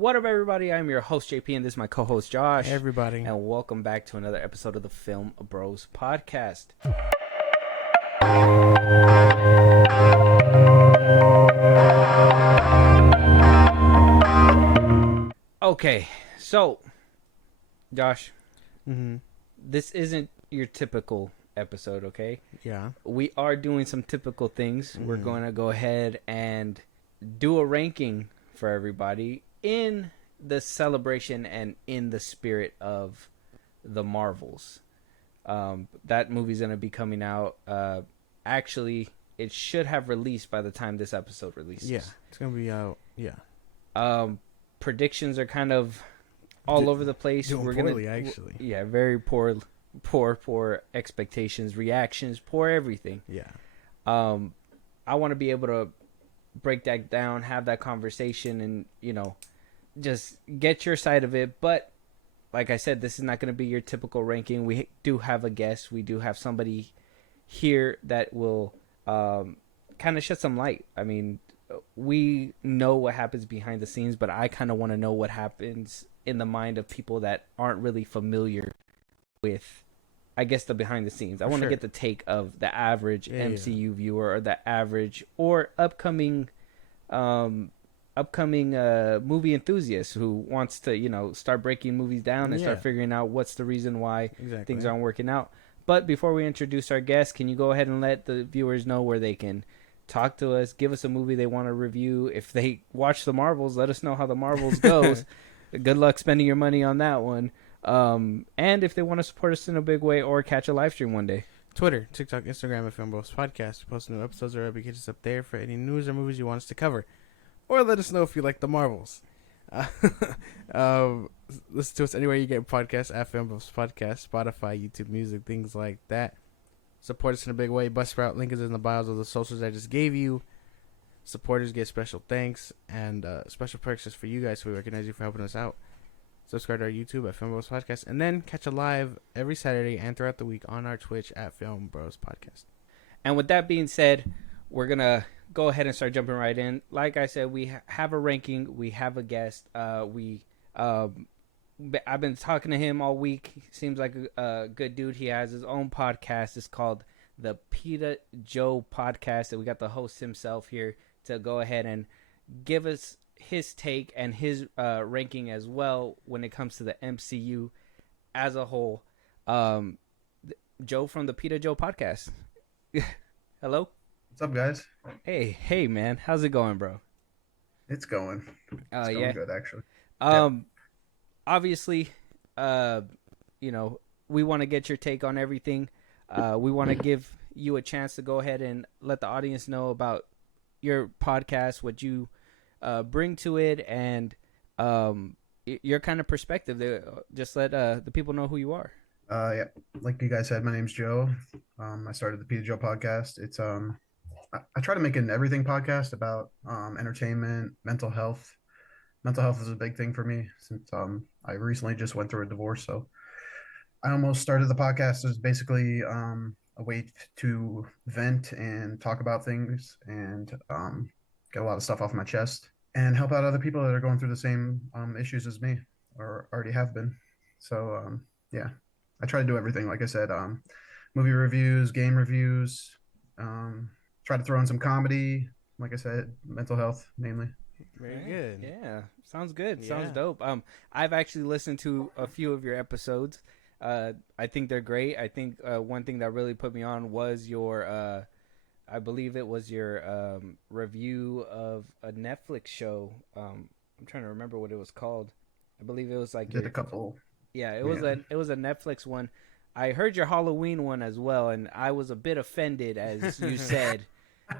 What up, everybody? I'm your host, JP, and this is my co-host, Josh. Hey, everybody. And welcome back to another episode of the FilmBros Podcast. Okay, so, Josh, this isn't your typical episode, okay? Yeah. We are doing some typical things. We're going to go ahead and do a ranking for everybody in the celebration and in the spirit of the Marvels. That movie's going to be coming out. Actually, it should have released by the time this episode releases. Yeah, it's going to be out. Yeah. Predictions are kind of all over the place. Doing poorly, actually. Yeah, very poor expectations, reactions, poor everything. Yeah. I want to be able to break that down, have that conversation, and, you know, just get your side of it. But like I said, this is not going to be your typical ranking. We do have a guest. We do have somebody here that will kind of shed some light. I mean, we know what happens behind the scenes, but I kind of want to know what happens in the mind of people that aren't really familiar with, I guess, the behind the scenes. I want to get the take of the average MCU viewer, or the average or upcoming movie enthusiast who wants to, you know, start breaking movies down and start figuring out what's the reason why things aren't working out. But before we introduce our guest, can you go ahead and let the viewers know where they can talk to us, give us a movie they want to review? If they watch the Marvels, let us know how the Marvels goes. Good luck spending your money on that one. And if they want to support us in a big way or catch a live stream one day. Twitter, TikTok, Instagram at FilmBros Podcast. We post new episodes or applications up there for any news or movies you want us to cover. Or let us know if you like the Marvels. Listen to us anywhere you get podcasts at FilmBros Podcast, Spotify, YouTube Music, things like that. Support us in a big way. Buzzsprout, link is in the bios of the socials I just gave you. Supporters get special thanks and special perks just for you guys, so we recognize you for helping us out. Subscribe to our YouTube at FilmBros Podcast, and then catch a live every Saturday and throughout the week on our Twitch at FilmBros Podcast. And with that being said, we're going to go ahead and start jumping right in. Like I said, we have a ranking. We have a guest. I've been talking to him all week. He seems like a good dude. He has his own podcast. It's called the Pita Joe Podcast. And we got the host himself here to go ahead and give us his take and his ranking as well when it comes to the MCU as a whole. Joe from the Pita Joe Podcast. Hello. What's up, guys? Hey, man. How's it going, bro? It's going. It's going good, actually. Obviously, you know, we want to get your take on everything. We want to give you a chance to go ahead and let the audience know about your podcast, what you bring to it, and your kind of perspective. Just let the people know who you are. Yeah, like you guys said, my name's Joe. I started the Pita Joe Podcast. It's I try to make an everything podcast about entertainment, mental health. Mental health is a big thing for me since I recently just went through a divorce. So I almost started the podcast as basically a way to vent and talk about things and get a lot of stuff off my chest and help out other people that are going through the same issues as me or already have been. So yeah, I try to do everything. Like I said, movie reviews, game reviews, try to throw in some comedy. Like I said, mental health mainly. Very good. Yeah, sounds good. Sounds dope. I've actually listened to a few of your episodes. I think they're great. I think one thing that really put me on was your, I believe it was your review of a Netflix show. I'm trying to remember what it was called. I believe it was like Did a couple. Yeah, it was a Netflix one. I heard your Halloween one as well, and I was a bit offended, as you said,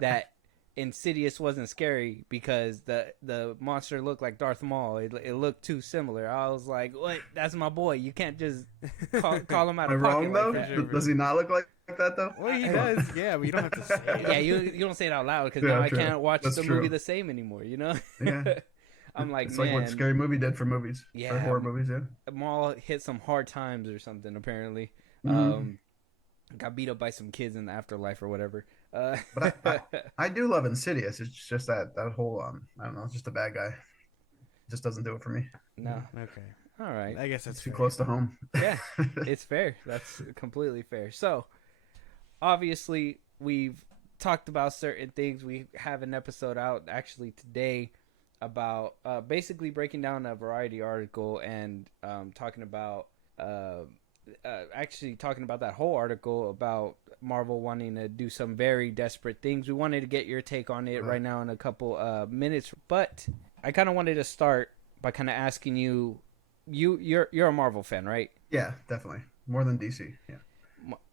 that Insidious wasn't scary because the monster looked like Darth Maul. It looked too similar. I was like, "What? That's my boy. You can't just call him out of pocket wrong though? like that." Does he not look like that though? Well, he does. Yeah, but you don't have to say it. Yeah, you don't say it out loud because now true. I can't watch That's the true. movie the same anymore. You know? Yeah. I'm like, It's man, like what Scary Movie did for movies. Yeah. For horror movies, yeah. Maul hit some hard times or something. Apparently, got beat up by some kids in the afterlife or whatever. But I do love Insidious. It's just that whole I don't know, it's just a bad guy. just doesn't do it for me. No. Okay. All right. I guess It's that's too fair. close to home. Yeah, it's fair. That's completely fair. So, obviously, we've talked about certain things. We have an episode out actually today about basically breaking down a Variety article and talking about actually talking about that whole article about Marvel wanting to do some very desperate things. We wanted to get your take on it right now in a couple minutes, but I kind of wanted to start by kind of asking you. You're a Marvel fan, right? Yeah, definitely more than DC. Yeah.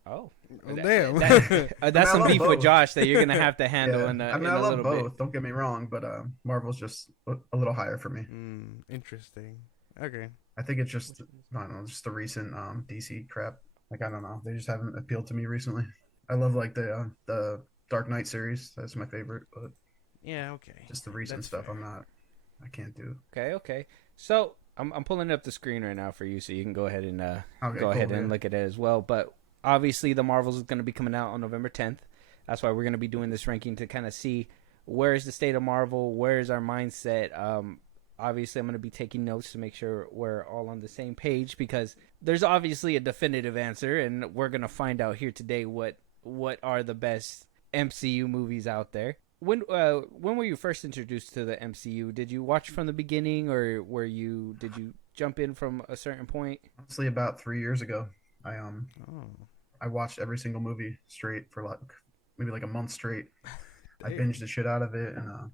Oh, Oh, damn. That's I some love beef with both. Josh that you're gonna have to handle Yeah. in I mean, in I a love little both. bit. Don't get me wrong, but Marvel's just a little higher for me. Interesting. Okay. I think it's just I don't know, just the recent DC crap. Like I don't know, they just haven't appealed to me recently. I love like the Dark Knight series. That's my favorite, but Yeah. Okay. just the recent That's stuff fair. I can't do. Okay. So I'm pulling up the screen right now for you, so you can go ahead and Okay, go ahead cool, and yeah. look at it as well. But obviously, the Marvels is going to be coming out on November 10th. That's why we're going to be doing this ranking to kind of see where is the state of Marvel, where is our mindset. Obviously, I'm going to be taking notes to make sure we're all on the same page because there's obviously a definitive answer, and we're going to find out here today what are the best MCU movies out there. When were you first introduced to the MCU? Did you watch from the beginning, or did you jump in from a certain point? Honestly, about 3 years ago, Oh. I watched every single movie straight for like maybe like a month straight. I Damn. binged the shit out of it, and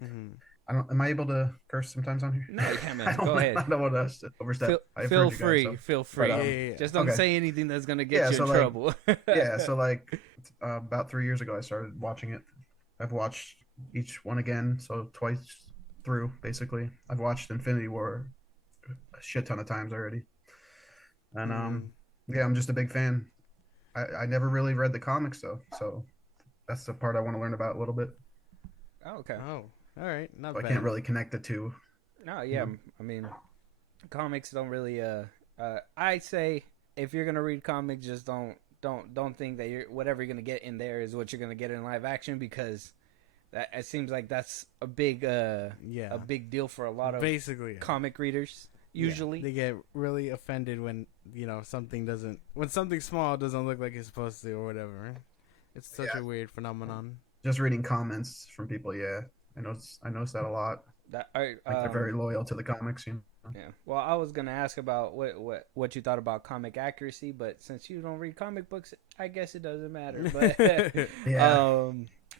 Mhm. I don't. Am I able to curse sometimes on here? No, you can't, man. I don't, Go ahead. I don't want to overstep. I've Feel heard you guys, free. so- Feel free. But, Yeah. Just don't okay. say anything that's gonna get Yeah, you so, in like, trouble. Yeah, so like about 3 years ago, I started watching it. I've watched each one again, so twice through basically. I've watched Infinity War a shit ton of times already, and yeah, I'm just a big fan. I never really read the comics though, so that's the part I want to learn about a little bit. Oh, okay. Oh. All right. Not So I bad. can't really connect the two. No, yeah. I mean, comics don't really. I say if you're gonna read comics, just don't think that you're whatever you're gonna get in there is what you're gonna get in live action because that it seems like that's a big Yeah. a big deal for a lot of Basically. Yeah. comic readers. Yeah, Usually, they get really offended when something small doesn't look like it's supposed to or whatever. It's such Yeah. a weird phenomenon. Just reading comments from people, yeah, I noticed that a lot. that Like they're very loyal to the comics, you know. yeah. Well, I was gonna ask about what you thought about comic accuracy, but since you don't read comic books, I guess it doesn't matter. But Yeah.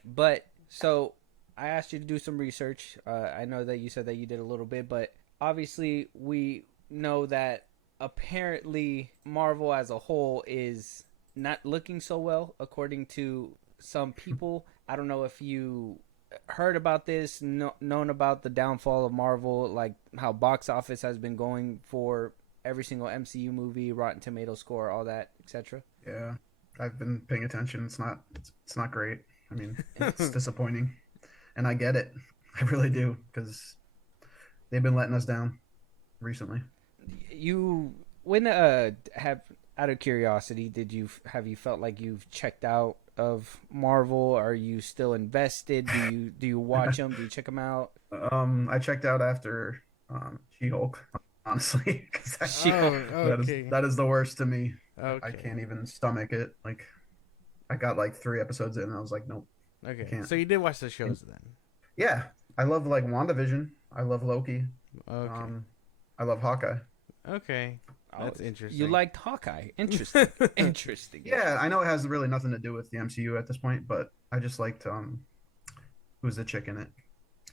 but so I asked you to do some research. I know that you said that you did a little bit, but obviously we know that apparently Marvel as a whole is not looking so well according to some people. I don't know if you heard about this, known about the downfall of Marvel, like how box office has been going for every single MCU movie, Rotten Tomato score, all that, etc. Yeah, I've been paying attention. It's not great. I mean, it's disappointing, and I get it. I really do because they've been letting us down recently. You when have out of curiosity, have you felt like you've checked out of Marvel? Are you still invested? Do you watch them? Do you check them out? I checked out after She-Hulk, honestly, 'cause She-Hulk. Okay. that is the worst to me. Okay. I can't even stomach it. Like, I got like 3 episodes in, and I was like, nope. Okay. can't. So you did watch the shows then? Yeah, I love like WandaVision. I love Loki. Okay. I love Hawkeye. Okay. That's Oh, interesting. You liked Hawkeye? Interesting. Interesting. Yeah, I know it has really nothing to do with the MCU at this point, but I just liked who's the chick in it?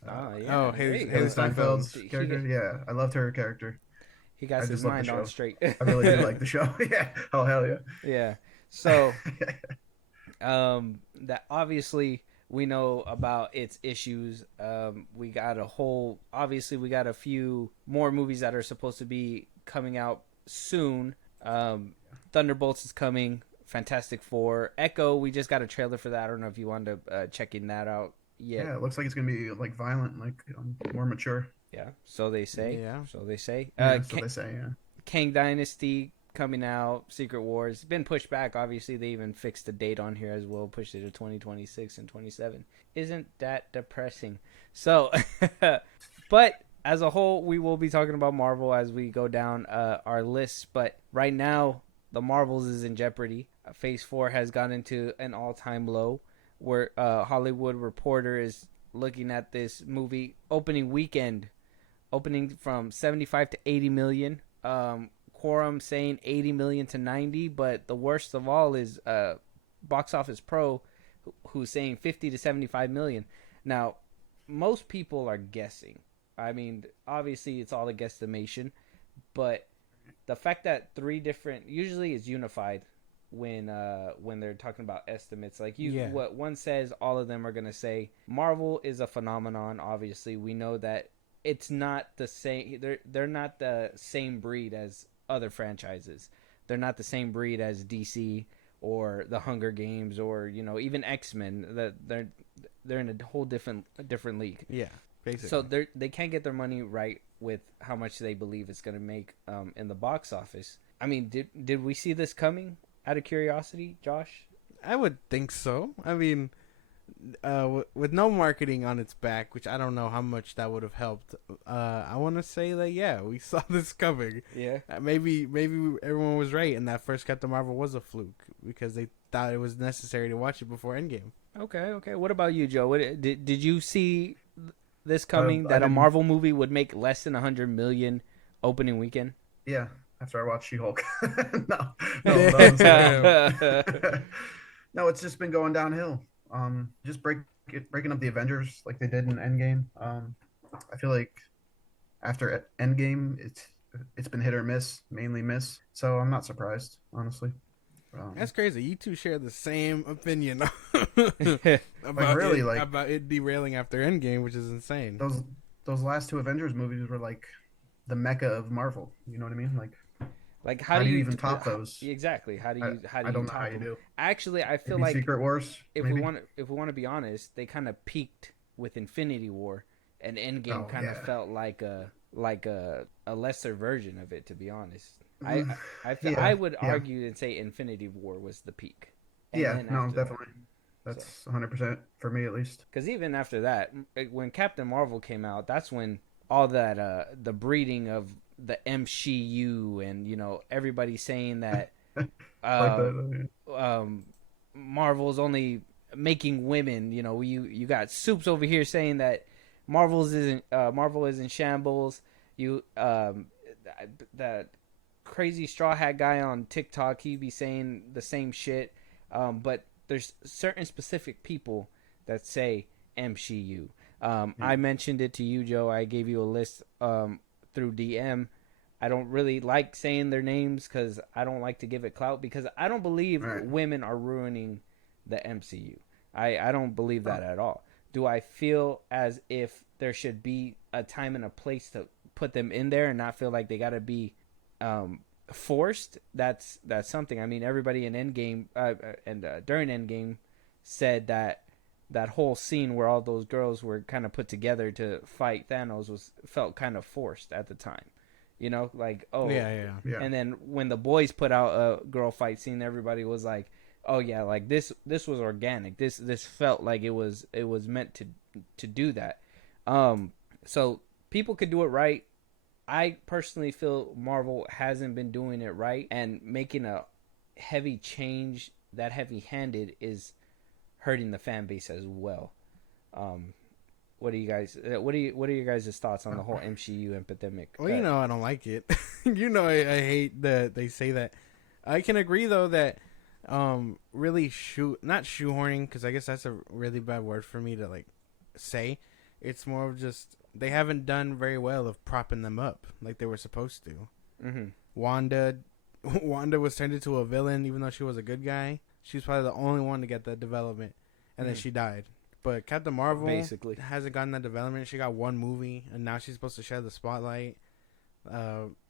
Oh yeah. Oh, There you Haley go. Haley Steinfeld. Steinfeld's character. Yeah, I loved her character. He got I his just love the mind on show. straight. I really do like the show. Yeah. Oh hell yeah. Yeah. So, that obviously we know about its issues. We got obviously we got a few more movies that are supposed to be coming out soon. Thunderbolts is coming. Fantastic Four. Echo, we just got a trailer for that. I don't know if you wanted to checking that out yet. Yeah, it looks like it's gonna be like violent, like more mature. Yeah. So they say. Yeah. So they say. Yeah, so they say. Yeah. Kang Dynasty coming out. Secret Wars. It's been pushed back. Obviously, they even fixed the date on here as well. Pushed it to 2026 and 27. Isn't that depressing? So, but as a whole, we will be talking about Marvel as we go down our lists. But right now, the Marvels is in jeopardy. Phase 4 has gotten to an all-time low, where Hollywood Reporter is looking at this movie opening weekend, opening from 75 to 80 million. Quorum saying 80 million to 90, but the worst of all is Box Office Pro, who's saying 50 to 75 million. Now, most people are guessing. I mean, obviously it's all a guesstimation, but the fact that three different, usually it's unified when they're talking about estimates. Like what one says, all of them are gonna say. Marvel is a phenomenon. Obviously, we know that it's not the same. They're not the same breed as other franchises. They're not the same breed as DC or the Hunger Games or even X-Men. That they're in a whole different league. Yeah. Basically. So they can't get their money right with how much they believe it's going to make in the box office. I mean, did we see this coming? Out of curiosity, Josh? I would think so. I mean, with no marketing on its back, which I don't know how much that would have helped. I want to say that we saw this coming. Yeah. Maybe everyone was right, and that first Captain Marvel was a fluke because they thought it was necessary to watch it before Endgame. Okay. What about you, Joe? Did you see this coming, that a didn't. Marvel movie would make less than 100 million opening weekend? Yeah, after I watched She-Hulk. No, no, it's just been going downhill. Just breaking up the Avengers like they did in Endgame. I feel like after Endgame, it's been hit or miss, mainly miss. So I'm not surprised, honestly. That's crazy. You two share the same opinion about it derailing after Endgame, which is insane. Those last two Avengers movies were like the mecca of Marvel. You know what I mean? Like how do you even top those? Exactly. How do you I don't know top how you them? do. Actually, I feel Maybe like Secret Wars. if we want to be honest, they kind of peaked with Infinity War, and Endgame kind of felt like a lesser version of it. To be honest, I would argue and say Infinity War was the peak. And definitely. That's 100% for me at least. Because even after that, when Captain Marvel came out, that's when all that the breeding of the MCU and everybody saying that Marvel's only making women. You got Soups over here saying that Marvel is in shambles. That crazy straw hat guy on TikTok, he be saying the same shit. But there's certain specific people that say MCU. I mentioned it to you, Joe. I gave you a list through DM. I don't really like saying their names because I don't like to give it clout, because I don't believe women are ruining the MCU. I don't believe that at all. Do I feel as if there should be a time and a place to put them in there and not feel like they got to be forced? That's something. I mean, everybody in Endgame and during Endgame said that whole scene where all those girls were kind of put together to fight Thanos felt kind of forced at the time. Like, oh yeah. And then when the boys put out a girl fight scene, everybody was like, oh yeah, like this was organic. This felt like it was meant to do that. So people could do it right. I personally feel Marvel hasn't been doing it right, and making a heavy change that heavy-handed is hurting the fan base as well. What are you guys? What are your guys' thoughts on the whole MCU epidemic? Well, I don't like it. I hate that they say that. I can agree though that really not shoehorning, because I guess that's a really bad word for me to say. It's more of just they haven't done very well of propping them up like they were supposed to. Mm-hmm. Wanda was turned into a villain even though she was a good guy. She was probably the only one to get that development, and then she died. But Captain Marvel basically hasn't gotten that development. She got one movie, and now she's supposed to share the spotlight.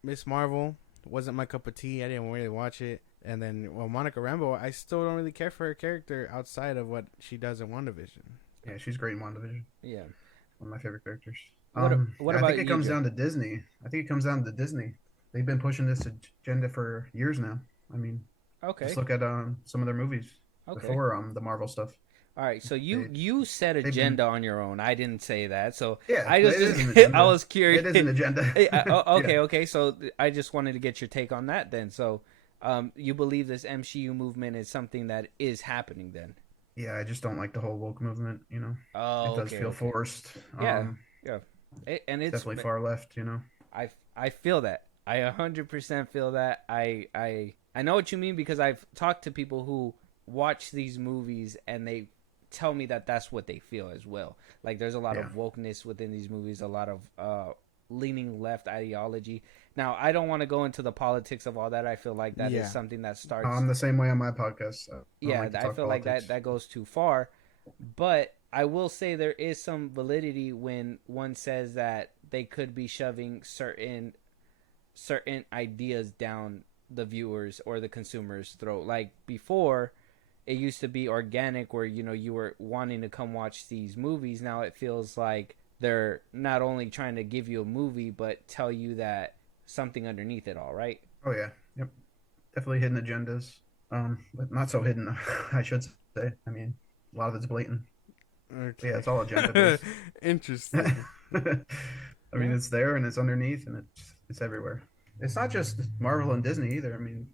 Miss Marvel wasn't my cup of tea. I didn't really watch it. And then, Monica Rambeau, I still don't really care for her character outside of what she does in WandaVision. Yeah, she's great in WandaVision. Yeah. One of my favorite characters. What about I think it comes Joe? down to Disney. They've been pushing this agenda for years now. I mean, Okay. just look at some of their movies Okay. before the Marvel stuff. All right, so They, you set they've agenda on your own. I didn't say that, so yeah, I it is an just I agenda. was curious. It is an agenda. Okay, Yeah. okay. So I just wanted to get your take on that then. So, you believe this MCU movement is something that is happening then? Yeah, I just don't like the whole woke movement. It Oh, does okay, feel okay. forced. Yeah, yeah. And It's it's definitely far left. I feel that. I 100% feel that. I know what you mean because I've talked to people who watch these movies and they tell me that that's what they feel as well. Like there's a lot Yeah. of wokeness within these movies, a lot of leaning left ideology. Now, I don't want to go into the politics of all that. I feel like that is Yeah. something that starts. I'm the same way on my podcast. So I don't Yeah, like to I talk feel like politics. that goes too far. But I will say there is some validity when one says that they could be shoving certain ideas down the viewers or the consumer's throat. Like before, it used to be organic where you were wanting to come watch these movies. Now it feels like they're not only trying to give you a movie but tell you that something underneath it all, right? Oh yeah, yep, definitely hidden agendas. But not so hidden, I should say. I mean, a lot of it's blatant. But yeah, it's all agenda based. Interesting. I mean, Yeah. it's there and it's underneath and it's everywhere. It's not just Marvel and Disney either. I mean,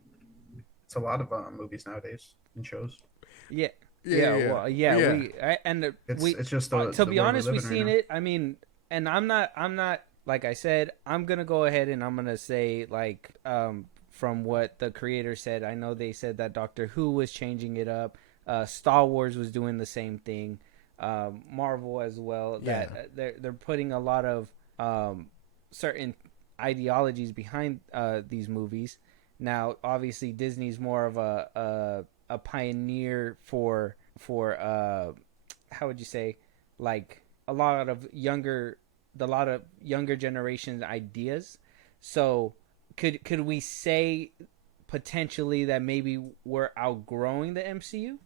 it's a lot of movies nowadays and shows. Yeah. Yeah, Yeah, yeah, well, yeah, yeah. It's just to the be world we honest, live we've in right seen now. it. I mean, and I'm not like I said, I'm going to go ahead and I'm going to say like from what the creator said, I know they said that Doctor Who was changing it up. Star Wars was doing the same thing. Marvel as well, that they're putting a lot of certain ideologies behind these movies. Now, obviously, Disney's more of a pioneer for how would you say, like a lot of younger generation ideas. So could we say potentially that maybe we're outgrowing the MCU?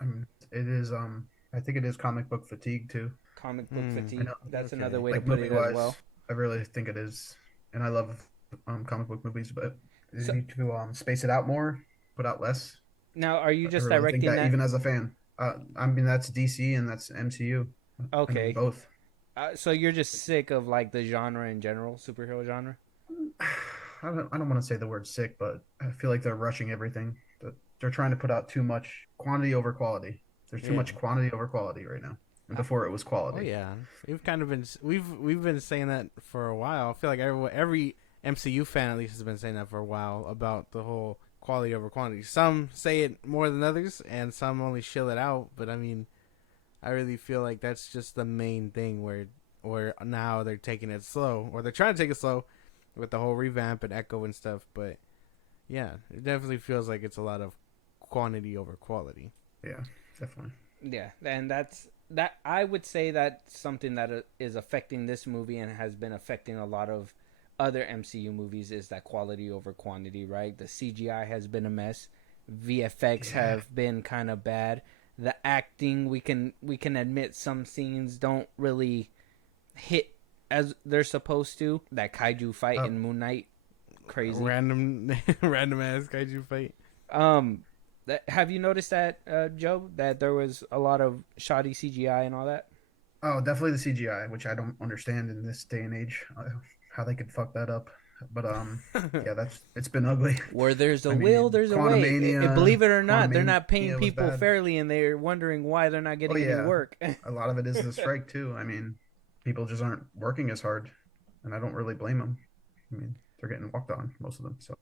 I mean, it is. I think it is comic book fatigue too. Comic book I fatigue. know, That's Okay. another way to like put movie it as wise, well. I really think it is, and I love comic book movies, but they So need to space it out more, put out less. now, are you I just really think directing that that? even as a fan. I mean, that's DC and that's MCU. I mean, Okay. both. So you're just sick of like the genre in general, superhero genre? I don't want to say the word sick, but I feel like they're rushing everything. They're trying to put out too much quantity over quality. There's too Yeah. much quantity over quality right now. And before it was Oh quality. yeah, we've been saying that for a while. I feel like every MCU fan at least has been saying that for a while about the whole quality over quantity. Some say it more than others, and some only shill it out. But I mean, I really feel like that's just the main thing where now they're taking it slow, or they're trying to take it slow with the whole revamp and Echo and stuff. But yeah, it definitely feels like it's a lot of quantity over quality. Yeah, definitely. Yeah, and that I would say that's something that is affecting this movie and has been affecting a lot of other MCU movies is that quality over quantity, right? The CGI has been a mess. VFX Yeah. have been kind of bad. The acting, we can admit some scenes don't really hit as they're supposed to. That kaiju fight Oh. in Moon Knight, crazy. Random ass kaiju fight. Have you noticed that, Joe, that there was a lot of shoddy CGI and all that? Oh, definitely the CGI, which I don't understand in this day and age, how they could fuck that up. But yeah, it's been ugly. Where there's a I mean, will, there's a way. Quantumania- Believe it or not, they're not Quantumania paying was people bad. fairly, and they're wondering why they're not getting any yeah. work. A lot of it is the strike too. I mean, people just aren't working as hard, and I don't really blame them. I mean, they're getting walked on, most of them. So,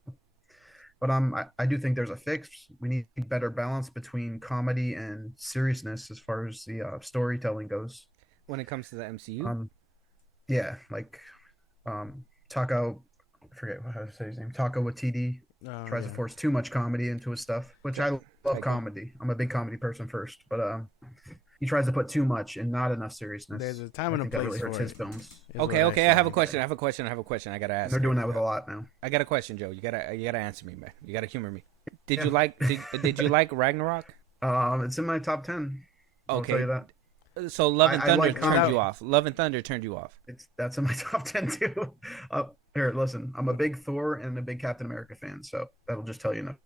but I do think there's a fix. We need better balance between comedy and seriousness as far as the storytelling goes. When it comes to the MCU, Yeah, like Taco, I forget how to say his name. Taco Waititi tries to force too much comedy into his stuff, which I love Like- comedy. I'm a big comedy person first, but he tries to put too much and not enough seriousness. There's a time I and a think that place really hurts for his it. films. is okay, what I have a say. question. I gotta And ask. they're doing that with a lot now. I got a question, Joe. You gotta answer me, man. You gotta humor me. Did Yeah. you like did you like Ragnarok? It's in my top 10. I'll tell Okay, you that. so Love and I Thunder like turned comedy. you off. Love and Thunder turned you off. That's in my top 10 too. Here, listen. I'm a big Thor and a big Captain America fan, so that'll just tell you enough.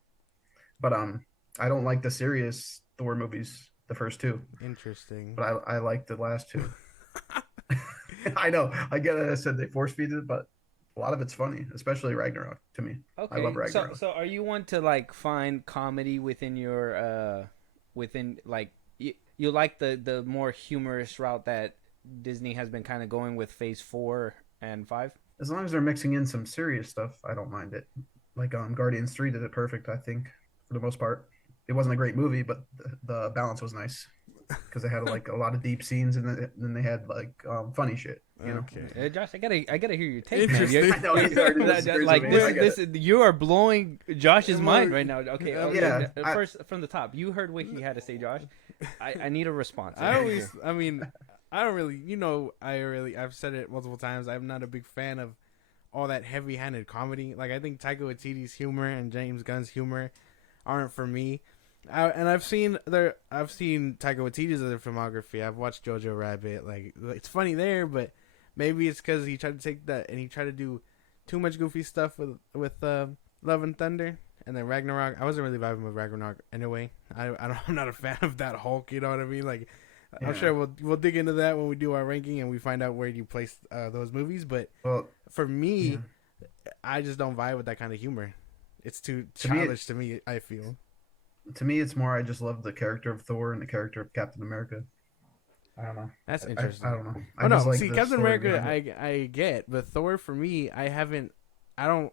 But I don't like the serious Thor movies. the first two, Interesting. but I liked the last two. I know. I get it. I said they force feed it, but a lot of it's funny, especially Ragnarok to me. I love Okay, Ragnarok. so are you one to like find comedy within your within like you like the more humorous route that Disney has been kind of going with Phase 4 and 5? As long as they're mixing in some serious stuff, I don't mind it. Like Guardians 3 did it perfect, I think, for the most part. It wasn't a great movie, but the balance was nice because they had like a lot of deep scenes and then they had like funny shit. You know? Okay. Josh, I gotta hear your take, man. Interesting. I know he's already disagrees Like with me. I get this, it. you are blowing Josh's Am mind I- right now. Okay, Yeah, first from the top, you heard what he had to say, Josh. I need a response. I mean, I don't really, I've said it multiple times. I'm not a big fan of all that heavy-handed comedy. Like, I think Taika Waititi's humor and James Gunn's humor aren't for me. I've seen Taika Waititi's other filmography. I've watched Jojo Rabbit. Like, it's funny there, but maybe it's because he tried to take that and he tried to do too much goofy stuff with Love and Thunder. And then Ragnarok, I wasn't really vibing with Ragnarok anyway. I'm not a fan of that Hulk. You know what I mean? Like, Yeah. I'm sure we'll dig into that when we do our ranking and we find out where you place those movies. But Well, for me, yeah. I just don't vibe with that kind of humor. It's too To me, childish to me. I feel. to me, it's more I just love the character of Thor and the character of Captain America. I don't know. That's I interesting. don't know. Oh just no, like see, the Captain story America, behind it. I get, but Thor for me, I'll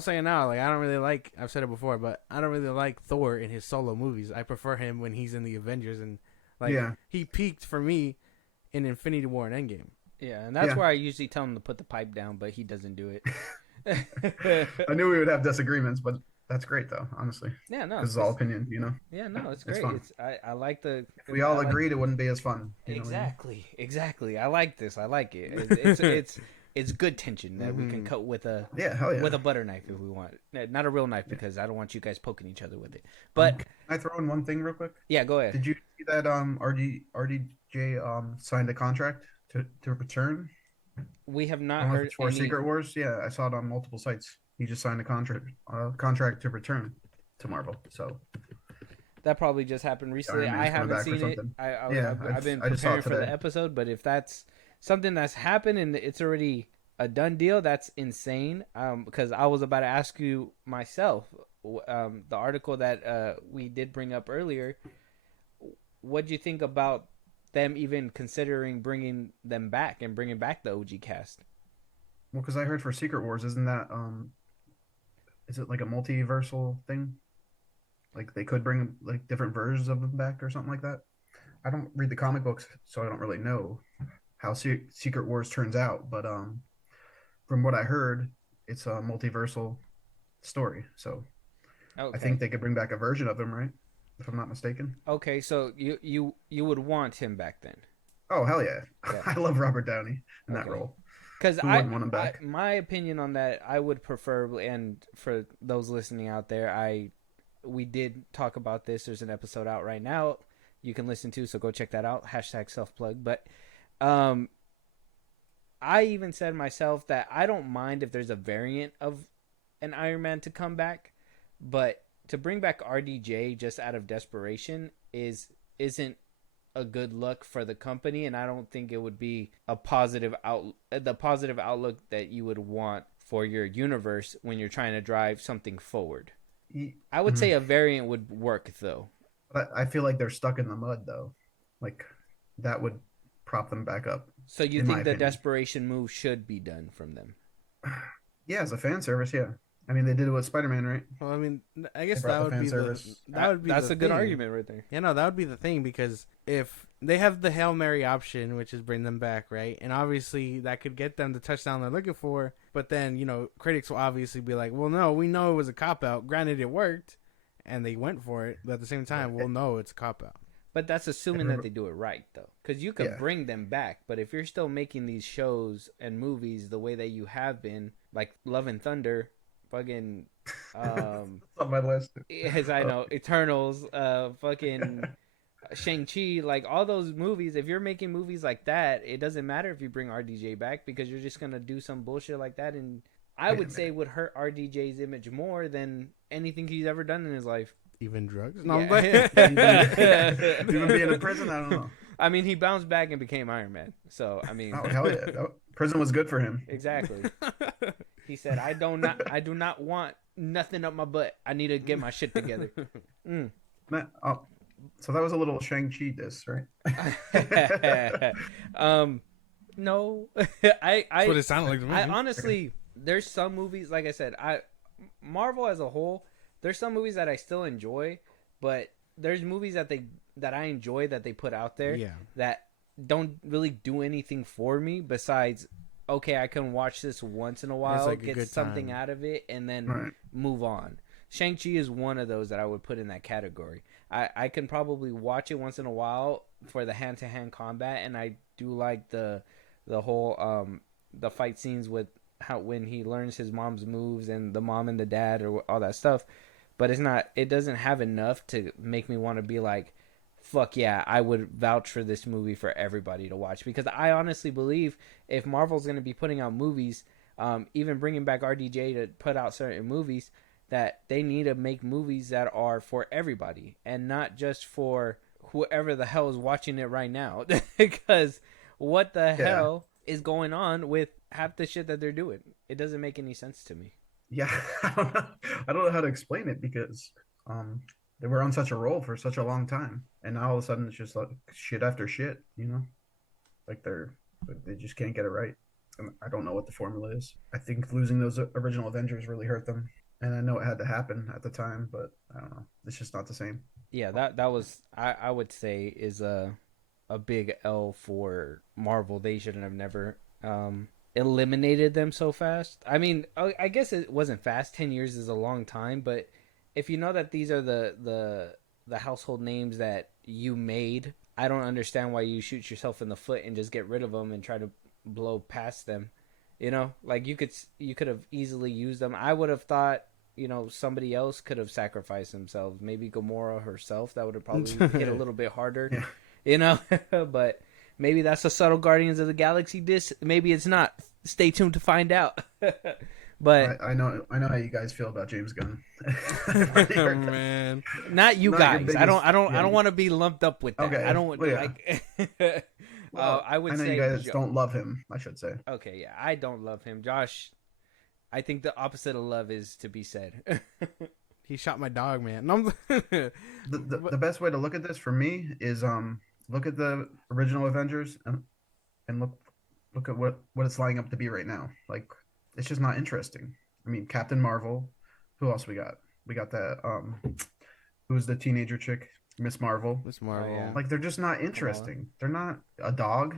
say it now, like I don't really like. I've said it before, but I don't really like Thor in his solo movies. I prefer him when he's in the Avengers, and like Yeah. he peaked for me in Infinity War and Endgame. Yeah, and that's Yeah. where I usually tell him to put the pipe down, but he doesn't do it. I knew we would have disagreements, but that's great though, honestly. Yeah, no, Because it's all opinion, you know. yeah, no, it's It's great. fun. I like the. If we all I like- agreed, it wouldn't be as fun. You know what I mean? Exactly. I like this. I like it. It's good tension that we can cut with a Yeah, hell yeah. with a butter knife if we want. Not a real knife because I don't want you guys poking each other with it. But Can I throw in one thing real quick? yeah, go ahead. Did you see that RDJ signed a contract to return? We have I not don't know if heard it's for any. Secret Wars. Yeah, I saw it on multiple sites. He just signed a contract to return to Marvel. So That probably just happened recently. Iron I Man's coming haven't back or seen it. something. I've been I just saw preparing it for the today. episode, but if that's something that's happened and it's already a done deal, that's insane. Because I was about to ask you myself, the article that we did bring up earlier. What do you think about them even considering bringing them back and bringing back the OG cast? Well, because I heard for Secret Wars, isn't that is it like a multiversal thing? Like they could bring like different versions of them back or something like that. I don't read the comic books, so I don't really know how Secret Wars turns out. But from what I heard, it's a multiversal story. So Okay. I think they could bring back a version of him, right? If I'm not mistaken. Okay, so you would want him back then. Oh hell yeah! Yeah. I love Robert Downey in that Okay. role. Because Who wouldn't want him back? my opinion on that, I would prefer, and for those listening out there, we did talk about this. There's an episode out right now you can listen to, so go check that out. # self plug. But I even said myself that I don't mind if there's a variant of an Iron Man to come back, but to bring back RDJ just out of desperation isn't a good look for the company, and I don't think it would be the positive outlook that you would want for your universe when you're trying to drive something forward. I would say a variant would work though. But I feel like they're stuck in the mud though. Like that would prop them back up. So you in my think the opinion. desperation move should be done from them? Yeah, as a fan service, yeah. I mean, they did it with Spider-Man, right? Well, I mean, I guess They brought that the would fan be service. That's the a good thing. argument right there. Yeah, no, that would be the thing because if they have the Hail Mary option, which is bring them back, right? And obviously that could get them the touchdown they're looking for. But then, critics will obviously be like, well, no, we know it was a cop-out. Granted, it worked, and they went for it. But at the same time, we'll know it's a cop-out. But that's assuming that they do it right, though. Because you could Yeah. bring them back, but if you're still making these shows and movies the way that you have been, like Love and Thunder, fucking, It's on my list. as I know, Eternals, fucking Shang-Chi, like all those movies, if you're making movies like that, it doesn't matter if you bring RDJ back because you're just going to do some bullshit like that. And I Wait a would say would hurt RDJ's image more than anything he's ever done in his life. Even drugs? No, I'm Yeah. like, Even being in prison, I don't know. I mean, he bounced back and became Iron Man. So I mean, Oh hell yeah, prison was good for him. exactly. He said, I do not want nothing up my butt. I need to get my shit together." Mm. Man, so that was a little Shang-Chi diss, right? No, that's what it sounded like to me. I honestly, there's some movies, like I said, Marvel as a whole, there's some movies that I still enjoy, but there's movies that I enjoy that they put out there that don't really do anything for me besides, okay, I can watch this once in a while, like get something out of it, and then move on. Shang-Chi is one of those that I would put in that category. I can probably watch it once in a while for the hand-to-hand combat, and I do like the whole the fight scenes with how when he learns his mom's moves and the mom and the dad or all that stuff, but it doesn't have enough to make me want to be like, fuck yeah, I would vouch for this movie for everybody to watch, because I honestly believe if Marvel's going to be putting out movies, even bringing back RDJ to put out certain movies, that they need to make movies that are for everybody and not just for whoever the hell is watching it right now. Because what the hell is going on with half the shit that they're doing? It doesn't make any sense to me. Yeah, I don't know how to explain it, because they were on such a roll for such a long time, and now all of a sudden it's just like shit after shit, like they just can't get it right. And I don't know what the formula is. I think losing those original Avengers really hurt them, and I know it had to happen at the time, but I don't know. It's just not the same. Yeah, that was I would say is a big L for Marvel. They shouldn't have never eliminated them so fast. I mean, I guess it wasn't fast. 10 years is a long time, but if you know that these are the household names that you made, I don't understand why you shoot yourself in the foot and just get rid of them and try to blow past them. Like you could have easily used them. I would have thought, somebody else could have sacrificed themselves. Maybe Gamora herself. That would have probably hit a little bit harder. Yeah. But maybe that's a subtle Guardians of the Galaxy diss. Maybe it's not. Stay tuned to find out. But I know how you guys feel about James Gunn. Oh, man, not you Not guys. your biggest- I don't want to be lumped up with that. Okay. I don't Well, yeah. like. I would I know say you guys don't love him, I should say. Okay, yeah, I don't love him, Josh. I think the opposite of love is to be said. he shot my dog, man. No, The best way to look at this for me is look at the original Avengers and look at what it's lining up to be right now. Like, it's just not interesting. I mean, Captain Marvel. Who else we got? We got that who's the teenager chick? Miss Marvel. Miss Marvel. Oh, yeah. Like, they're just not interesting. They're not a dog.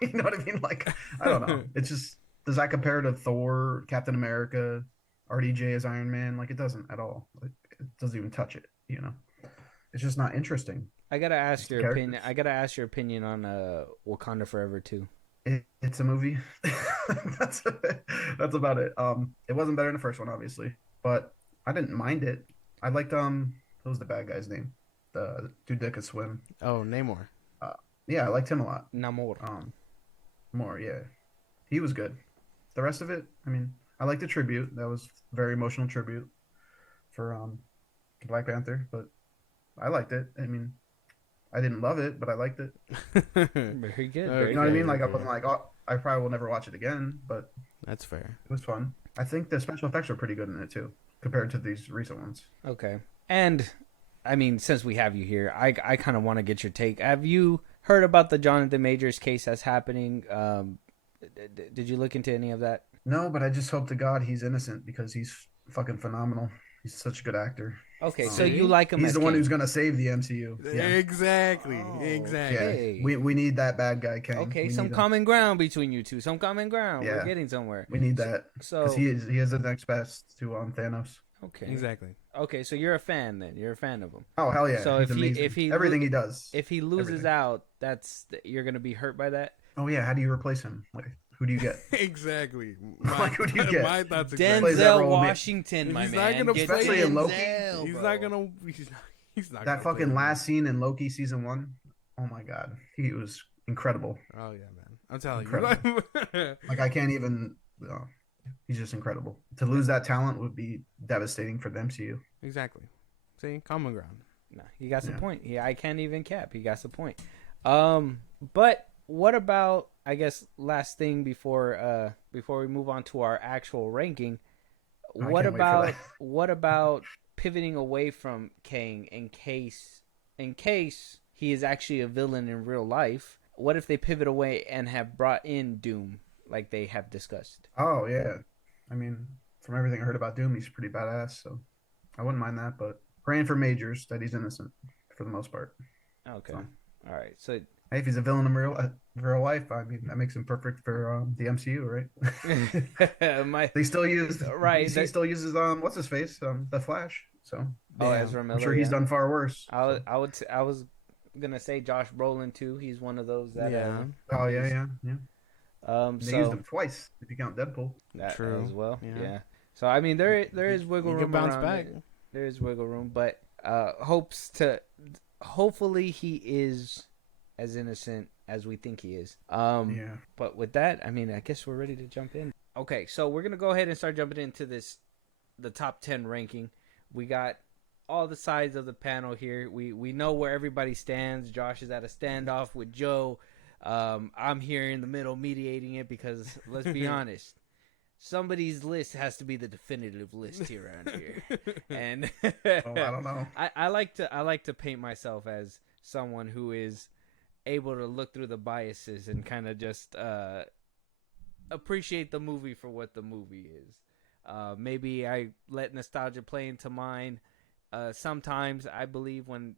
You know what I mean? Like, I don't know. It's just, does that compare to Thor, Captain America, RDJ as Iron Man? Like, it doesn't at all. Like, it doesn't even touch it. It's just not interesting. I gotta ask your characters. opinion. I gotta ask your opinion on Wakanda Forever 2. It's a movie. that's that's about it. It wasn't better than the first one, obviously, but I didn't mind it. I liked what was the bad guy's name? The dude that could swim. Oh, Namor. Yeah, I liked him a lot. Namor. More, yeah, he was good. The rest of it, I mean, I liked the tribute. That was a very emotional tribute for Black Panther, but I liked it. I mean, I didn't love it, but I liked it. Very good. Okay. You know what I mean? Like, I wasn't like, oh, I probably will never watch it again, but That's fair. it was fun. I think the special effects were pretty good in it too, compared to these recent ones. Okay. And I mean, since we have you here, I kind of want to get your take. Have you heard about the Jonathan Majors case that's happening? Did you look into any of that? No, but I just hope to God he's innocent, because he's fucking phenomenal. He's such a good actor. Okay, so See? you like him He's as the one King. who's gonna save the MCU. Yeah, Exactly. Oh, Exactly. yeah. Okay. We need that bad guy, Kang. Okay, We some need him. common ground between you two. Some common ground. We're Yeah. getting somewhere. We need that, So because he is the next best to Thanos. okay. Exactly. Okay, so you're a fan then. You're a fan of him. Oh hell yeah! So He's if he- amazing. if he everything he does. If he loses Everything. out, you're gonna be hurt by that. Oh yeah, how do you replace him? Like, who do you get? Exactly. Like, who do you get? My thoughts Plays exactly. that Denzel role, man. Washington, my He's man. not gonna Get play Especially in Loki. Denzel, He's bro. not gonna. He's not. That gonna play fucking him. last scene in Loki season 1. Oh my god, he was incredible. Oh yeah, man. I'm telling Incredible. you. Like, I can't even. He's just incredible. To lose that talent would be devastating for the MCU. Exactly. See, common ground. Nah, he got some Yeah. point. Yeah, I can't even cap. He got some point. But what about, I guess, last thing before we move on to our actual ranking? I What can't wait for that. what about pivoting away from Kang in case he is actually a villain in real life? What if they pivot away and have brought in Doom like they have discussed? Oh yeah, I mean, from everything I heard about Doom, he's pretty badass. So I wouldn't mind that, but praying for Majors that he's innocent for the most part. Okay. So, All right. So hey, if he's a villain in real life, I mean, that makes him perfect for the MCU, right? my They still use right. DC still uses what's his face, the Flash. So Ezra Miller. I'm sure he's done far worse. I was gonna say Josh Brolin too. He's one of those that Oh yeah. They so used him twice if you count Deadpool. that True. as well. Yeah. Yeah. So I mean there is wiggle You room can bounce around back. it. There is wiggle room, but hopefully he is as innocent as we think he is. Yeah. But with that, I mean, I guess we're ready to jump in. Okay, so we're gonna go ahead and start jumping into the top 10 ranking. We got all the sides of the panel here. We know where everybody stands. Josh is at a standoff with Joe. I'm here in the middle mediating it because let's be honest, somebody's list has to be the definitive list here around here. And Oh, I don't know. I like to paint myself as someone who is able to look through the biases and kind of just appreciate the movie for what the movie is. Maybe I let nostalgia play into mine. Sometimes I believe when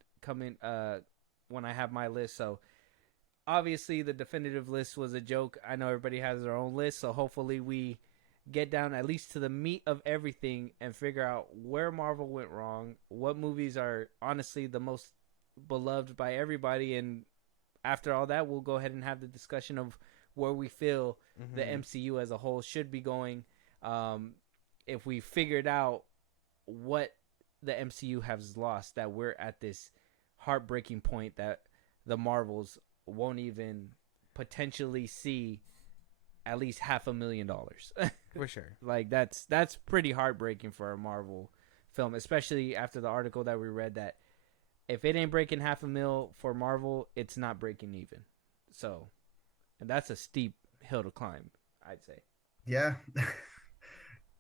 I have my list. So obviously the definitive list was a joke. I know everybody has their own list, so hopefully we get down at least to the meat of everything and figure out where Marvel went wrong, what movies are honestly the most beloved by everybody, and after all that, we'll go ahead and have the discussion of where we feel the MCU as a whole should be going. If we figured out what the MCU has lost, that we're at this heartbreaking point that the Marvels won't even potentially see at least $500,000 For sure. Like that's pretty heartbreaking for a Marvel film, especially after the article that we read that if it ain't breaking $500,000 for Marvel, it's not breaking even. So, and that's a steep hill to climb, I'd say. Yeah.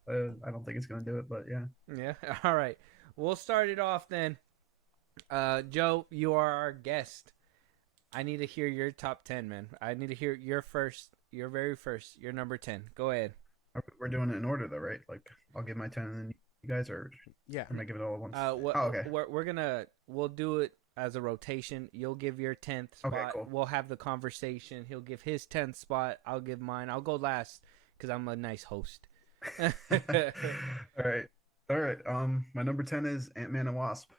I don't think it's gonna do it, but yeah. Yeah. All right. We'll start it off then. Joe, you are our guest. I need to hear your top 10, man. I need to hear your very first, your number 10. Go ahead. We're doing it in order though, right? Like I'll give my 10 and then you guys are Yeah. I'm gonna give it all at once. Okay. Okay. We'll do it as a rotation. You'll give your 10th spot. Okay, cool. We'll have the conversation. He'll give his 10th spot. I'll give mine. I'll go last because I'm a nice host. All right. My number 10 is Ant-Man and Wasp.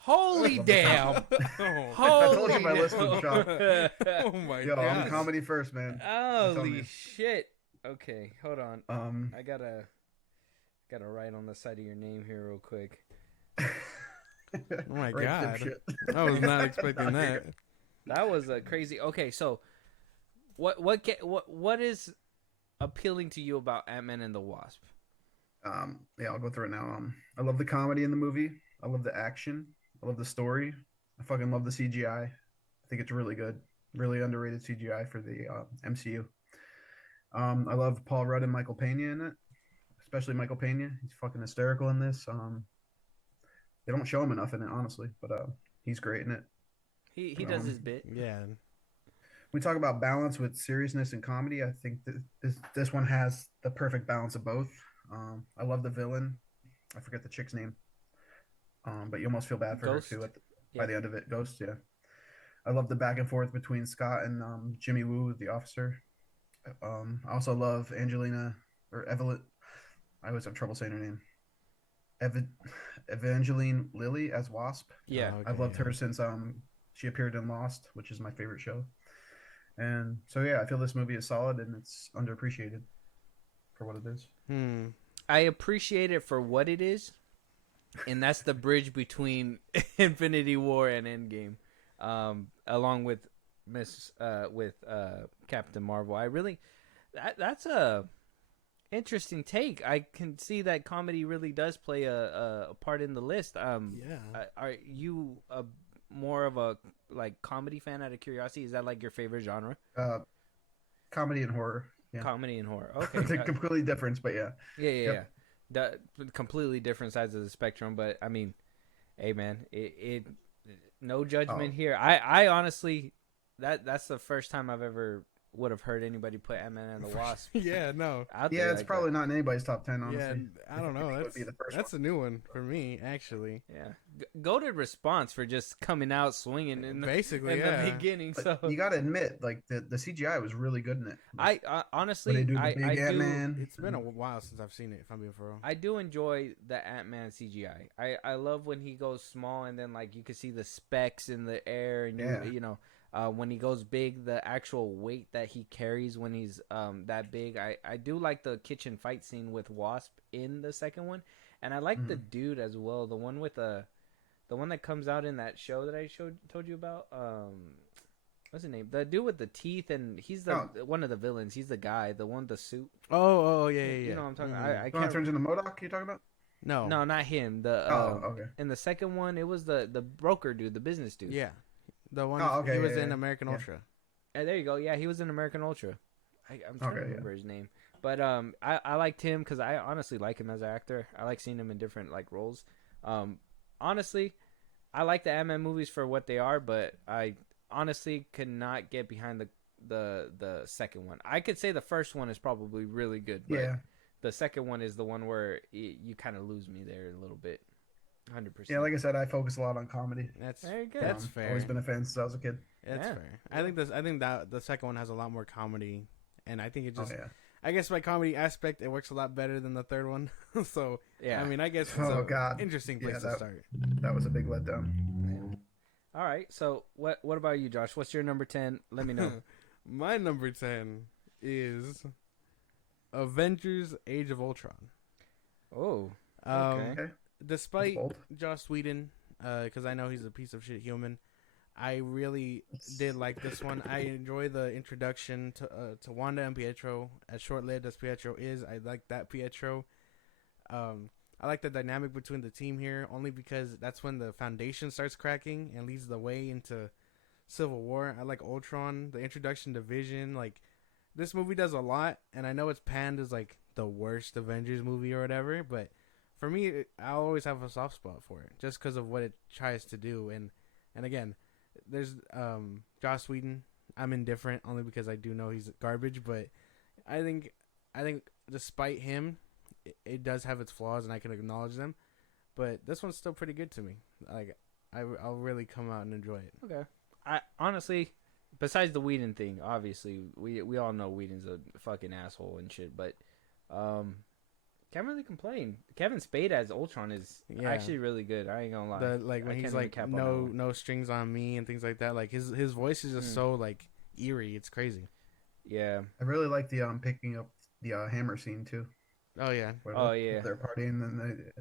Holy damn! I Holy told you my list was shot. Oh my Yo, god. I'm comedy first, man. I'm telling Holy you. shit! Okay, hold on. I gotta write on the side of your name here real quick. Oh my Right, god. dipshit. I was not expecting that. That was a crazy. Okay, so what is appealing to you about Ant-Man and the Wasp? Yeah, I'll go through it now. I love the comedy in the movie. I love the action. I love the story. I fucking love the CGI. I think it's really good. Really underrated CGI for the MCU. I love Paul Rudd and Michael Pena in it, especially Michael Pena. He's fucking hysterical in this. They don't show him enough in it, honestly, but he's great in it. He does his bit. Yeah. We talk about balance with seriousness and comedy. I think that this one has the perfect balance of both. I love the villain. I forget the chick's name. But you almost feel bad for Ghost? her too by the end of it. Ghost, yeah. I love the back and forth between Scott and Jimmy Woo, the officer. I also love Angelina or Evelyn. I always have trouble saying her name. Evangeline Lilly as Wasp. Yeah. Oh, okay, I've loved yeah. her since she appeared in Lost, which is my favorite show. And so yeah, I feel this movie is solid and it's underappreciated for what it is. I appreciate it for what it is, and that's the bridge between Infinity War and Endgame, along with Captain Marvel. I really, that's a Interesting take. I can see that comedy really does play a part in the list. Are you more of a like comedy fan out of curiosity? Is that like your favorite genre? Uh, comedy and horror. Yeah, Comedy and horror. Okay. they're completely different, but yeah. Yeah. Yep. The completely different sides of the spectrum, but I mean, hey man, it no judgment Oh. here. I honestly that's the first time I've ever would have heard anybody put Ant-Man and the Wasp Yeah, no. out Yeah, there it's like probably that. not in anybody's top 10, Yeah, honestly. I don't know. It would That's be the first that's a new one for me, actually. Yeah, goated response for just coming out swinging in the, Basically, in yeah. the beginning. But So you got to admit, like the CGI was really good in it. Like, I when honestly they do the I big do Ant-Man. It's been a while since I've seen it, if I'm being for real. I do enjoy the Ant-Man CGI. I love when he goes small and then like you can see the specks in the air and Yeah. you know when he goes big, the actual weight that he carries when he's that big. I do like the kitchen fight scene with Wasp in the second one, and I like the dude as well. The one with the one that comes out in that show that I told you about. What's his name? The dude with the teeth, and he's the one of the villains. He's the guy, the one with the suit. Oh, yeah. You know what I'm talking about? I The one that can't. turns into MODOK, you talking about? No. No, not him. The Okay. in the second one, it was the broker dude, the business dude. Yeah. The one Oh, okay, he was yeah, in yeah. American Yeah. Ultra. There you go. Yeah, he was in American Ultra. I'm trying to Okay, remember his name, but I liked him because I honestly like him as an actor. I like seeing him in different like roles. Honestly, I like the Ant-Man movies for what they are, but I honestly could not get behind the second one. I could say the first one is probably really good, but Yeah. the second one is the one where you kind of lose me there a little bit. 100%. Yeah, like I said, I focus a lot on comedy. That's Very good. That's fair. Always been a fan since I was a kid. That's Yeah. fair. I think that the second one has a lot more comedy, and I think it just. Oh yeah. I guess by comedy aspect, it works a lot better than the third one. So Yeah. I mean, I guess it's Oh, a God. interesting place Yeah, to start. That was a big letdown. All right. So what about you, Josh? What's your number 10? Let me know. My number 10 is Avengers: Age of Ultron. Oh. Um, Okay. Okay. Despite That's bold. Joss Whedon, because I know he's a piece of shit human, I really did like this one. I enjoy the introduction to Wanda and Pietro. As short-lived as Pietro is, I like that Pietro. I like the dynamic between the team here, only because that's when the foundation starts cracking and leads the way into Civil War. I like Ultron, the introduction to Vision. Like, this movie does a lot, and I know it's panned as like the worst Avengers movie or whatever, but for me, I always have a soft spot for it, just because of what it tries to do. And again, there's Joss Whedon. I'm indifferent only because I do know he's garbage, but I think despite him, it does have its flaws, and I can acknowledge them. But this one's still pretty good to me. Like, I'll really come out and enjoy it. Okay. I honestly, besides the Whedon thing, obviously we all know Whedon's a fucking asshole and shit, but can't really complain. Kevin Spade as Ultron is actually really good. I ain't gonna lie. When I he's can't like even cap on that one. no strings on me and things like that. Like his voice is just so like eerie. It's crazy. Yeah. I really like the picking up the hammer scene too. Oh yeah. Where yeah. they're partying in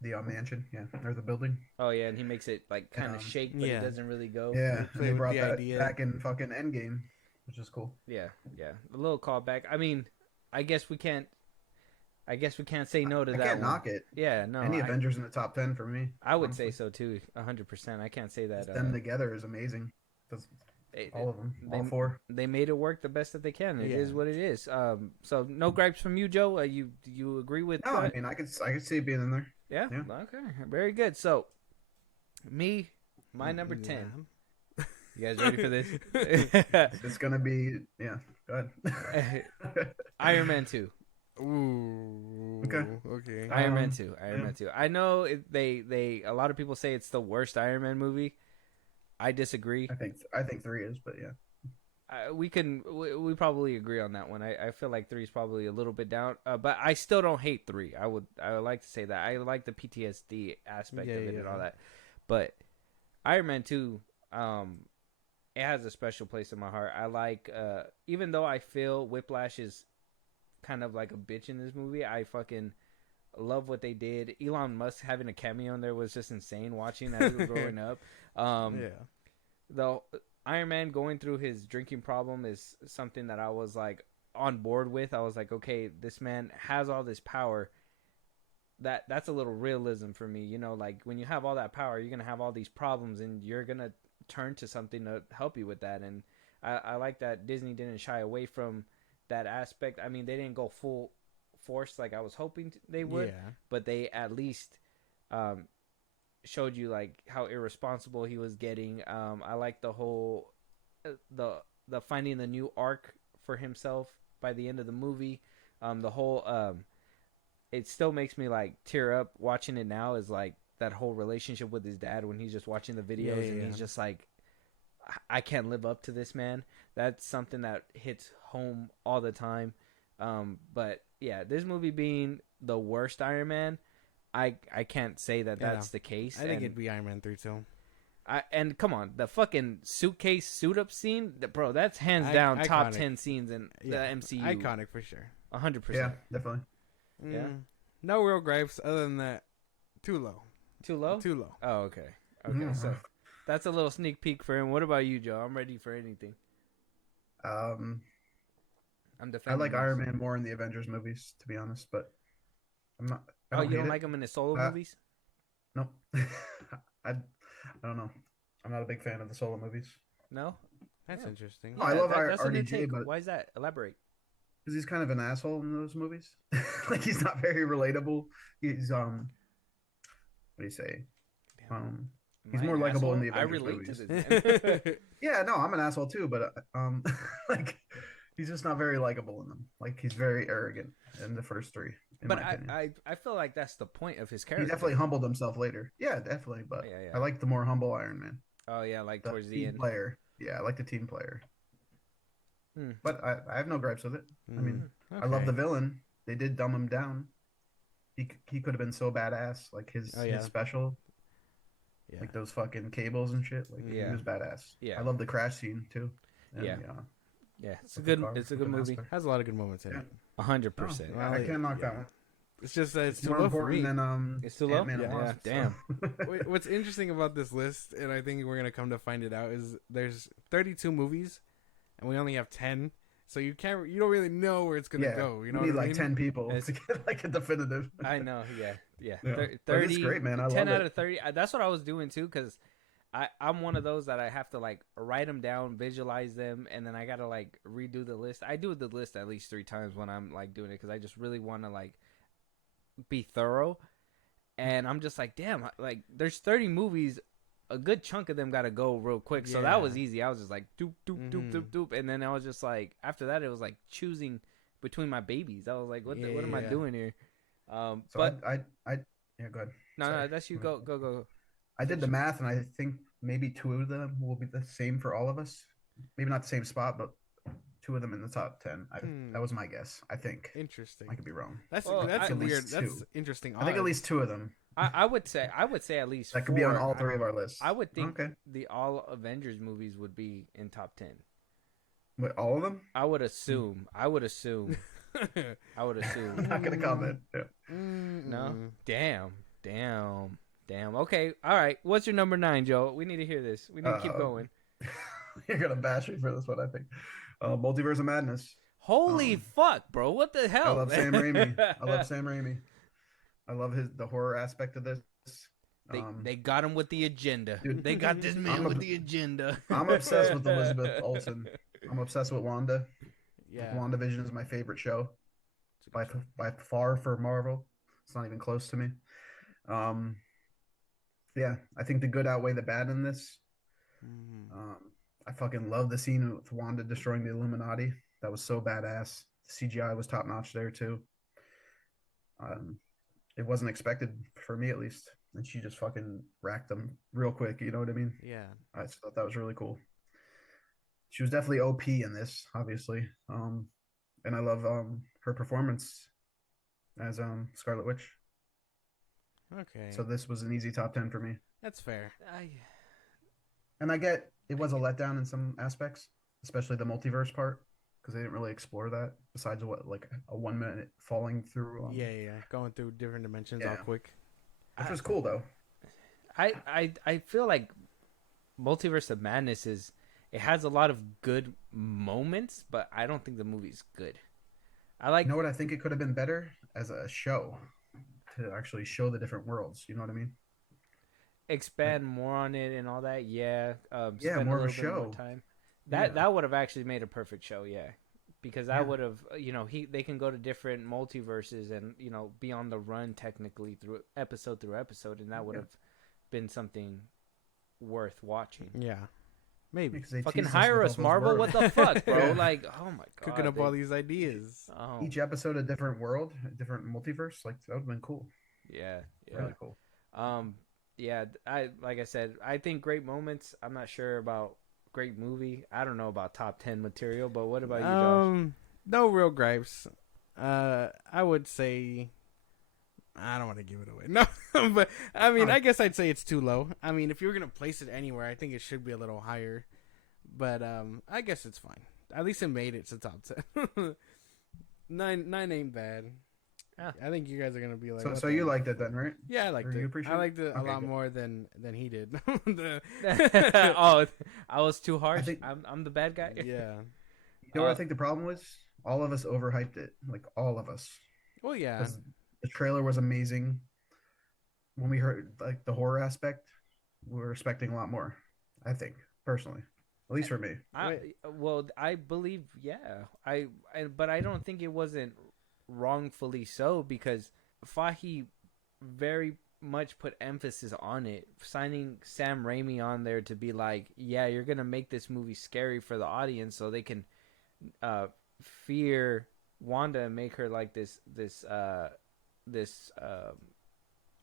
the mansion, yeah, or the building. Oh yeah, and he makes it like kind of shake, but yeah. it doesn't really go. Yeah, play they with brought the that idea. back in fucking Endgame, which is cool. Yeah. A little callback. I mean, I guess we can't say no to I that can't one. knock it. Yeah, no. Any Avengers in the top 10 for me. I would honestly. say so too, 100%. I can't say that. Just them together is amazing. All of them, all four. They made it work the best that they can. It is Yeah. what it is. So no gripes from you, Joe. You agree with? No, I mean I could see it being in there. Yeah? Yeah. Okay. Very good. So, my number 10. You guys ready for this? It's gonna be Go ahead. Iron Man 2. Ooh. Okay. Iron Man 2. Iron Man 2. I know they a lot of people say it's the worst Iron Man movie. I disagree. I think 3 is, but yeah. We probably agree on that one. I feel like 3 is probably a little bit down, but I still don't hate 3. I would like to say that I like the PTSD aspect of it and all that. But Iron Man 2, it has a special place in my heart. I like, even though I feel Whiplash is kind of like a bitch in this movie, I fucking love what they did. Elon Musk having a cameo in there was just insane watching as we were growing up. The Iron Man going through his drinking problem is something that I was like, on board with. I was like, okay, this man has all this power. That's a little realism for me. You know, like when you have all that power, you're gonna have all these problems, and you're gonna turn to something to help you with that. And I like that Disney didn't shy away from that aspect. I mean, they didn't go full force like I was hoping they would, but they at least showed you like how irresponsible he was getting. I like the whole the finding the new arc for himself by the end of the movie. The whole it still makes me like tear up watching it now. Is like that whole relationship with his dad when he's just watching the videos and he's just like, I can't live up to this, man. That's something that hits home all the time. But yeah, this movie being the worst Iron Man, I can't say that that's the case. I think it'd be Iron Man 3 too. And come on, the fucking suitcase suit up scene, bro. That's hands down top 10 scenes in the MCU. Iconic for sure. 100%. Yeah, definitely. Yeah. No real gripes other than that. Too low. Too low? Too low. Oh, okay. Okay, so that's a little sneak peek for him. What about you, Joe? I'm ready for anything. I'm defending. I like Iron Man more in the Avengers movies, to be honest, but I'm not. You don't like him in his solo movies? No. I don't know. I'm not a big fan of the solo movies. No? That's interesting. No, I love that's RDJ, but why is that? Elaborate. because he's kind of an asshole in those movies. Like he's not very relatable. He's what do you say? He's more likable in the Avengers movies. To this. Yeah, no, I'm an asshole too, but like he's just not very likable in them. Like he's very arrogant in the first three. But I feel like that's the point of his character. He definitely humbled himself later. Yeah, definitely. But I like the more humble Iron Man. Oh yeah, like towards the end. Player. Yeah, I like the team player. But I have no gripes with it. I mean, I love the villain. They did dumb him down. He could have been so badass. Like his special. Yeah. Like those fucking cables and shit. Like he was badass. Yeah. I love the crash scene too. And, yeah. It's a good movie. Has a lot of good moments in it. 100%. I can't knock that one. It's just that it's too more low for me. Than, it's too low. Yeah, damn. What's interesting about this list, and I think we're gonna come to find it out, is there's 32 movies, and we only have 10. So you don't really know where it's gonna go. You know, we need like 10 people to get like a definitive. I know. Yeah. 30. It's great, man. I 10 love out of 30. That's what I was doing too, because I'm one of those that I have to like write them down, visualize them, and then I gotta like redo the list. I do the list at least 3 times when I'm like doing it because I just really want to like be thorough. And I'm just like, damn, like there's 30 movies. A good chunk of them got to go real quick. So that was easy. I was just like, doop, doop, doop, doop, doop. And then I was just like, after that, it was like choosing between my babies. I was like, what am I doing here? So but I yeah, go ahead. No, that's you. Go. I did the math, and I think maybe 2 of them will be the same for all of us. Maybe not the same spot, but 2 of them in the top 10. That was my guess. I think. Interesting. I could be wrong. That's weird. That's interesting. I think at least 2 of them. I would say at least that could be on all 3 of our lists. I would think the all Avengers movies would be in top 10. Wait, all of them? I would assume. I'm not gonna comment. Yeah. No. Damn. Okay. All right. What's your number 9, Joe? We need to hear this. We need to keep going. You're gonna bash me for this one, I think. Multiverse of Madness. Holy fuck, bro! What the hell? I love Sam Raimi. I love the horror aspect of this. They got him with the agenda. Dude, they got this man with the agenda. I'm obsessed with Elizabeth Olsen. I'm obsessed with Wanda. Yeah, WandaVision is my favorite show by far for Marvel. It's not even close to me. Yeah, I think the good outweigh the bad in this. I fucking love the scene with Wanda destroying the Illuminati. That was so badass. The CGI was top notch there too. It wasn't expected for me, at least, and she just fucking racked them real quick. You know what I mean? Yeah. I just thought that was really cool. She was definitely OP in this, obviously, and I love her performance as Scarlet Witch. Okay. So this was an easy top 10 for me. That's fair. And I get it was a letdown in some aspects, especially the multiverse part, because they didn't really explore that besides what like a 1 minute falling through. Going through different dimensions all quick. Which was cool though. I feel like Multiverse of Madness is it has a lot of good moments, but I don't think the movie's good. I You like know what I think it could have been better as a show to actually show the different worlds. You know what I mean? Like, expand more on it and all that. Yeah, yeah, spend a more of a little bit more show. time. That Yeah, that would have actually made a perfect show. Yeah, because that yeah, would have they can go to different multiverses and be on the run technically through episode, and that would yeah. have been something worth watching. Yeah, maybe Because they Fucking teased us hire with all us, those Marvel. worlds. What the fuck, bro? Yeah. Like, oh my cooking god, up all these ideas. oh Each episode a different world, a different multiverse. Like that would have been cool. yeah, yeah. Really cool. Um, yeah. I like I said, I think great moments. I'm not sure about great movie. I don't know about top 10 material, but what about you, Josh? No real gripes. I would say I don't want to give it away. No, but I mean, I guess I'd say it's too low. I mean, if you were gonna place it anywhere, I think it should be a little higher. But I guess it's fine. At least it made it to top 10. Nine ain't bad. Yeah. I think you guys are gonna be like. So, what so the- you liked it then, right? Yeah, I liked Or you it. appreciate I liked it a Okay, lot good. more than he did. Oh, I was too harsh. I think- I'm the bad guy. Yeah. You know what I think the problem was? All of us overhyped it. Like all of us. Well, yeah. 'Cause the trailer was amazing. When we heard like the horror aspect, we were expecting a lot more. I think personally, at least for me. I believe, yeah. But I don't think it wasn't wrongfully so, because Fahi very much put emphasis on it, signing Sam Raimi on there to be like, yeah, you're gonna make this movie scary for the audience so they can fear Wanda and make her like this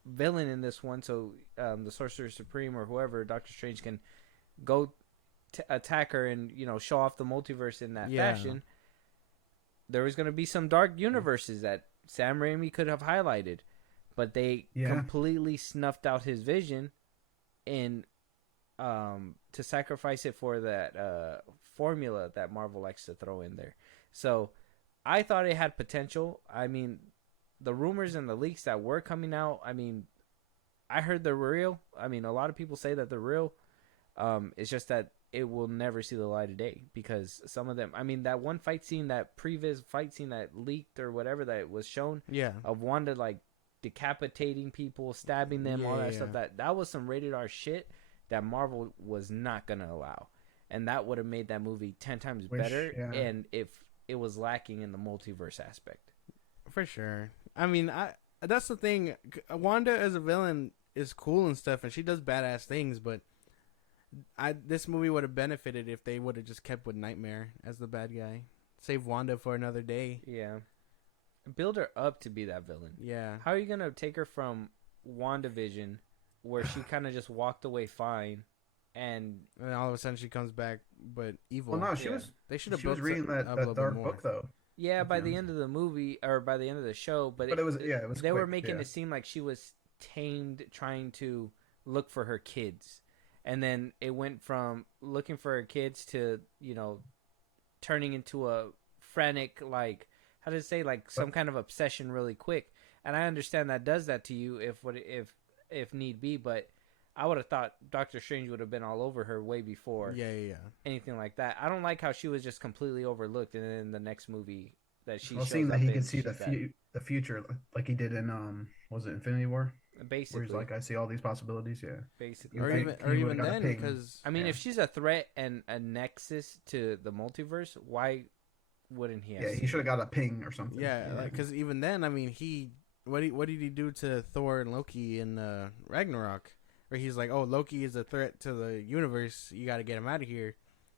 villain in this one, so the Sorcerer Supreme or whoever, Doctor Strange, can go attack her and show off the multiverse in that fashion. There was going to be some dark universes that Sam Raimi could have highlighted, but they completely snuffed out his vision in to sacrifice it for that formula that Marvel likes to throw in there. So I thought it had potential. I mean, the rumors and the leaks that were coming out, I mean, I heard they're real. I mean, a lot of people say that they're real. It's just that it will never see the light of day, because some of them, I mean, that one fight scene, that previous fight scene that leaked or whatever that was shown, of Wanda like decapitating people, stabbing them, all that stuff, that was some rated R shit that Marvel was not gonna allow, and that would have made that movie 10 times better. And if it was lacking in the multiverse aspect, for sure. I mean, that's the thing. Wanda as a villain is cool and stuff, and she does badass things, but this movie would have benefited if they would have just kept with Nightmare as the bad guy. Save Wanda for another day. Yeah. Build her up to be that villain. Yeah. How are you going to take her from WandaVision, where she kind of just walked away fine, and all of a sudden she comes back, but evil? Well, no, she was. They should have She was built reading it that, up a that little dark bit more. book though. yeah, by the end of the movie, or by the end of the show, but it was it was. they were quick, making yeah. it seem like she was tamed, trying to look for her kids, and then it went from looking for her kids to turning into a frantic, like, how to say, like some kind of obsession really quick. And I understand that does that to you if need be, but I would have thought Doctor Strange would have been all over her way before anything like that. I don't like how she was just completely overlooked, and then in the next movie that she seeing that he could see she's the future, like he did in was it Infinity War? basically, Where he's like, I see all these possibilities. Yeah. basically. Or He even would've got a then, ping. because I mean, if she's a threat and a nexus to the multiverse, why wouldn't he? He should have got a ping or something. because even then, I mean, what did he do to Thor and Loki in Ragnarok? Where he's like, oh, Loki is a threat to the universe, you got to get him out of here,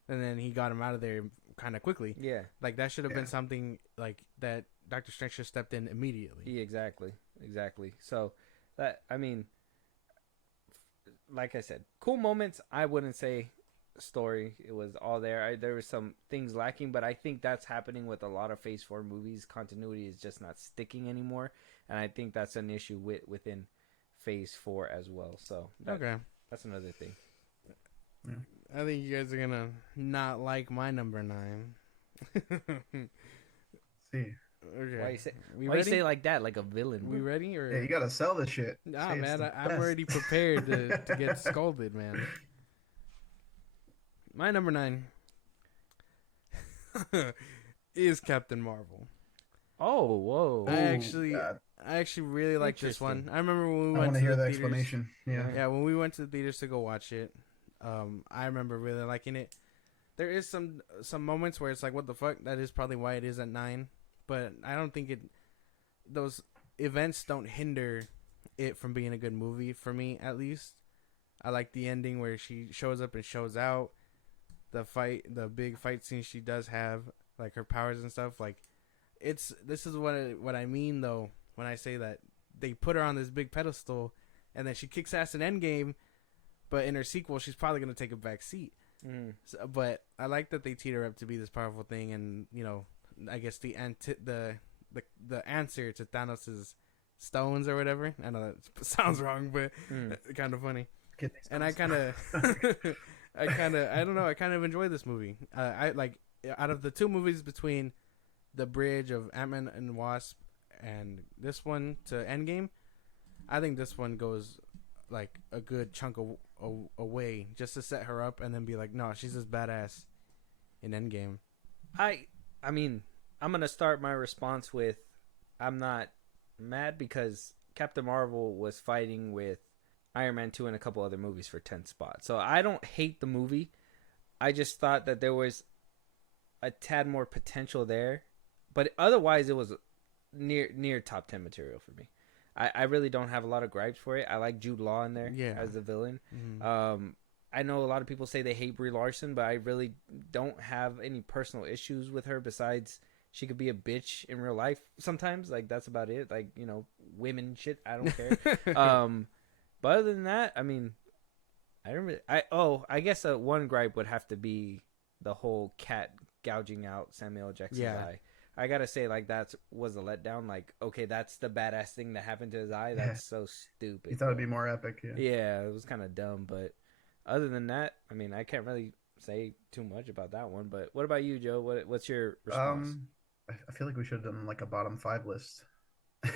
and then he got him out of there kind of quickly. Yeah, like that should have been something like that. Doctor Strange should have stepped in immediately. Yeah, exactly. So that, I mean, like I said, cool moments. I wouldn't say story. It was all there. There were some things lacking, but I think that's happening with a lot of Phase 4 movies. Continuity is just not sticking anymore, and I think that's an issue within Phase 4 as well. So that's another thing. Yeah. I think you guys are gonna not like my number 9. See. Okay. Why you say it like that, like a villain? We ready? Or Yeah, you gotta sell this shit. nah, Say it's man, the I'm best. already prepared to get scolded, man. My number 9 is Captain Marvel. Oh, whoa. God. I actually really like this one. Interesting. I remember when we I went want to to hear the the theaters. explanation. Yeah. Yeah, when we went to the theaters to go watch it, I remember really liking it. There is some moments where it's like, what the fuck? That is probably why it is at 9. But I don't think those events don't hinder it from being a good movie for me, at least. I like the ending where she shows up and shows out. The big fight scene she does have, like her powers and stuff. Like, this is what I mean though when I say that they put her on this big pedestal, and then she kicks ass in Endgame, but in her sequel she's probably gonna take a back seat. So, but I like that they teed her up to be this powerful thing, and I guess the answer to Thanos' stones or whatever. I know that sounds wrong, but kind of funny. And I kind of, I don't know. I kind of enjoy this movie. I like out of the two movies between the bridge of Ant-Man and Wasp and this one to Endgame, I think this one goes like a good chunk away just to set her up and then be like, no, she's this badass in Endgame. I mean, I'm gonna start my response with, I'm not mad because Captain Marvel was fighting with Iron Man 2 and a couple other movies for 10th spot. So I don't hate the movie. I just thought that there was a tad more potential there. But otherwise, it was near top 10 material for me. I really don't have a lot of gripes for it. I like Jude Law in there as the villain. Mm-hmm. I know a lot of people say they hate Brie Larson, but I really don't have any personal issues with her besides she could be a bitch in real life sometimes. Like, that's about it. Like, women shit, I don't care. But other than that, I mean, I guess one gripe would have to be the whole cat gouging out Samuel L. Jackson's eye. I gotta say, like, that was a letdown. Like, okay, that's the badass thing that happened to his eye. That's so stupid. You thought it'd be more epic, yeah. Yeah, it was kind of dumb, but other than that, I mean, I can't really say too much about that one. But what about you, Joe? What's your response? I feel like we should have done like a bottom 5 list.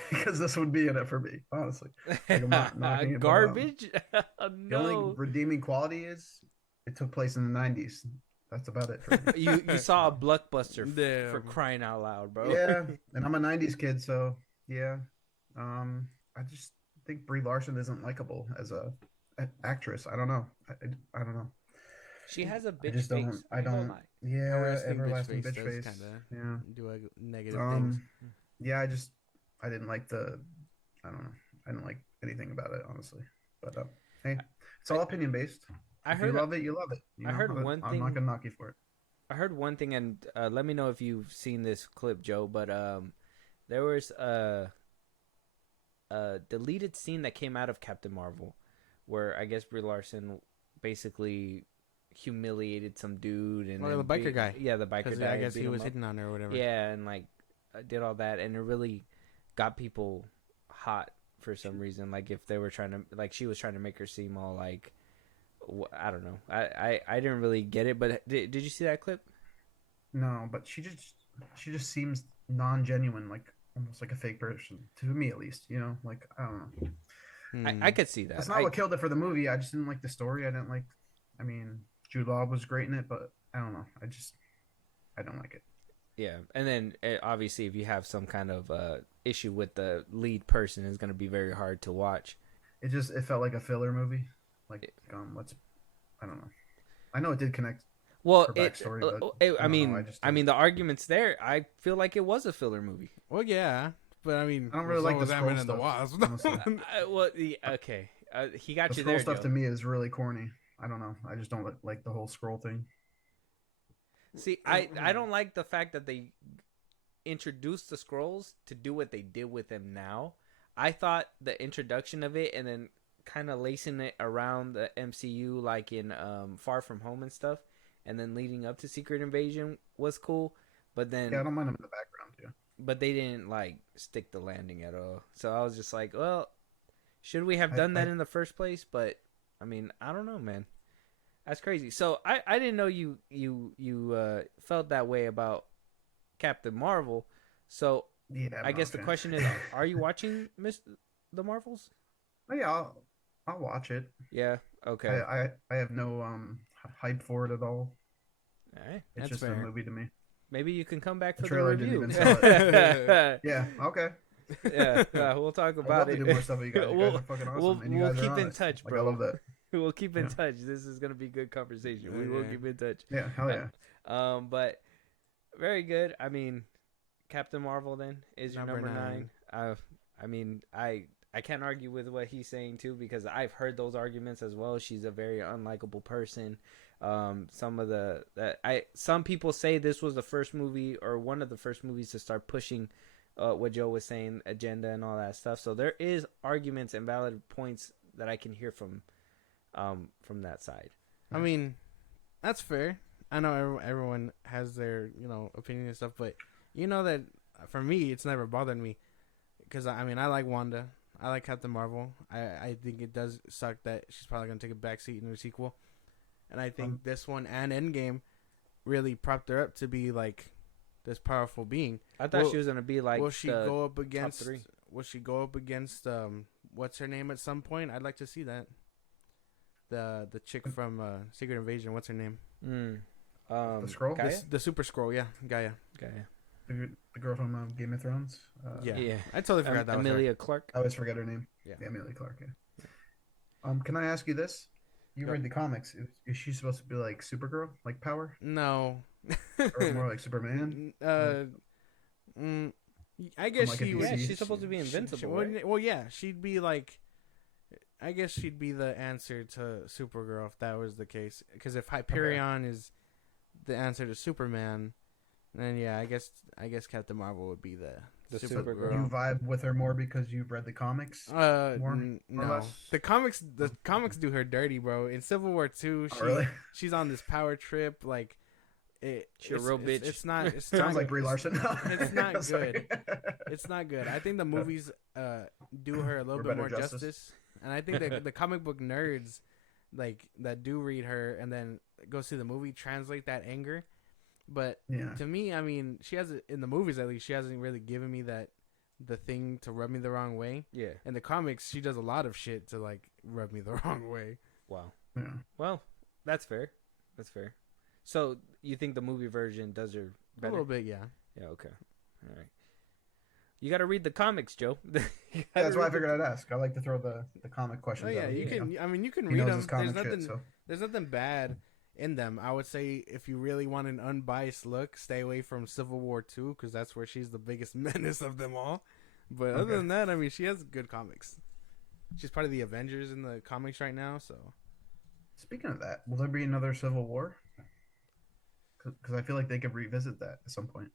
Because this would be in it for me, honestly. Like, I'm not knocking it, garbage. The only redeeming quality is it took place in the 90s. That's about it for me. You saw a blockbuster for crying out loud, bro. Yeah, and I'm a 90s kid, so yeah. I just think Brie Larson isn't likable as an actress. I don't know. I don't know. She has a bitch face. I don't. Yeah, everlasting bitch face. Yeah. Do a negative things. Yeah, I didn't like I don't know. I didn't like anything about it, honestly. But hey, it's all opinion based. If you love it, you love it. I heard one thing. I'm not gonna knock you for it. I heard one thing, and let me know if you've seen this clip, Joe. But there was a deleted scene that came out of Captain Marvel, where I guess Brie Larson basically humiliated some dude and the biker guy. Yeah, the biker guy. I guess he was hitting on her or whatever. Yeah, and like did all that, and it really got people hot for some reason. Like if they were trying to, like she was trying to make her seem all like, I don't know. I didn't really get it, but did you see that clip? No, but she just seems non-genuine, like almost like a fake person to me, at least. Like I don't know. I could see that. That's not what killed it for the movie. I just didn't like the story. I mean, Jude Law was great in it, but I don't know. I don't like it. Yeah, and then obviously if you have some kind of issue with the lead person, it's going to be very hard to watch. It felt like a filler movie. Like, I don't know. I know it did connect. Well, backstory, I mean, the argument's there. I feel like it was a filler movie. Well, yeah, but I mean, I don't really like the scroll stuff. The Wasp. Okay, he got the you scroll there. Stuff Joe. To me is really corny. I don't know. I just don't like the whole scroll thing. See, I don't like the fact that they introduced the scrolls to do what they did with them now. I thought the introduction of it and then kind of lacing it around the MCU like in Far From Home and stuff, and then leading up to Secret Invasion was cool. But then I don't mind them in the background too. But they didn't like stick the landing at all. So I was just like, well, should we have done that in the first place? But I mean, I don't know, man. That's crazy. So I didn't know you felt that way about Captain Marvel. So yeah, I guess the question is, are you watching the Marvels? Oh, yeah, I'll watch it. Yeah. Okay. I have no hype for it at all. All right. It's That's just a fair. movie to me. Maybe you can come back The for the trailer didn't review. even sell Yeah. Yeah, okay. We'll talk I'd love about to it. do more stuff with you guys. You guys are fucking awesome. and you we'll guys are keep in honest. touch, Like, bro. I love that. We'll keep in Yeah. touch. This is gonna be good conversation. We will Yeah. keep in touch. Yeah, hell yeah. But very good. I mean, Captain Marvel then is your number nine. I mean, I can't argue with what he's saying too, because I've heard those arguments as well. She's a very unlikable person. Some people say this was the first movie or one of the first movies to start pushing what Joe was saying, agenda and all that stuff. So there is arguments and valid points that I can hear from that side. I mean, that's fair. I know everyone has their, opinion and stuff, but you know that for me, it's never bothered me. Because, I mean, I like Wanda. I like Captain Marvel. I think it does suck that she's probably going to take a backseat in the sequel. And I think this one and Endgame really propped her up to be, like, this powerful being. I thought she was going to be, like, will she go up against, top three. Will she go up against, what's her name at some point? I'd like to see that. The chick from Secret Invasion, what's her name? The Skrull? Gaia? The Super Scroll, yeah, Gaia. Gaia. The girl from Game of Thrones. Yeah. I totally forgot that was her. Emilia Clarke. I always forget her name. Yeah. Emilia Clarke. Yeah. Can I ask you this? You read the comics. Is she supposed to be like Supergirl, like power, No. or more like Superman? I guess Like a she DC? would. Yeah, she's supposed to be invincible, right? Well, yeah, she'd be like. I guess she'd be the answer to Supergirl if that was the case. Because if Hyperion is the answer to Superman, then yeah, I guess Captain Marvel would be the Supergirl. You vibe with her more because you've read the comics. No. less? The comics do her dirty, bro. In Civil War 2, Really? she's on this power trip, like She's a real bitch. It's not. It's Sounds not, like Brie Larson. It's not Sorry. good. It's not good. I think the movies do her a little Or bit better more justice. justice, and I think that the comic book nerds, like that, do read her and then go see the movie, translate that anger. But Yeah. to me, I mean, she has in the movies at least, she hasn't really given me the thing to rub me the wrong way. Yeah. In the comics, she does a lot of shit to like rub me the wrong way. Wow. Yeah. Well, that's fair. That's fair. So you think the movie version does her A better? little bit, yeah. Yeah. Okay. All right. You got to read the comics, Joe. Yeah, that's why I figured I'd ask. I like to throw the comic questions. Oh yeah, out. you can. I mean, you can He read knows them. his comic shit, so. There's nothing bad in them. I would say if you really want an unbiased look, stay away from Civil War 2 because that's where she's the biggest menace of them all. But other than that, I mean, she has good comics. She's part of the Avengers in the comics right now, so. Speaking of that, will there be another Civil War? Because I feel like they could revisit that at some point.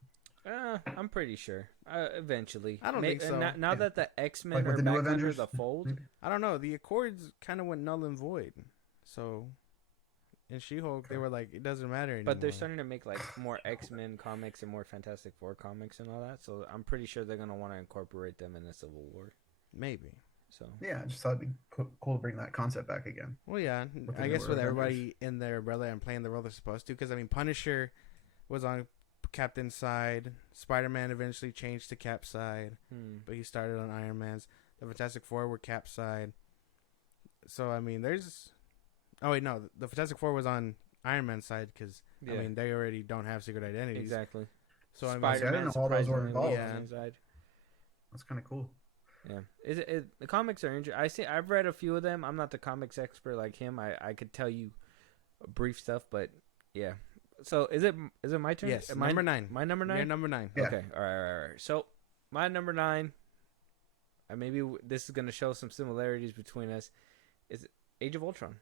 I'm pretty sure. Eventually. I don't think so. Now that the X-Men Like with are the new back under Avengers, the fold. maybe? I don't know. The Accords kind of went null and void. So, in She-Hulk, they were like, it doesn't matter anymore. But they're starting to make like more X-Men comics and more Fantastic Four comics and all that. So I'm pretty sure they're gonna want to incorporate them in the Civil War. Maybe. So Yeah, I just thought it'd be cool to bring that concept back again. Well, yeah. With the I guess newer with Avengers. everybody in their umbrella and playing the role they're supposed to. Because, I mean, Punisher was on Captain's side. Spider-Man eventually changed to Cap's side. But he started on Iron Man's. The Fantastic Four were Cap's side. So, I mean, there's... Oh, wait, no. The Fantastic Four was on Iron Man's side because, I mean, they already don't have secret identities. exactly. So, I mean, I didn't know all those were involved. Yeah. Inside. That's kind of cool. Yeah, the comics are interesting. I've read a few of them. I'm not the comics expert like him. I could tell you brief stuff, but yeah. So is it my turn? Yes, My number 9. My number 9. You're number 9. Yeah. Okay, all right. So my number 9. And maybe this is gonna show some similarities between us. Is Age of Ultron.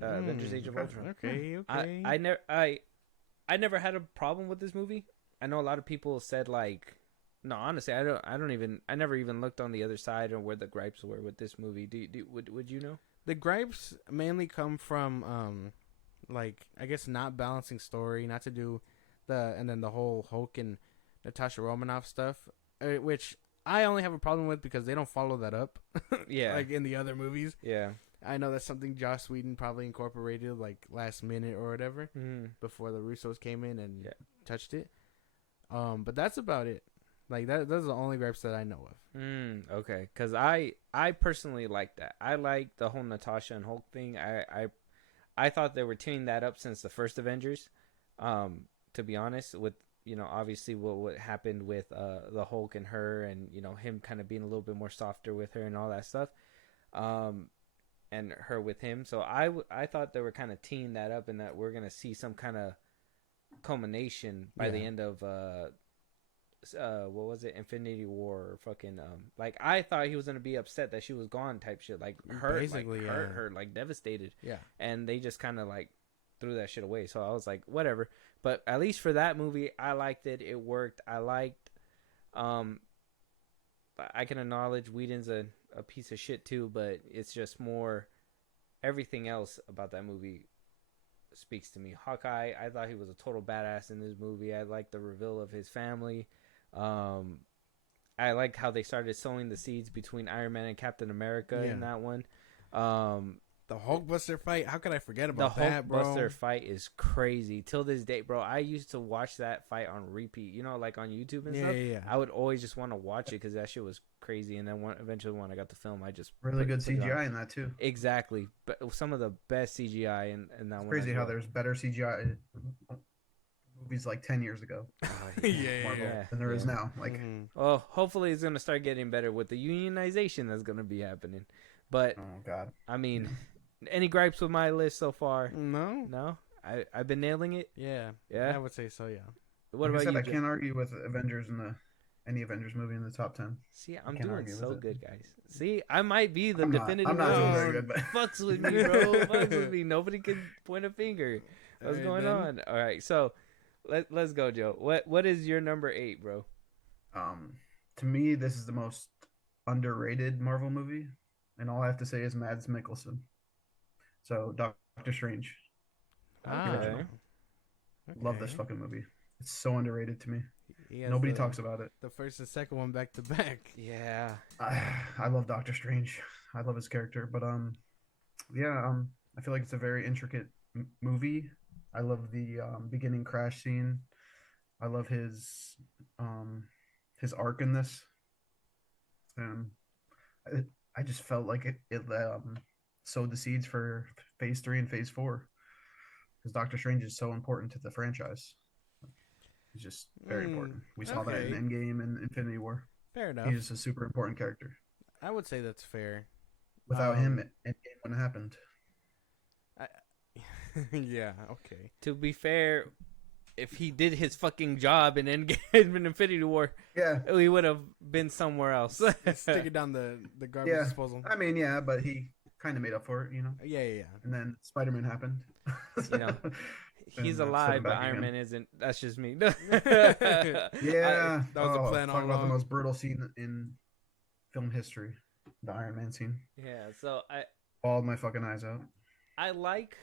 Avengers: Age of Ultron. Okay. I never had a problem with this movie. I know a lot of people said like. No, honestly, I never even looked on the other side or where the gripes were with this movie. Would you know? The gripes mainly come from, like, I guess not balancing story, not to do and then the whole Hulk and Natasha Romanoff stuff, which I only have a problem with because they don't follow that up. Yeah. Like in the other movies. Yeah. I know that's something Joss Whedon probably incorporated, like, last minute or whatever, before the Russos came in and touched it. But that's about it. Like, those are the only gripes that I know of. Okay. Because I personally like that. I like the whole Natasha and Hulk thing. I I thought they were tearing that up since the first Avengers. To be honest, with obviously what happened with the Hulk and her, and him kind of being a little bit more softer with her and all that stuff, and her with him. So I thought they were kind of teeing that up, and that we're gonna see some kind of culmination by the end of what was it, Infinity War, or fucking like I thought he was gonna be upset that she was gone type shit, like hurt, basically, like hurt her, like devastated. Yeah. And they just kind of like threw that shit away. So I was like, whatever. But at least for that movie, I liked it. It worked. I liked. I can acknowledge Whedon's a piece of shit too, but it's just more. Everything else about that movie speaks to me. Hawkeye, I thought he was a total badass in this movie. I liked the reveal of his family. I like how they started sowing the seeds between Iron Man and Captain America in that one. The Hulkbuster fight, how could I forget about that, bro? The Hulkbuster fight is crazy. Till this day, bro, I used to watch that fight on repeat, like on YouTube and stuff. Yeah. I would always just want to watch it because that shit was crazy. And then eventually when I got the film, I just... Really good CGI in that, too. Exactly. But some of the best CGI in that one. It's crazy how there's better CGI movies like 10 years ago. Than there is now. Like, well, hopefully it's going to start getting better with the unionization that's going to be happening. But, oh, God. I mean... Any gripes with my list so far? No. I've been nailing it. Yeah. I would say so. Yeah. What about you? I can't argue with Avengers in any Avengers movie in the top 10. See, I'm doing so good, guys. See, I might be the definitive. I'm not doing very good, but fucks with me, bro. Fucks with me. Nobody can point a finger. What's going on? All right, so let's go, Joe. What is your number 8, bro? To me, this is the most underrated Marvel movie, and all I have to say is Mads Mikkelsen. So, Doctor Strange. Okay. Love this fucking movie. It's so underrated to me. Nobody talks about it. The first and second one back to back. Yeah. I love Doctor Strange. I love his character. But, I feel like it's a very intricate movie. I love the beginning crash scene. I love his arc in this. I just felt like it sowed the seeds for phase 3 and phase 4, because Doctor Strange is so important to the franchise. He's just very important. We saw that in Endgame and Infinity War. Fair enough. He's a super important character. I would say that's fair. Without him, Endgame wouldn't have happened. Yeah, okay. To be fair, if he did his fucking job in Endgame and Infinity War, he would have been somewhere else. Stick it down the garbage disposal. I mean, but he kind of made up for it, Yeah. And then Spider-Man happened. He's alive, but Iron Man isn't. That's just me. That was the plan all along. Talk about the most brutal scene in film history, the Iron Man scene. Yeah, so I bawled my fucking eyes out. I like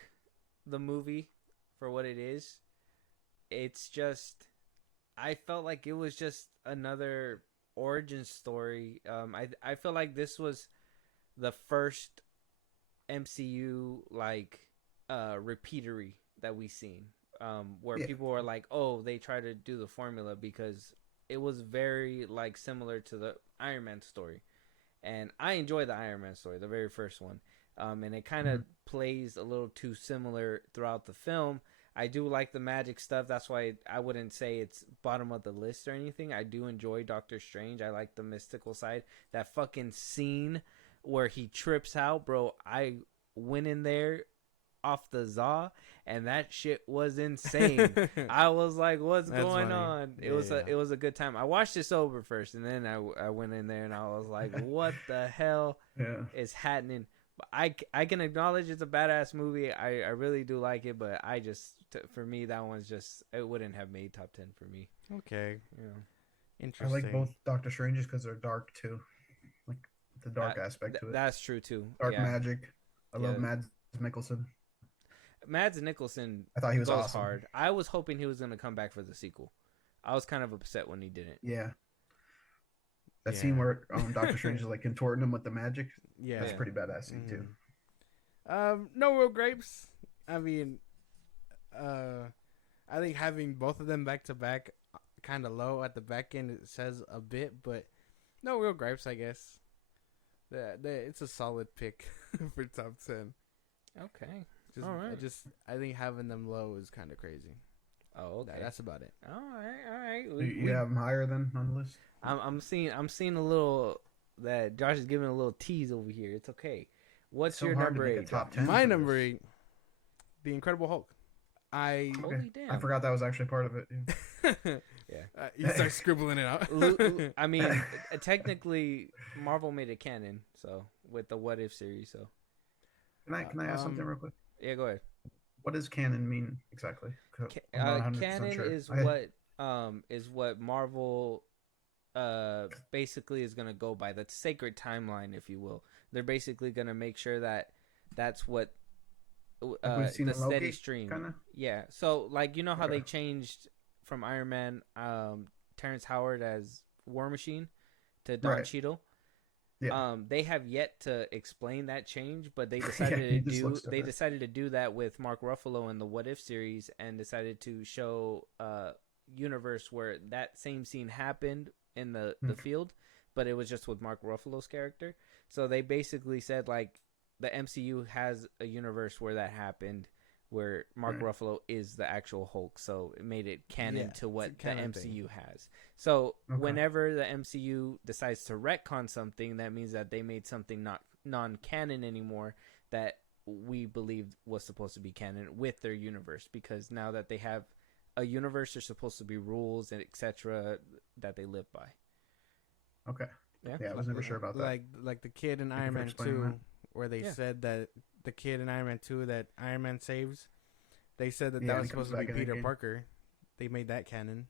the movie for what it is. It's just, I felt like it was just another origin story. I feel like this was the first MCU repeatery that we seen, where people were like, oh, they try to do the formula, because it was very similar to the Iron Man story, and I enjoy the Iron Man story, the very first one, and it kind of plays a little too similar throughout the film. I do like the magic stuff. That's why I wouldn't say it's bottom of the list or anything. I do enjoy Doctor Strange. I like the mystical side. That fucking scene where he trips out, bro. I went in there off the Zaw, and that shit was insane. I was like, "What's going on?" It was a good time. I watched it sober first, and then I went in there and I was like, "What the hell is happening?" I can acknowledge it's a badass movie. I really do like it, but for me, that one's just, it wouldn't have made top 10 for me. Okay. Interesting. I like both Doctor Stranges because they're dark too. Like the dark aspect to it. That's true too. Dark magic. I love Mads Mikkelsen. Mads Mikkelsen, I thought he was awesome. Hard. I was hoping he was going to come back for the sequel. I was kind of upset when he didn't. Yeah. That scene where Doctor Strange is contorting him with the magic. Yeah, that's pretty badass scene too. No real gripes. I mean, I think having both of them back to back, kind of low at the back end, it says a bit, but no real gripes, I guess. It's a solid pick for top 10. Okay, All right. I think having them low is kind of crazy. Oh, okay. That's about it. All right. You have them higher than on the list? I'm seeing a little that Josh is giving a little tease over here. It's okay. What's So your hard to number make a 8? top 10 My for number this. 8, The Incredible Hulk. Okay. Holy damn. I forgot that was actually part of it. Yeah. Yeah. You start scribbling it out. I mean, technically, Marvel made it canon, so with the What If series. So Can I ask something real quick? yeah, go ahead. What does canon mean exactly? 'Cause I'm not 100% Canon sure. is what Marvel basically is going to go by. That's sacred timeline, if you will. They're basically going to make sure that that's what Like we've seen the in Loki, steady stream. kinda? Yeah. So like, you know how Okay. they changed from Iron Man, Terrence Howard as War Machine to Don Right. Cheadle. Yeah. They have yet to explain that change, but they Yeah, decided he to just do. looks They different. decided to do that with Mark Ruffalo in the What If series, and decided to show universe where that same scene happened in the field, but it was just with Mark Ruffalo's character. So they basically said like the MCU has a universe where that happened, where Mark Right. Ruffalo is the actual Hulk. So it made it canon Yeah, to what it's the a canon MCU has. So Okay. whenever the MCU decides to retcon something, that means that they made something not non-canon anymore that we believed was supposed to be canon with their universe, because now that they have a universe, there's supposed to be rules and etc. that they live by. Okay. Yeah. Yeah, I was never sure about that. Like the kid in Thank you Iron for Man explaining 2, that. where they Yeah. said that the kid in Iron Man 2 that Iron Man saves, they said that Yeah, that and was he comes supposed to be back in Peter Endgame. Parker. They made that canon.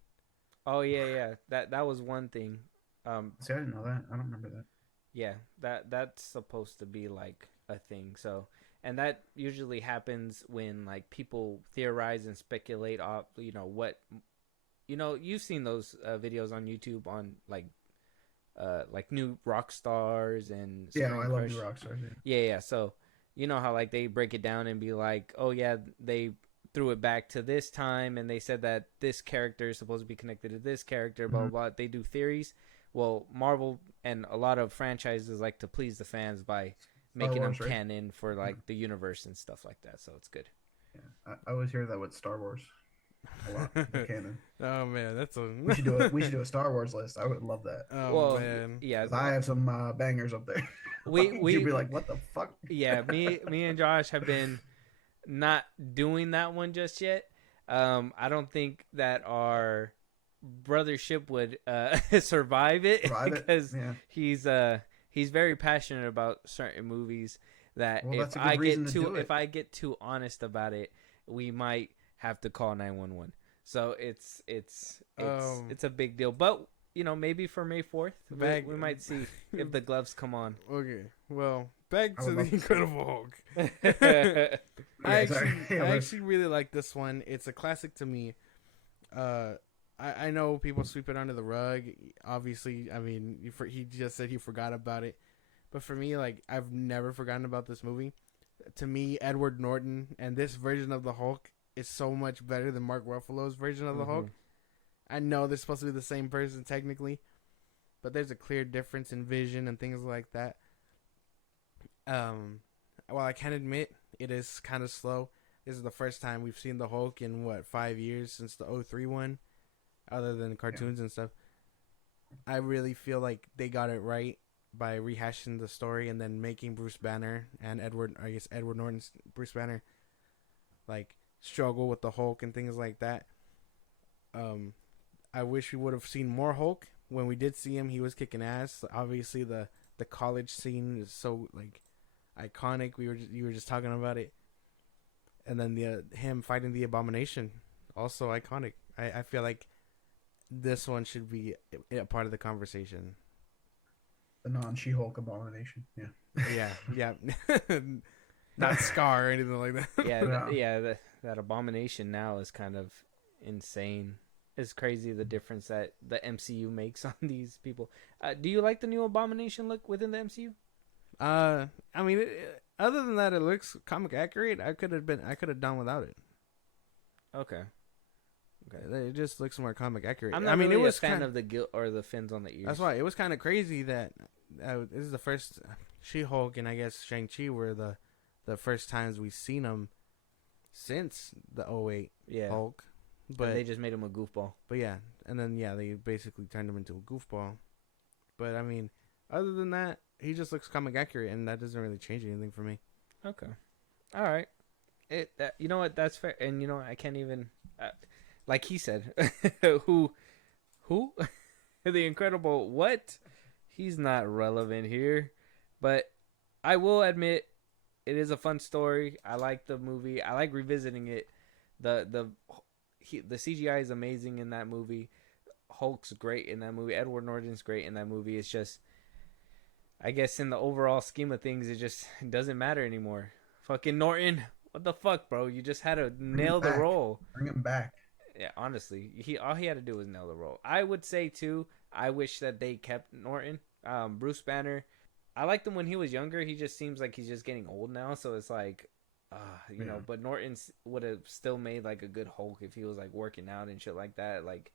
Oh yeah. That was one thing. See, I didn't know that. I don't remember that. Yeah, that's supposed to be like a thing. So, and that usually happens when like people theorize and speculate off, what, you've seen those videos on YouTube on like new rock stars and Yeah, Supreme I love Crush. New Rockstars. Yeah. So, you know how like they break it down and be like, oh yeah, they threw it back to this time and they said that this character is supposed to be connected to this character, blah, blah, blah. They do theories. Well, Marvel and a lot of franchises like to please the fans by making Wars, them right? canon for like the universe and stuff like that. So it's good. Yeah, I always hear that with Star Wars a lot. The canon. Oh man, that's a We should do a Star Wars list. I would love that. oh Well, man. yeah, 'Cause I have some bangers up there. We- You'd be like, what the fuck? yeah. Me and Josh have been not doing that one just yet. I don't think that our brothership would survive it Survive it? because Yeah. he's very passionate about certain movies that Well, that's if a good I reason get to do too it. if I get too honest about it, we might have to call 911. So it's a big deal. But maybe for May 4th, we might see if the gloves come on. Okay, well, back I to would the love to see Incredible Hulk. Yeah, I exactly. Yeah, actually really like this one. It's a classic to me. I know people sweep it under the rug. Obviously, I mean, he just said he forgot about it. But for me, like, I've never forgotten about this movie. To me, Edward Norton and this version of the Hulk is so much better than Mark Ruffalo's version of the Hulk. I know they're supposed to be the same person technically, but there's a clear difference in vision and things like that. While I can admit it is kind of slow, this is the first time we've seen the Hulk in 5 years since the 03 one, other than cartoons and stuff. I really feel like they got it right by rehashing the story and then making Bruce Banner and Edward Norton's Bruce Banner like struggle with the Hulk and things like that. I wish we would have seen more Hulk. When we did see him, he was kicking ass. Obviously, the college scene is so like iconic. You were just talking about it, and then him fighting the Abomination, also iconic. I feel like this one should be a part of the conversation. The non-She-Hulk abomination. Yeah. Yeah. Not Scar or anything like that. Yeah. That Abomination now is kind of insane. It's crazy the difference that the MCU makes on these people. Do you like the new Abomination look within the MCU? I mean, other than that, it looks comic accurate. I could have done without it. Okay. It just looks more comic accurate. I'm not I mean, really it was a fan kind of the guilt or the fins on the ears. That's why it was kind of crazy that this is the first She-Hulk and I guess Shang-Chi were the first times we've seen them since the '08 Yeah, Hulk. but they just made him a goofball. But yeah, and then they basically turned him into a goofball. But I mean, other than that, he just looks comic accurate, and that doesn't really change anything for me. Okay, all right. You know what? That's fair. And you know, I can't even, like he said, who, the Incredible what? He's not relevant here, but I will admit, it is a fun story. I like the movie. I like revisiting it. The CGI is amazing in that movie. Hulk's great in that movie. Edward Norton's great in that movie. It's just, I guess, in the overall scheme of things, it doesn't matter anymore. Fucking Norton, what the fuck, bro? You just had to nail the role. Bring him back. Yeah, honestly, all he had to do was nail the role. I would say too, I wish that they kept Norton. Bruce Banner, I liked him when he was younger. He just seems like he's just getting old now. So it's like, you know. But Norton would have still made like a good Hulk if he was like working out and shit like that. Like,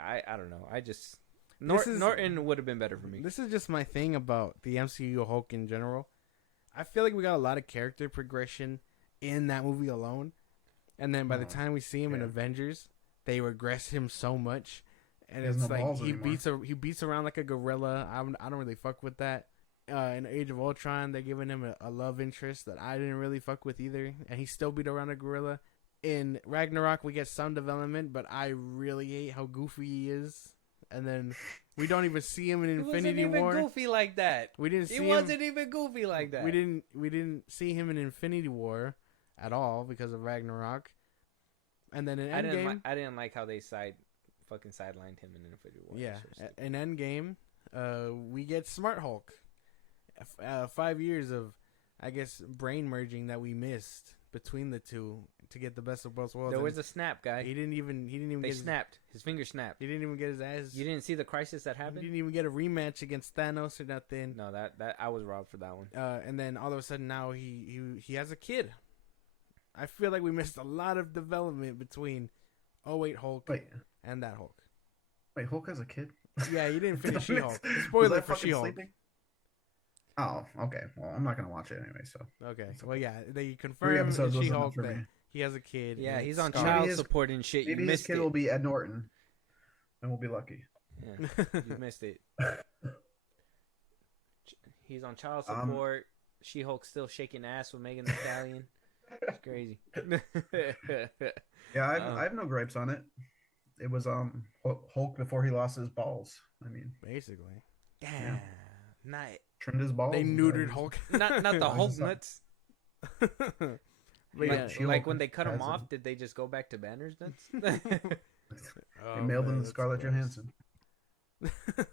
I don't know. I just Norton would have been better for me. This is just my thing about the MCU Hulk in general. I feel like we got a lot of character progression in that movie alone, and then by the time we see him in Avengers, they regress him so much, and it's like he beats around like a gorilla. I don't really fuck with that. In Age of Ultron, they're giving him a love interest that I didn't really fuck with either, and he still beat around a gorilla. In Ragnarok, we get some development, but I really hate how goofy he is. And then we don't even see him in Infinity War. He wasn't even goofy like that. He wasn't even goofy like that. We didn't see him in Infinity War at all because of Ragnarok. And then in Endgame, I didn't like how they sidelined him in Infinity War. Yeah, in Endgame, we get Smart Hulk. 5 years of, I guess, brain merging that we missed between the two to get the best of both worlds. There was a snap, guy. He didn't even. They snapped. His finger snapped. He didn't even get his ass. You didn't see the crisis that happened. He didn't even get a rematch against Thanos or nothing. No, that I was robbed for that one. And then all of a sudden now he has a kid. I feel like we missed a lot of development between 08 Hulk and that Hulk. Wait, Hulk has a kid? Yeah, you didn't finish She-Hulk. Spoiler for She-Hulk. Sleeping? Oh, okay. Well, I'm not gonna watch it anyway. So okay. Well, yeah, they 3 confirmed episodes in wasn't She-Hulk enough for that me. he has a kid. Yeah, he's on maybe child support and shit. Maybe You his missed kid it. will be Ed Norton, and we'll be lucky. Yeah, you missed it. He's on child support. She-Hulk's still shaking ass with Megan Thee Stallion. It's crazy. Yeah, I have no gripes on it. It was Hulk before he lost his balls. I mean, basically. Yeah. Not trimmed his balls. They neutered Hulk. not the Hulk nuts. But like when they cut him off, did they just go back to Banner's nuts? They mailed him to Scarlett Johansson.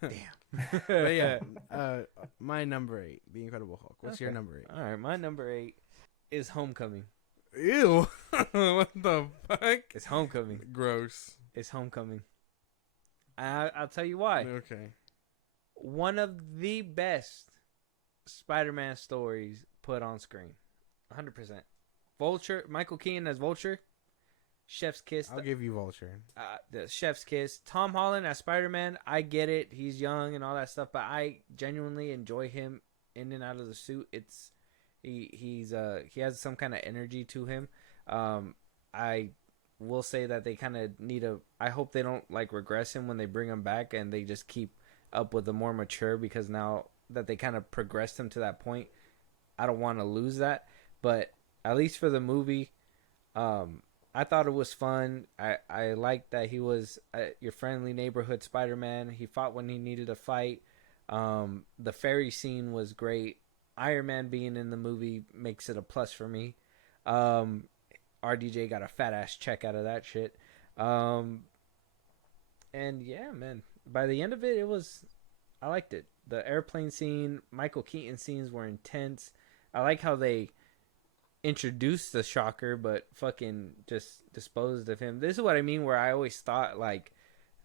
Damn. But yeah, my number 8, The Incredible Hulk. What's your number 8? All right, my number 8 is Homecoming. Ew. What the fuck? It's Homecoming. Gross. It's Homecoming. I'll tell you why. Okay. One of the best Spider-Man stories put on screen. 100%. Vulture, Michael Keaton as Vulture. Chef's kiss. I'll give you Vulture. The chef's kiss. Tom Holland as Spider-Man. I get it. He's young and all that stuff, but I genuinely enjoy him in and out of the suit. He has some kind of energy to him. I will say that they kind of need I hope they don't like regress him when they bring him back and they just keep up with the more mature, because now that they kind of progressed him to that point, I don't want to lose that. But at least for the movie, I thought it was fun. I liked that he was your friendly neighborhood Spider-Man. He fought when he needed to fight. The ferry scene was great. Iron Man being in the movie makes it a plus for me. RDJ got a fat ass check out of that shit. And yeah, man, by the end of it, I liked it. The airplane scene, Michael Keaton scenes were intense. I like how they introduced the Shocker, but fucking just disposed of him. This is what I mean, where I always thought like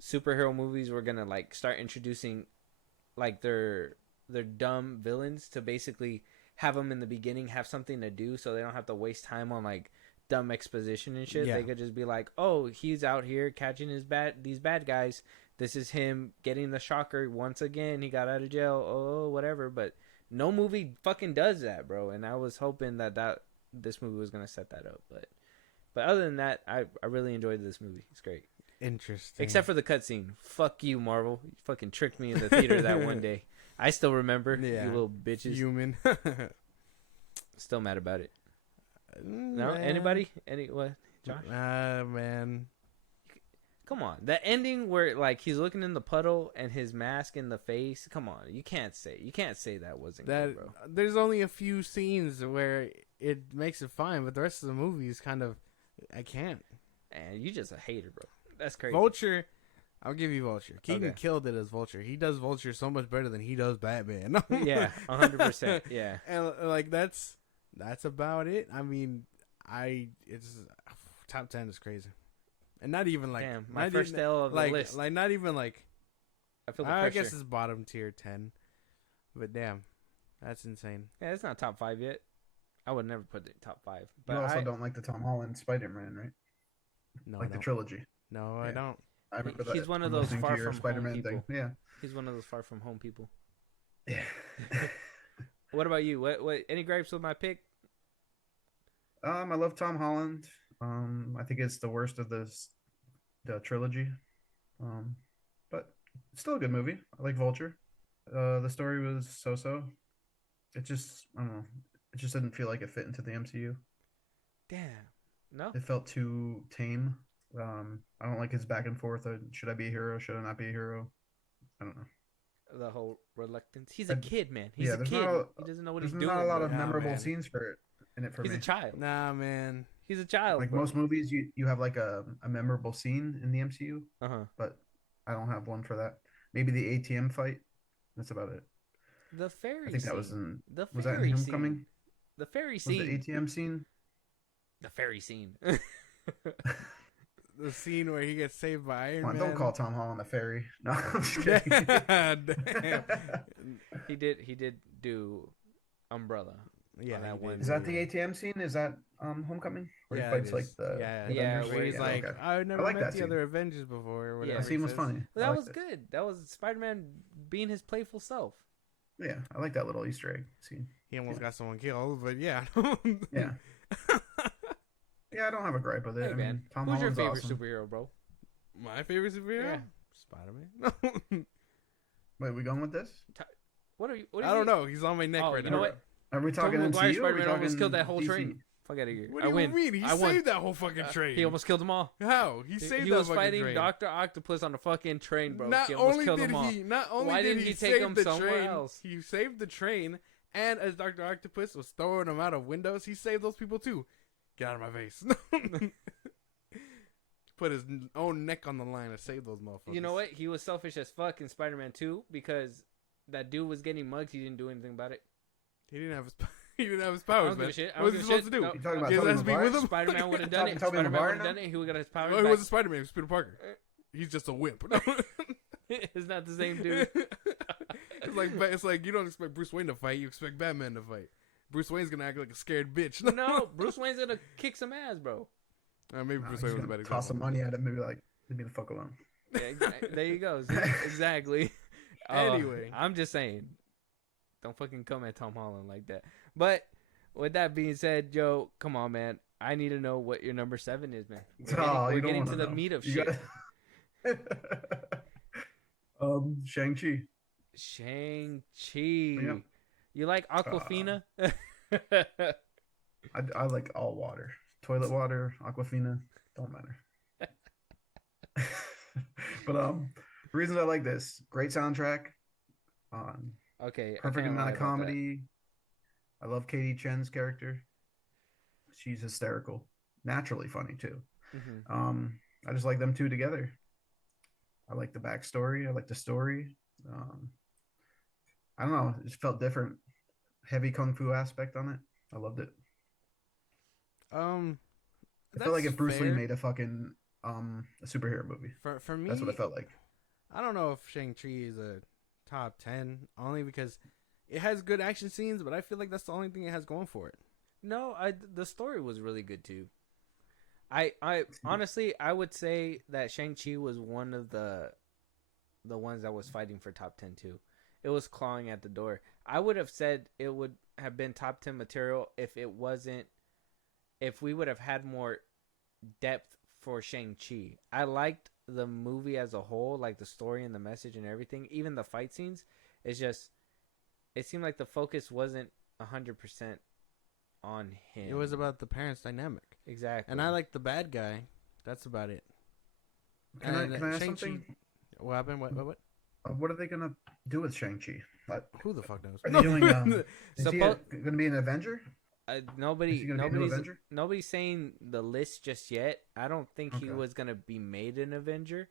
superhero movies were gonna like start introducing like their dumb villains to basically have them in the beginning have something to do, so they don't have to waste time on like dumb exposition and shit. Yeah. They could just be like, oh, he's out here catching these bad guys. This is him getting the Shocker once again. He got out of jail. Oh, whatever. But no movie fucking does that, bro. And I was hoping that this movie was gonna set that up, but But other than that, I really enjoyed this movie. It's great. Interesting. Except for the cutscene. Fuck you, Marvel. You fucking tricked me in the theater that one day. I still remember. Yeah. You little bitches. Human. Still mad about it. No? Anybody? What? Josh? Man. Come on. The ending where like he's looking in the puddle and his mask in the face. Come on. You can't say that wasn't good, bro. There's only a few scenes where it makes it fine, but the rest of the movie is kind of I can't. And you just a hater, bro. That's crazy. Vulture, I'll give you Vulture. Keaton Okay. killed it as Vulture. He does Vulture so much better than he does Batman. Yeah, 100%. Yeah. And like that's about it. I mean, it's top 10 is crazy, and not even like Damn, my first L of the list. Like not even like I feel the pressure. I guess it's bottom tier 10, but damn, that's insane. Yeah, it's not top 5 yet. I would never put it top 5. But You also don't like the Tom Holland Spider-Man, right? No, Like I the don't. trilogy. No, Yeah. I don't. I remember that. He's one of from those listening to far your from home Spider-Man people. thing. Yeah. He's one of those far from home people. Yeah. What about you? What any gripes with my pick? I love Tom Holland. I think it's the worst of the trilogy. But it's still a good movie. I like Vulture. The story was so-so. It just I don't know. It just didn't feel like it fit into the MCU. Damn. No? It felt too tame. I don't like his back and forth. Should I be a hero? Should I not be a hero? I don't know. The whole reluctance. He's a kid, man. He's yeah, a there's kid. not He doesn't know what There's he's doing. not a lot bro. of Nah, memorable man. scenes in it for He's me. a child. Nah, man. He's a child. Like bro. most movies, you have like a memorable scene in the MCU, Uh-huh. but I don't have one for that. Maybe the ATM fight. That's about it. The fairy I think scene. that was in. The Was that in fairy Homecoming? scene. The fairy Was scene. the ATM scene? The fairy scene. The scene where he gets saved by Iron Come on, Man. don't call Tom Holland a fairy. No, I'm just kidding. Damn. He did do Umbrella. Yeah, that he one. did. Is that the ATM scene? Is that Homecoming? Where Yeah, he fights it like is. the yeah, Avengers? where he's Yeah, like, okay. I've never like met that the scene. other Avengers before. Or whatever That scene he was says. funny. Well, I that liked was it. good. That was Spider-Man being his playful self. Yeah, I like that little Easter egg scene. He almost got someone killed, but yeah. Yeah. Yeah, I don't have a gripe with it. Hey, I man. mean, Tom Who's your Holland's favorite awesome. superhero, bro? My favorite superhero? Yeah. Spider-Man. Wait, we going with this? What are you? I don't know. He's on my neck Oh, right you now. know what? Are we talking Tobey Maguire MCU? Or are we Spider-Man almost talking killed that whole DC? train. Fuck out of here. What I do you win. mean? He I won. saved that whole fucking train. He almost killed them all. How? He saved He that was fucking fighting train. Dr. Octopus on the fucking train, bro. Not He almost only killed did them all. not only Why did didn't he take save him the somewhere train, else? he saved the train, and as Dr. Octopus was throwing them out of windows, he saved those people too. Get out of my face. Put his own neck on the line to save those motherfuckers. You know what? He was selfish as fuck in Spider-Man 2 because that dude was getting mugged. He didn't do anything about it. He didn't have his, he didn't have his I powers, don't give man. a shit. I What don't was give he a supposed shit. to do? No, You talking no, about He Tobey has to be Maguire? with him? Spider-Man would have done it. Tobey Spider-Man Maguire would have done now? it. He would have got his powers Oh, he back. wasn't Spider-Man. He was Peter Parker. He's just a wimp. It's not the same dude. It's like you don't expect Bruce Wayne to fight. You expect Batman to fight. Bruce Wayne's gonna act like a scared bitch. No, Bruce Wayne's gonna kick some ass, bro. Maybe Nah, Bruce he's Wayne was a gonna better toss some example. money at him. Maybe like, leave me the fuck alone. Yeah, there you go. See? Exactly. Anyway. I'm just saying, don't fucking come at Tom Holland like that. But with that being said, Joe, come on, man. I need to know what your number 7 is, man. Oh, We're you don't getting wanna to the know. meat of You shit. gotta- Shang-Chi. Shang-Chi. Yep. You like Aquafina? I like all water. Toilet water, Aquafina, don't matter. But reasons I like this: great soundtrack, Okay. I perfect can't lie amount of about that. comedy. I love Katie Chen's character. She's hysterical, naturally funny too. Mhm. I just like them two together. I like the backstory. I like the story. I don't know. It just felt different. Heavy kung fu aspect on it. I loved it. I felt like if Bruce Lee made a fucking a superhero movie. For me, That's what it felt like. I don't know if Shang-Chi is a top 10, only because it has good action scenes, but I feel like that's the only thing it has going for it. No, the story was really good too. I honestly I would say that Shang-Chi was one of the ones that was fighting for top 10 too. It was clawing at the door. I would have said it would have been top 10 material if we would have had more depth for Shang-Chi. I liked the movie as a whole, like the story and the message and everything. Even the fight scenes. It's just, it seemed like the focus wasn't 100% on him. It was about the parents' dynamic. Exactly. And I like the bad guy. That's about it. Can I ask Shang-Chi- something? What happened? What? What are they gonna do with Shang-Chi? Like, Who the fuck knows? are they doing? Is he Suppo- gonna be an Avenger? Is he gonna be an Avenger? Nobody's saying the list just yet. I don't think he Okay. was gonna be made an Avenger,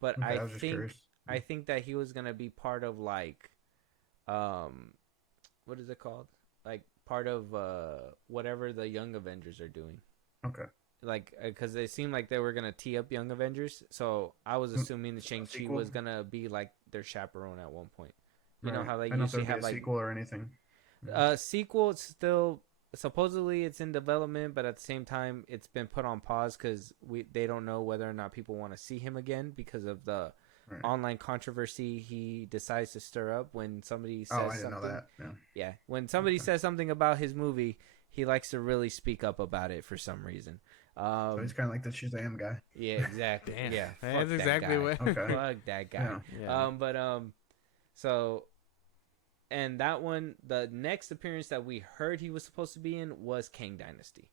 but Okay, I was just curious. I think that he was gonna be part of like, what is it called? Like part of whatever the Young Avengers are doing. Okay. Like, because it seemed like they were gonna tee up Young Avengers, so I was assuming that Shang-Chi was gonna be like their chaperone at one point. You know how they usually have like sequel or anything. sequel. It's still supposedly it's in development, but at the same time, it's been put on pause because they don't know whether or not people want to see him again because of the online controversy he decides to stir up when somebody says I didn't something. know that. Yeah. When somebody says something about his movie, he likes to really speak up about it for some reason. So he's kind of like the Shazam guy. Yeah, exactly. Damn. Yeah, That's exactly what. Okay. Fuck that guy. Yeah. So, and that one, the next appearance that we heard he was supposed to be in was Kang Dynasty.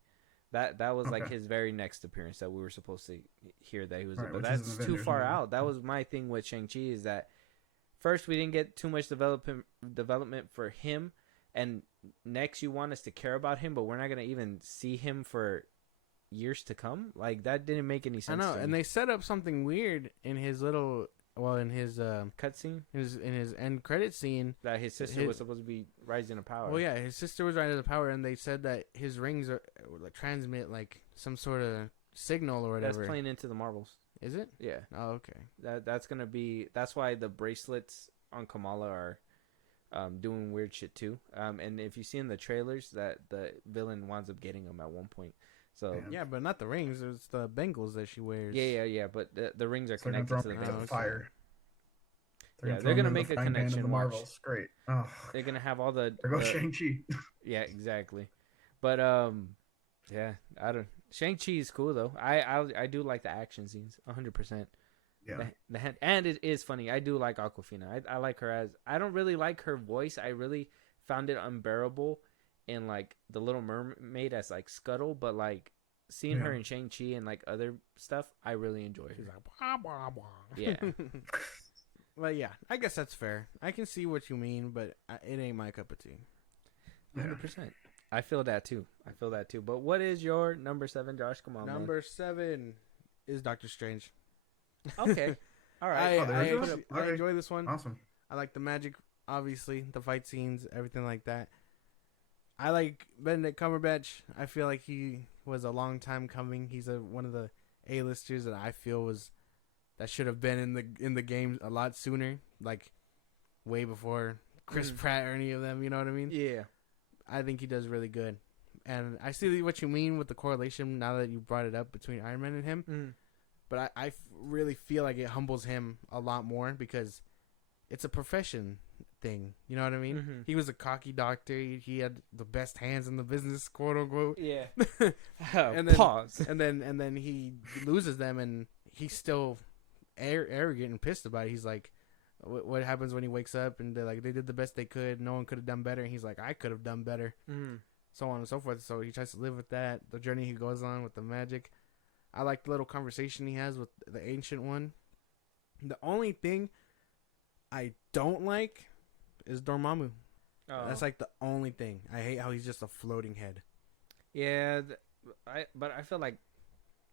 That was like his very next appearance that we were supposed to hear that he was in. But that's too far out. That was my thing with Shang-Chi is that first we didn't get too much development for him, and next you want us to care about him, but we're not gonna even see him for years to come. Like that didn't make any sense. I know, to and me. they set up something weird in his little, in his cutscene, in his end credit scene that his sister was supposed to be rising to power. Well, yeah, his sister was rising to power, and they said that his rings are like transmit like some sort of signal or whatever. That's playing into the Marvels. Is it? Yeah. Oh, okay. That's gonna be. That's why the bracelets on Kamala are doing weird shit too. And if you see in the trailers that the villain winds up getting them at one point. So yeah, but not the rings. It's the bangles that she wears. Yeah. But the rings are connected to the bangles. Fire. They're gonna make a connection. The Marvels, great. Oh, they're gonna have all the. There goes Shang-Chi. Yeah, exactly. But yeah, I don't. Shang-Chi is cool though. I do like the action scenes, 100%. Yeah. And it is funny. I do like Awkwafina. I like her as. I don't really like her voice. I really found it unbearable in like the Little Mermaid as like Scuttle, but like seeing her in Shang-Chi and like other stuff, I really enjoy her. She's like blah blah blah. Yeah. Well, yeah, I guess that's fair. I can see what you mean, but it ain't my cup of tea. 100%. I feel that too. But what is your number 7, Josh? Come on, Number 7 is Doctor Strange. Okay. All right. I enjoy this one. Awesome. I like the magic, obviously, the fight scenes, everything like that. I like Benedict Cumberbatch. I feel like he was a long time coming. He's one of the A-listers that I feel that should have been in the game a lot sooner, like way before Chris Pratt or any of them. You know what I mean? Yeah. I think he does really good, and I see what you mean with the correlation now that you brought it up between Iron Man and him. But I really feel like it humbles him a lot more because it's a profession thing. You know what I mean? He was a cocky doctor. He had the best hands in the business, quote unquote. Yeah. And then, Pause. And then he loses them, and he's still arrogant and pissed about it. He's like, what happens when he wakes up and they're like, they did the best they could. No one could have done better. And he's like, I could have done better. So on and so forth. So he tries to live with that. The journey he goes on with the magic. I like the little conversation he has with the Ancient One. The only thing I don't like is Dormammu. That's like the only thing. I hate how he's just a floating head. Yeah, but I feel like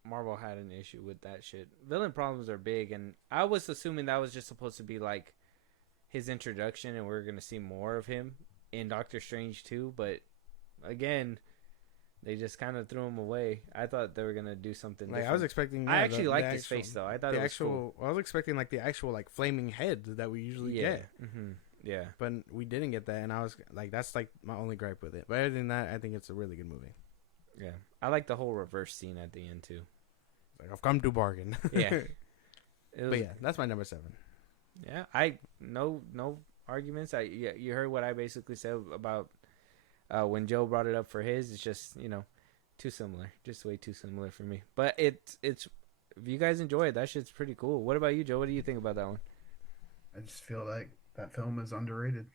Marvel had an issue with that shit. Villain problems are big, and I was assuming that was just supposed to be like his introduction, and we're gonna see more of him in Doctor Strange 2. But again, they just kind of threw him away. I thought they were gonna do something. Like different. I was expecting. I actually liked his face though. I thought it was cool. I was expecting like the actual like flaming head that we usually get. Yeah, but we didn't get that, and I was like, that's like my only gripe with it. But other than that, I think it's a really good movie. Yeah, I like the whole reverse scene at the end too. Like I've come to bargain. Yeah, but yeah, that's my number 7. Yeah, I no arguments. You heard what I basically said about when Joe brought it up for his. It's just 2 too similar. Just way too similar for me. But it's if you guys enjoy it, that shit's pretty cool. What about you, Joe? What do you think about that one? I just feel like that film is underrated.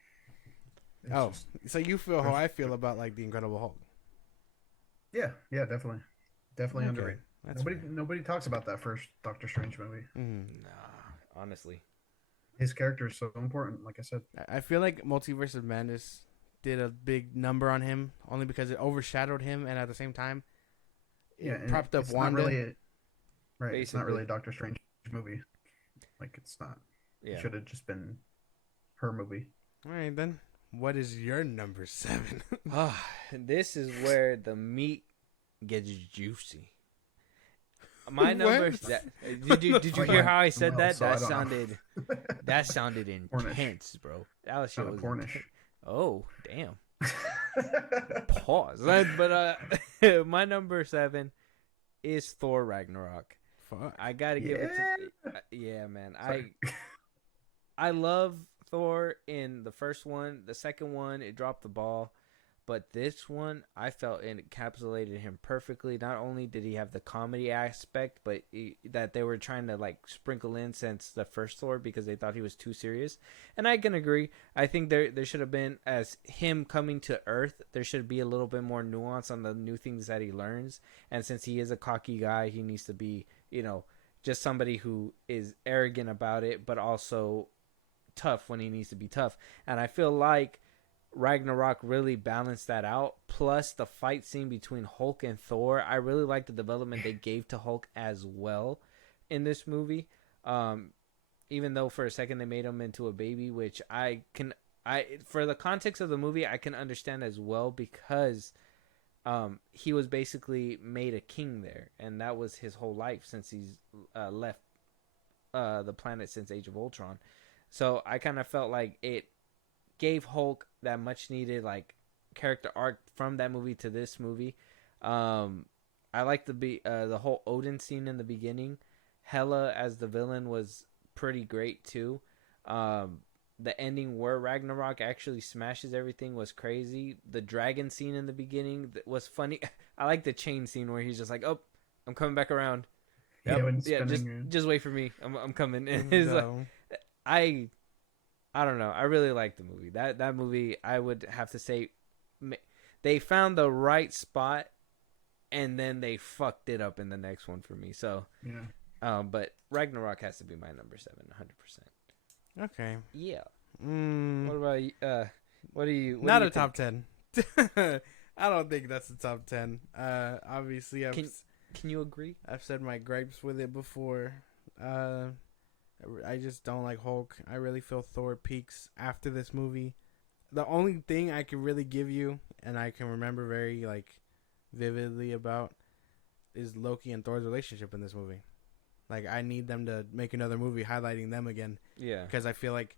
It's so you feel how I feel about like the Incredible Hulk? Yeah, definitely Okay, underrated. Nobody talks about that first Doctor Strange movie. Nah, honestly. His character is so important. Like I said, I feel like Multiverse of Madness did a big number on him only because it overshadowed him, and at the same time, it propped up Wanda. It's not really a Doctor Strange movie. Like it's not. Yeah. It should have just been her movie. All right, then. What is your number 7? This is where the meat gets juicy. My number. Did you hear how I said that? That sounded intense, bro. That shit was Pornish. Oh, damn. Pause. But my number 7 is Thor Ragnarok. Fuck. I gotta give it to. Yeah, man. I love Thor in the first one. The second one, it dropped the ball. But this one, I felt it encapsulated him perfectly. Not only did he have the comedy aspect, but that they were trying to like sprinkle in since the first Thor because they thought he was too serious. And I can agree. I think there should have been, as him coming to Earth, there should be a little bit more nuance on the new things that he learns. And since he is a cocky guy, he needs to be, just somebody who is arrogant about it, but also tough when he needs to be tough. And I feel like Ragnarok really balanced that out. Plus the fight scene between Hulk and Thor, I really like the development they gave to Hulk as well in this movie. Even though for a second they made him into a baby, which for the context of the movie I can understand as well, because he was basically made a king there, and that was his whole life since he's left the planet since Age of Ultron. So I kind of felt like it gave Hulk that much needed like character arc from that movie to this movie. I like the whole Odin scene in the beginning. Hela as the villain was pretty great too. The ending where Ragnarok actually smashes everything was crazy. The dragon scene in the beginning was funny. I like the chain scene where he's just like, "Oh, I'm coming back around. Yeah, just wait for me. I'm coming." And it's like, I don't know. I really like the movie. That movie, I would have to say, they found the right spot, and then they fucked it up in the next one for me. So, yeah. But Ragnarok has to be my number 7, 100%. Okay. Yeah. What about you? What do you? Not a top 10. I don't think that's a top 10. Obviously, can you agree? I've said my gripes with it before. I just don't like Hulk. I really feel Thor peaks after this movie. The only thing I can really give you, and I can remember very like vividly about, is Loki and Thor's relationship in this movie. Like, I need them to make another movie highlighting them again. Yeah. Because I feel like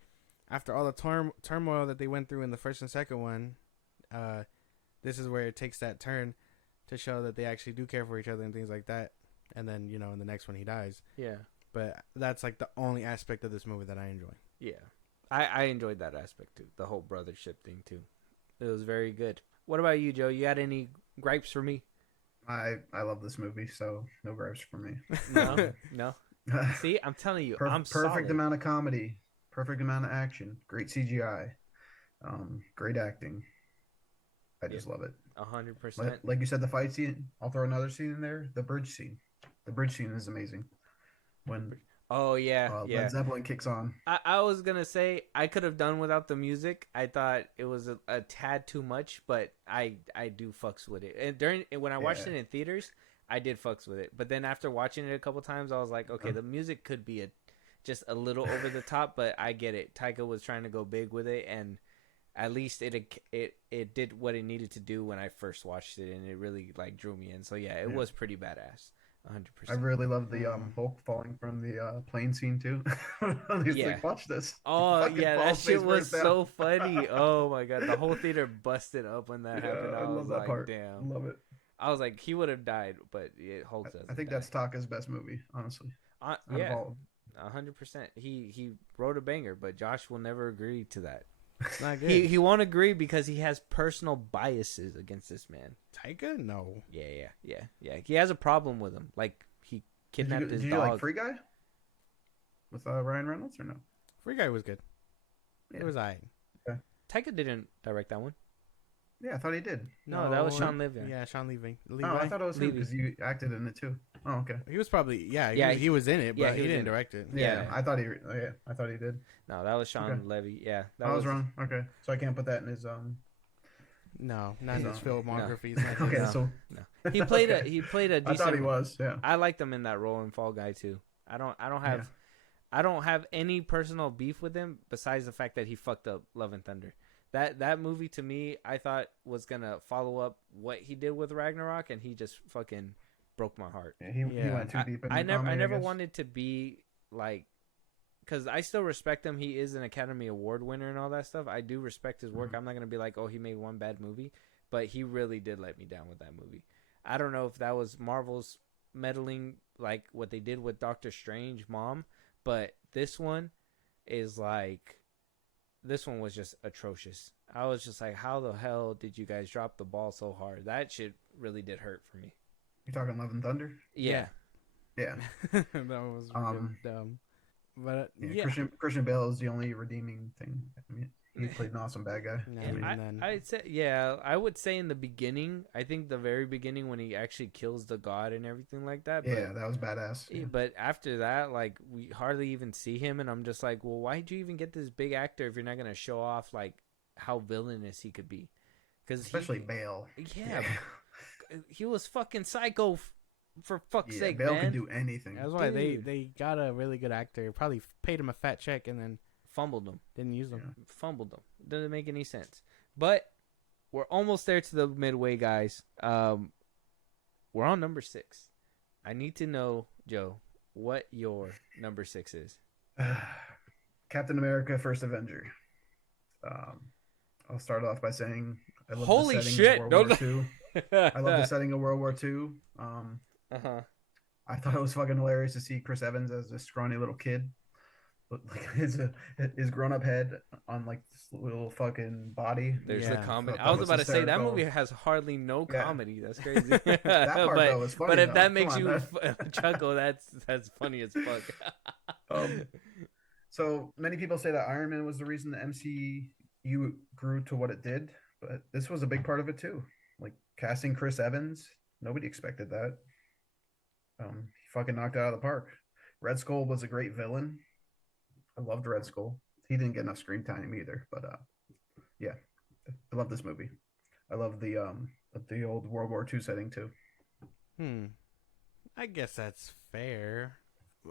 after all the turmoil that they went through in the first and second one, this is where it takes that turn to show that they actually do care for each other and things like that. And then, in the next one he dies. Yeah. But that's like the only aspect of this movie that I enjoy. Yeah. I enjoyed that aspect too. The whole brothership thing too. It was very good. What about you, Joe? You had any gripes for me? I love this movie, so no gripes for me. No. See, I'm telling you, I'm perfect solid. amount of comedy, perfect amount of action, great CGI, great acting. I just love it. 100%. Like you said, the fight scene. I'll throw another scene in there. The bridge scene. The bridge scene is amazing. When Led Zeppelin kicks on. I was gonna say I could have done without the music. I thought it was a tad too much, but I do fucks with it. And when I watched it in theaters, I did fucks with it. But then after watching it a couple times, I was like, okay, the music could be just a little over the top, but I get it. Taika was trying to go big with it, and at least it did what it needed to do when I first watched it, and it really like drew me in. So it was pretty badass. 100%. I really love the Hulk falling from the plane scene too. He's like, watch this. Oh yeah, that shit was so funny. Oh my god, the whole theater busted up when that happened. I love that part. Damn, love it. I was like, he would have died, but Hulk doesn't. I think that's Taka's best movie, honestly. Yeah, 100%. He wrote a banger, but Josh will never agree to that. It's not good. He won't agree because he has personal biases against this man. Taika? No. Yeah. He has a problem with him. Like he kidnapped his did you dog. like Free Guy with Ryan Reynolds or no? Free Guy was good. Yeah. It was alright. Taika didn't direct that one. Yeah, I thought he did. No, that was Sean Levy. Yeah, Sean Levy. Oh, I thought it was him Levy. because you acted in it too. Oh, okay. He was probably he was in it, but yeah, he was didn't in it. direct it. Yeah, Yeah. I thought he did. No, that was Sean Okay. Levy. Yeah, that I was wrong. Okay, so I can't put that in his No, not in his No. filmography. It's not Okay, his- No. so He played Okay. he played a I decent. thought he was. Yeah. I liked him in that role in Fall Guy too. I don't have any personal beef with him besides the fact that he fucked up Love and Thunder. That movie to me, I thought was gonna follow up what he did with Ragnarok, and he just fucking broke my heart. Yeah, he went too deep into I comedy, never guess. wanted to be like, because I still respect him. He is an Academy Award winner and all that stuff. I do respect his work. Mhm. I'm not gonna be like, oh, he made one bad movie, but he really did let me down with that movie. I don't know if that was Marvel's meddling, like what they did with Doctor Strange, Mom, but this one is like, this one was just atrocious. I was just like, how the hell did you guys drop the ball so hard? That shit really did hurt for me. You're talking Love and Thunder? Yeah. Yeah. that was really dumb. But Yeah. Christian Bale is the only redeeming thing. I mean, he played an awesome bad guy. No, I mean, I'd say, yeah, I would say in the beginning, I think the very beginning when he actually kills the god and everything like that. But, yeah, that was badass. Yeah. But after that, like, we hardly even see him, and I'm just like, well, why'd you even get this big actor if you're not gonna show off like how villainous he could be? Because Especially Bale. Yeah, he was fucking psycho. For fuck's sake, Bale man. could do anything. that's why Dude. they got a really good actor. Probably paid him a fat check and then Fumbled him. didn't use him. Fumbled them. Doesn't make any sense. But we're almost there to the midway, guys. We're on number 6. I need to know, Joe, what your number 6 is. Captain America: First Avenger. I'll start off by saying I love Holy the setting shit, of don't- World War II. I love the setting of World War II. Uh-huh. I thought it was fucking hilarious to see Chris Evans as a scrawny little kid, but like his grown-up head on like this little fucking body. There's the Yeah. comedy. That I was was about to say that hysterical. movie has hardly no Yeah. comedy. That's crazy. That part but, though was funny. but if though. that Come makes on, you that- chuckle, that's funny as fuck. So many people say that Iron Man was the reason the MCU grew to what it did, but this was a big part of it too. Like casting Chris Evans, nobody expected that. He fucking knocked it out of the park. Red Skull was a great villain. I loved Red Skull. He didn't get enough screen time either, but yeah, I love this movie. I love the old World War II setting too. I guess that's fair.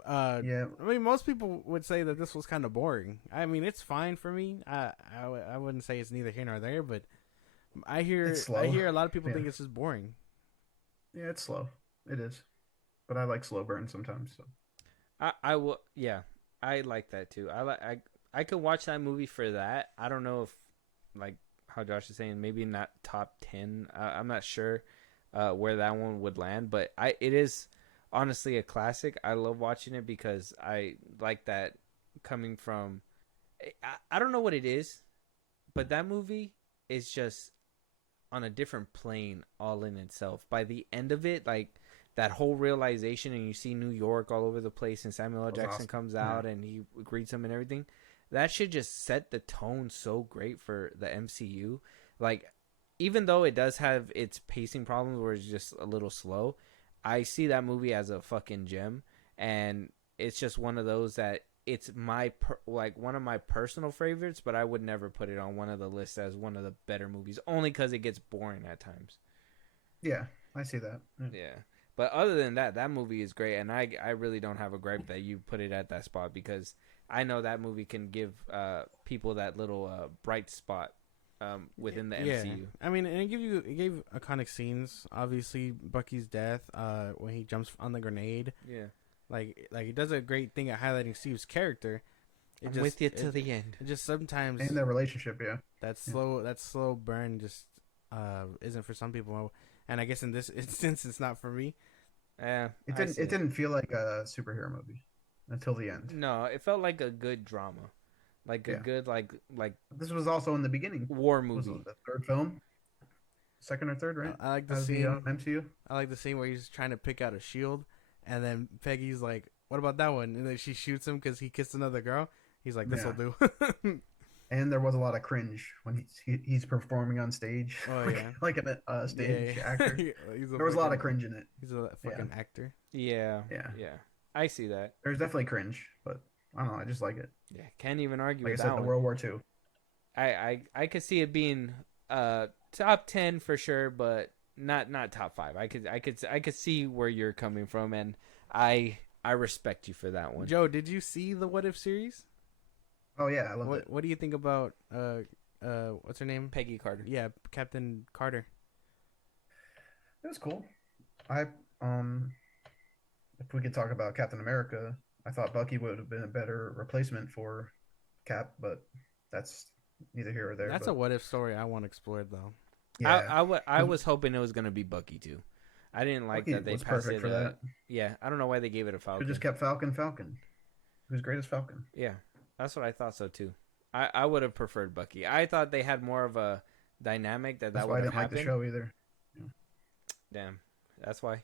Yeah, I mean, most people would say that this was kind of boring. I mean, it's fine for me. I wouldn't say it's neither here nor there, but I hear It's slow. a lot of people Yeah. think it's just boring. yeah, it's slow. It is, but I like slow burn sometimes. So I will. Yeah, I like that too. I could watch that movie for that. I don't know if, like how Josh is saying, maybe not top 10. I'm not sure where that one would land, but it is honestly a classic. I love watching it because I like that coming from. I don't know what it is, but that movie is just on a different plane all in itself. By the end of it, like that whole realization, and you see New York all over the place, and Samuel L. That was Jackson awesome. comes Yeah. out and he greets him and everything. That should just set the tone so great for the MCU. Like, even though it does have its pacing problems where it's just a little slow, I see that movie as a fucking gem, and it's just one of those that it's like one of my personal favorites, but I would never put it on one of the lists as one of the better movies, only because it gets boring at times. yeah, I see that. Yeah. Yeah. But other than that, that movie is great, and I really don't have a gripe that you put it at that spot, because I know that movie can give people that little bright spot within the MCU. I mean, and it gave iconic scenes. Obviously, Bucky's death, when he jumps on the grenade. Yeah. Like he does a great thing at highlighting Steve's character. I'm with you to the end. It just sometimes And their relationship, yeah. that slow burn just isn't for some people, and I guess in this instance it's not for me. Yeah. It didn't feel like a superhero movie until the end. No, it felt like a good drama. like a Yeah. good like This was also in the beginning. war Was movie. it the third film, second or third, right? I like the As scene. the MCU. I like the scene where he's trying to pick out a shield, and then Peggy's like, "What about that one?" And then she shoots him because he kissed another girl. He's like, "This will do." And there was a lot of cringe when he's performing on stage. Oh, yeah. like a stage Yeah. actor. He's There was a lot of cringe in it. He's a fucking actor. Yeah, Yeah. yeah. I see that. There's definitely cringe, but I don't know. I just like it. Yeah, can't even argue Like I with said, that the one. World War II. I could see it being top 10 for sure, but not top 5. I could see where you're coming from, and I respect you for that one. Joe, did you see the What If series? Oh yeah, I love it. What do you think about what's her name? Peggy Carter. Yeah, Captain Carter. It was cool. I if we could talk about Captain America, I thought Bucky would have been a better replacement for Cap, but that's neither here or there. That's but, a What If story I want explored though. yeah. I was hoping it was gonna be Bucky too. I didn't like Bucky that they was passed perfect it. for that. Yeah, I don't know why they gave it a Should Falcon. have just kept Falcon. He was great as Falcon. Yeah, that's what I thought so too. I would have preferred Bucky. I thought they had more of a dynamic that That's why I would have didn't like happened. the show either. Damn, that's why.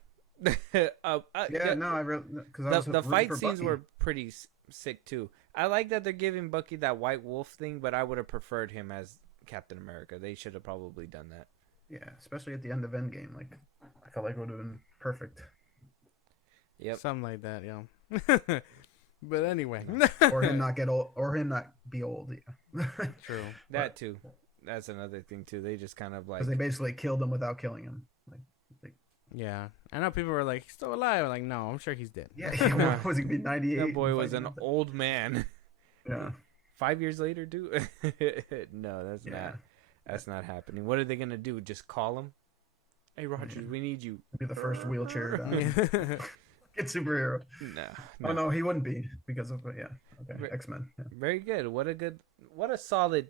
Yeah, no, I really because The fight scenes were pretty sick too. I like that they're giving Bucky that white wolf thing, but I would have preferred him as Captain America. They should have probably done that. Yeah, especially at the end of Endgame. Like, I felt like it would have been perfect. Yep. Something like that, yeah. But anyway. Or him not get old, or him not be old. Yeah, True. That too. That's another thing too. They just kind of like because they basically killed him without killing him. Yeah. I know people were like, he's still alive. I'm like, no, I'm sure he's dead. Yeah, what was he be 98? that boy was an old man. Yeah, 5 years later, dude. No, that's not happening. What are they gonna do? Just call him? Hey, Rogers, we need you. be the first wheelchair get superhero. No. Oh no, he wouldn't be because of Okay, X-Men. Yeah. Very good. What a solid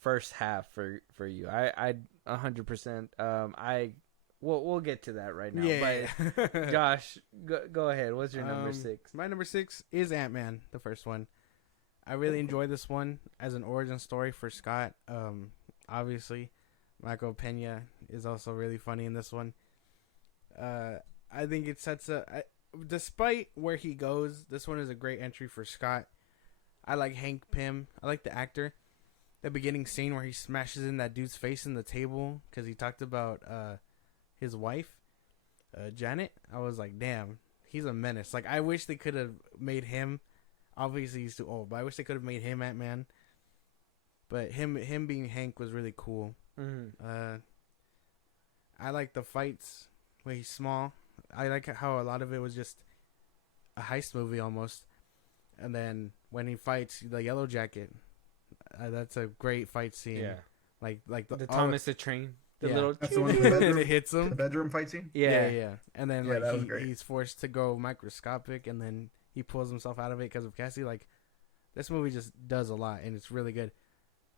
first half for you. I 100%. We'll get to that right now. Yeah. But Josh, go ahead. What's your number 6? My number 6 is Ant-Man, the first one. I really enjoyed this one as an origin story for Scott. Obviously, Michael Pena is also really funny in this one. I think it sets despite where he goes, this one is a great entry for Scott. I like Hank Pym. I like the actor. The beginning scene where he smashes in that dude's face in the table because he talked about his wife, Janet. I was like, damn, he's a menace. Like, I wish they could have made him. Obviously, he's too old, but I wish they could have made him Ant-Man. But him being Hank was really cool. Mm-hmm. I like the fights where he's small. I like how a lot of it was just a heist movie almost. And then when he fights the Yellow Jacket, that's a great fight scene. Yeah. Like the Thomas the Train. The little That's the one in the bedroom. and it hits him. The bedroom fight scene. Yeah. And then that was great. he's forced to go microscopic, and then he pulls himself out of it because of Cassie. Like, this movie just does a lot, and it's really good.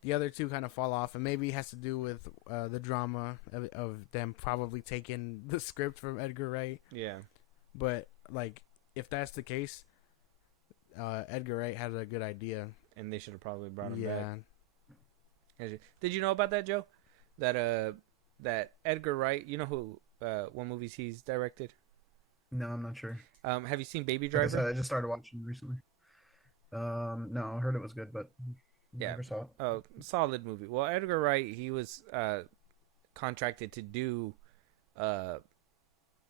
The other two kind of fall off, and maybe it has to do with the drama of them probably taking the script from Edgar Wright. Yeah. But like, if that's the case, Edgar Wright had a good idea, And they should have probably brought him yeah. back. Did you know about that, Joe? That Edgar Wright, you know who what movies he's directed? No, I'm not sure. Have you seen Baby Like I Driver? said, I just started watching recently. No, I heard it was good, but never saw it. Oh, solid movie. Well, Edgar Wright, he was contracted to do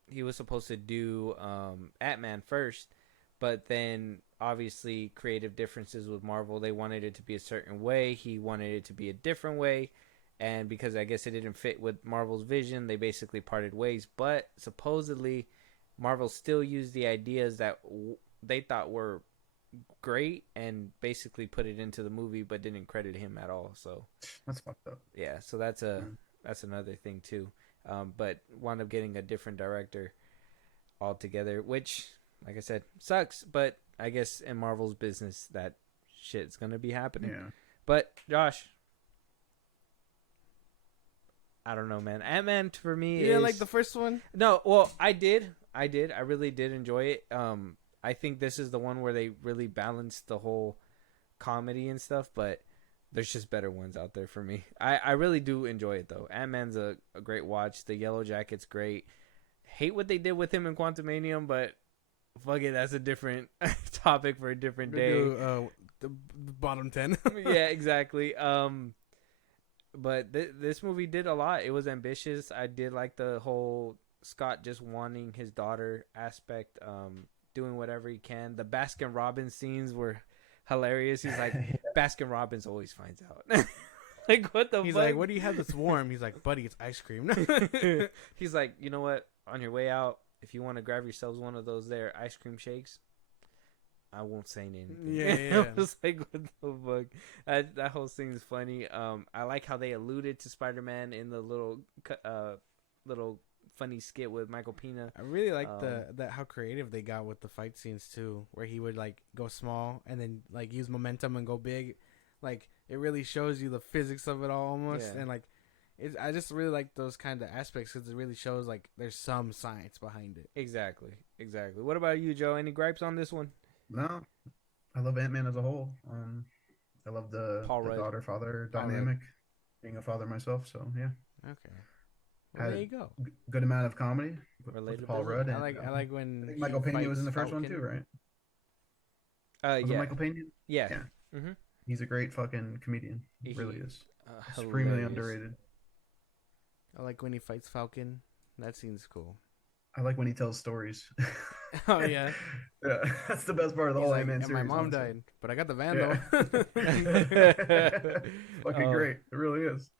he was supposed to do Ant-Man first, but then obviously creative differences with Marvel, they wanted it to be a certain way, he wanted it to be a different way, and because I guess it didn't fit with Marvel's vision, they basically parted ways. But supposedly Marvel still used the ideas that they thought were great and basically put it into the movie, but didn't credit him at all. So That's fucked up. yeah, so that's another thing too. But wound up getting a different director altogether, which, like I said, sucks. But I guess in Marvel's business, that shit's gonna be happening. Yeah. But Josh, I don't know, man. Ant-Man for me You didn't is like the first one? no. Well, I did. I really did enjoy it. I think this is the one where they really balanced the whole comedy and stuff, but there's just better ones out there for me. I really do enjoy it though. Ant-Man's a great watch. The Yellow Jacket's great. Hate what they did with him in Quantumanium, but fuck it, that's a different topic for a different day. The bottom 10. Yeah, exactly. But this movie did a lot. It was ambitious. I did like the whole Scott just wanting his daughter aspect, doing whatever he can. The Baskin Robbins scenes were hilarious. He's like, Baskin Robbins always finds out. Like, what the He's fuck? like, what do you have that's warm? He's like, buddy, it's ice cream. He's like, you know what? On your way out, if you want to grab yourselves one of those there ice cream shakes, I won't say anything. Yeah. I was like, what the fuck? That whole thing is funny. I like how they alluded to Spider-Man in the little funny skit with Michael Pena. I really like that how creative they got with the fight scenes too, where he would like go small and then like use momentum and go big. Like it really shows you the physics of it all almost, and like I just really like those kind of aspects because it really shows like there's some science behind it. Exactly. What about you, Joe? Any gripes on this one? No, I love Ant-Man as a whole. I love the daughter-father dynamic. Being a father myself, so yeah. Okay. Well, there you go. Good amount of comedy Related with Paul Rudd. I like when I think Michael Pena was in the first one too, right? Was it Michael Pena? Yeah. Mm-hmm. He's a great fucking comedian. He really is. Supremely Hilarious. underrated. I like when he fights Falcon. That scene's cool. I like when he tells stories. Oh yeah, yeah, that's the best part of the whole Ant-Man and series. my mom died, but I got the van though. Fucking great, it really is.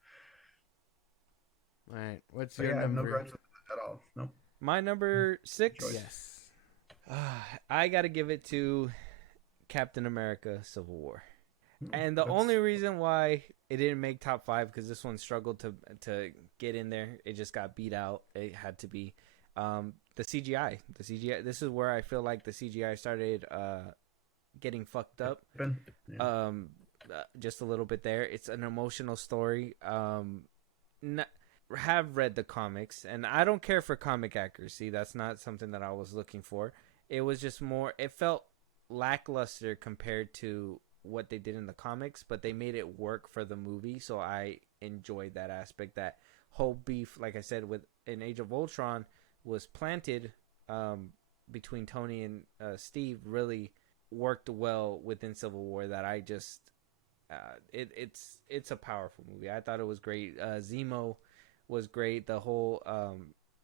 All right, what's So your I have number? no gripes with it at all. No. My number 6. Choice. Yes. I got to give it to Captain America: Civil War. And the That's- only reason why it didn't make top 5 because this one struggled to get in there. It just got beat out. It had to be the CGI. The CGI. This is where I feel like the CGI started getting fucked up. Yeah. Just a little bit there. It's an emotional story. Have read the comics, and I don't care for comic accuracy. That's not something that I was looking for. It was just more. It felt lackluster compared to what they did in the comics, but they made it work for the movie, so I enjoyed that aspect. That whole beef, like I said, with in Age of Ultron, was planted between Tony and Steve. Really worked well within Civil War. That I just it's a powerful movie. I thought it was great. Zemo was great. The whole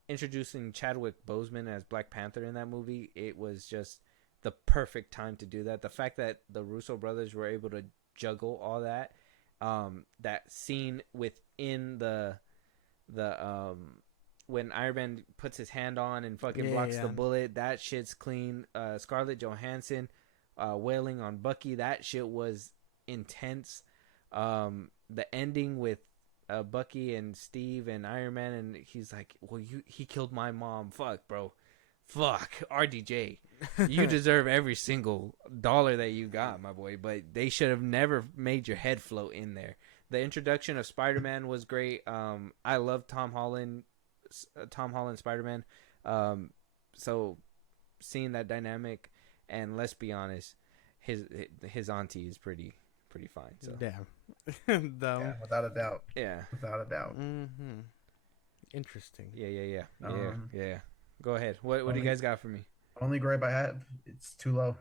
introducing Chadwick Boseman as Black Panther in that movie, it was just the perfect time to do that. The fact that the Russo brothers were able to juggle all that, that scene within the when Iron Man puts his hand on and fucking blocks the bullet, that shit's clean. Scarlett Johansson wailing on Bucky, that shit was intense. The ending with Bucky and Steve and Iron Man, and he's like, well, he killed my mom. Fuck, bro. Fuck, RDJ. You deserve every single dollar that you got, my boy, but they should have never made your head float in there. The introduction of Spider-Man was great. I love Tom Holland Spider-Man. So seeing that dynamic, and let's be honest, his auntie is pretty fine. So Damn. Yeah, without a doubt. yeah. Without a doubt. Mm-hmm. Interesting. Yeah. Go ahead. What do you guys got for me? Only gripe I have, it's too low.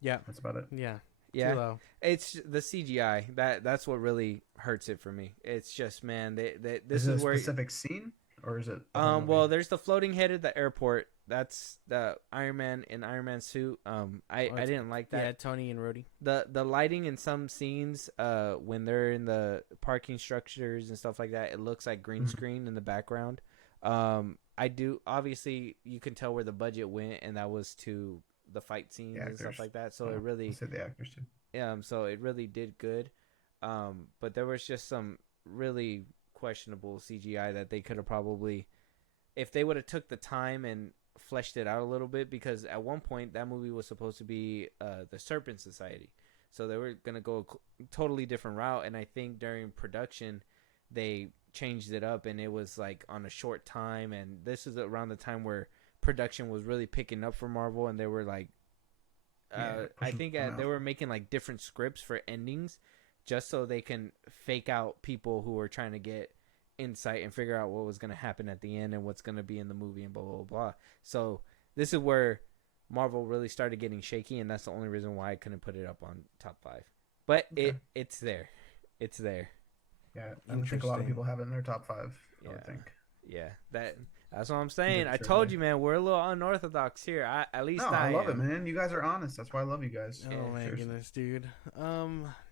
Yeah. That's about it. Yeah. Yeah, Too low. it's the CGI that's what really hurts it for me. It's just, man, this Is it is a where specific scene, or is it? the whole movie? well, there's the floating head at the airport. That's the Iron Man in Iron Man suit. I didn't like that. Yeah, Tony and Rhodey. The lighting in some scenes, when they're in the parking structures and stuff like that, it looks like green screen in the background. I do, obviously you can tell where the budget went, and that was to the fight scenes and stuff like that. So it really, I said the actors too. so it really did good. But there was just some really questionable CGI that they could have probably, if they would have took the time and fleshed it out a little bit, because at one point that movie was supposed to be the Serpent Society, so they were gonna go a totally different route, and I think during production they changed it up, and it was like on a short time, and this is around the time where production was really picking up for Marvel, and they were like I think they were making like different scripts for endings, just so they can fake out people who were trying to get insight and figure out what was going to happen at the end and what's going to be in the movie and blah blah blah. So this is where Marvel really started getting shaky, and that's the only reason why I couldn't put it up on top 5. But it's there. It's there. Yeah, I would think a lot of people have it in their top 5. I would think. Yeah, that's what I'm saying. I told you, man, we're a little unorthodox here. I love it, man. You guys are honest. That's why I love you guys. Oh my goodness, dude.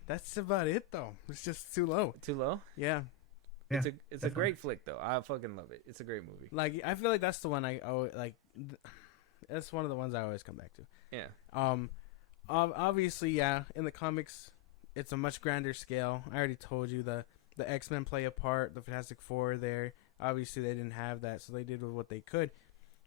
That's about it though. It's just too low. Too low? Yeah. It's a great flick though. I fucking love it. It's a great movie. Like I feel like that's the one I always like. That's one of the ones I always come back to. Yeah. Obviously, yeah. In the comics, it's a much grander scale. I already told you the X-Men play a part. The Fantastic Four are there. Obviously, they didn't have that, so they did with what they could.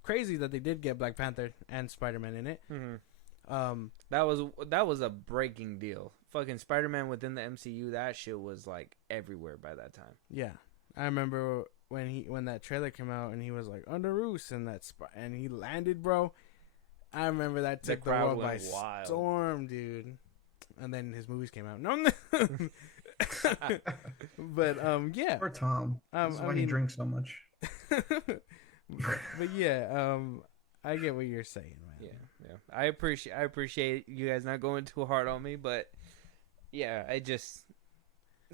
Crazy that they did get Black Panther and Spider-Man in it. Mm-hmm. That was a breaking deal. Fucking Spider-Man within the MCU, that shit was like everywhere by that time. Yeah, I remember when that trailer came out and he was like under Roos and and he landed, bro. I remember that took the world by storm, dude. And then his movies came out. No, but yeah. Poor Tom. That's why he drinks so much. But yeah, I get what you're saying, man. Yeah. I appreciate you guys not going too hard on me, but yeah, I just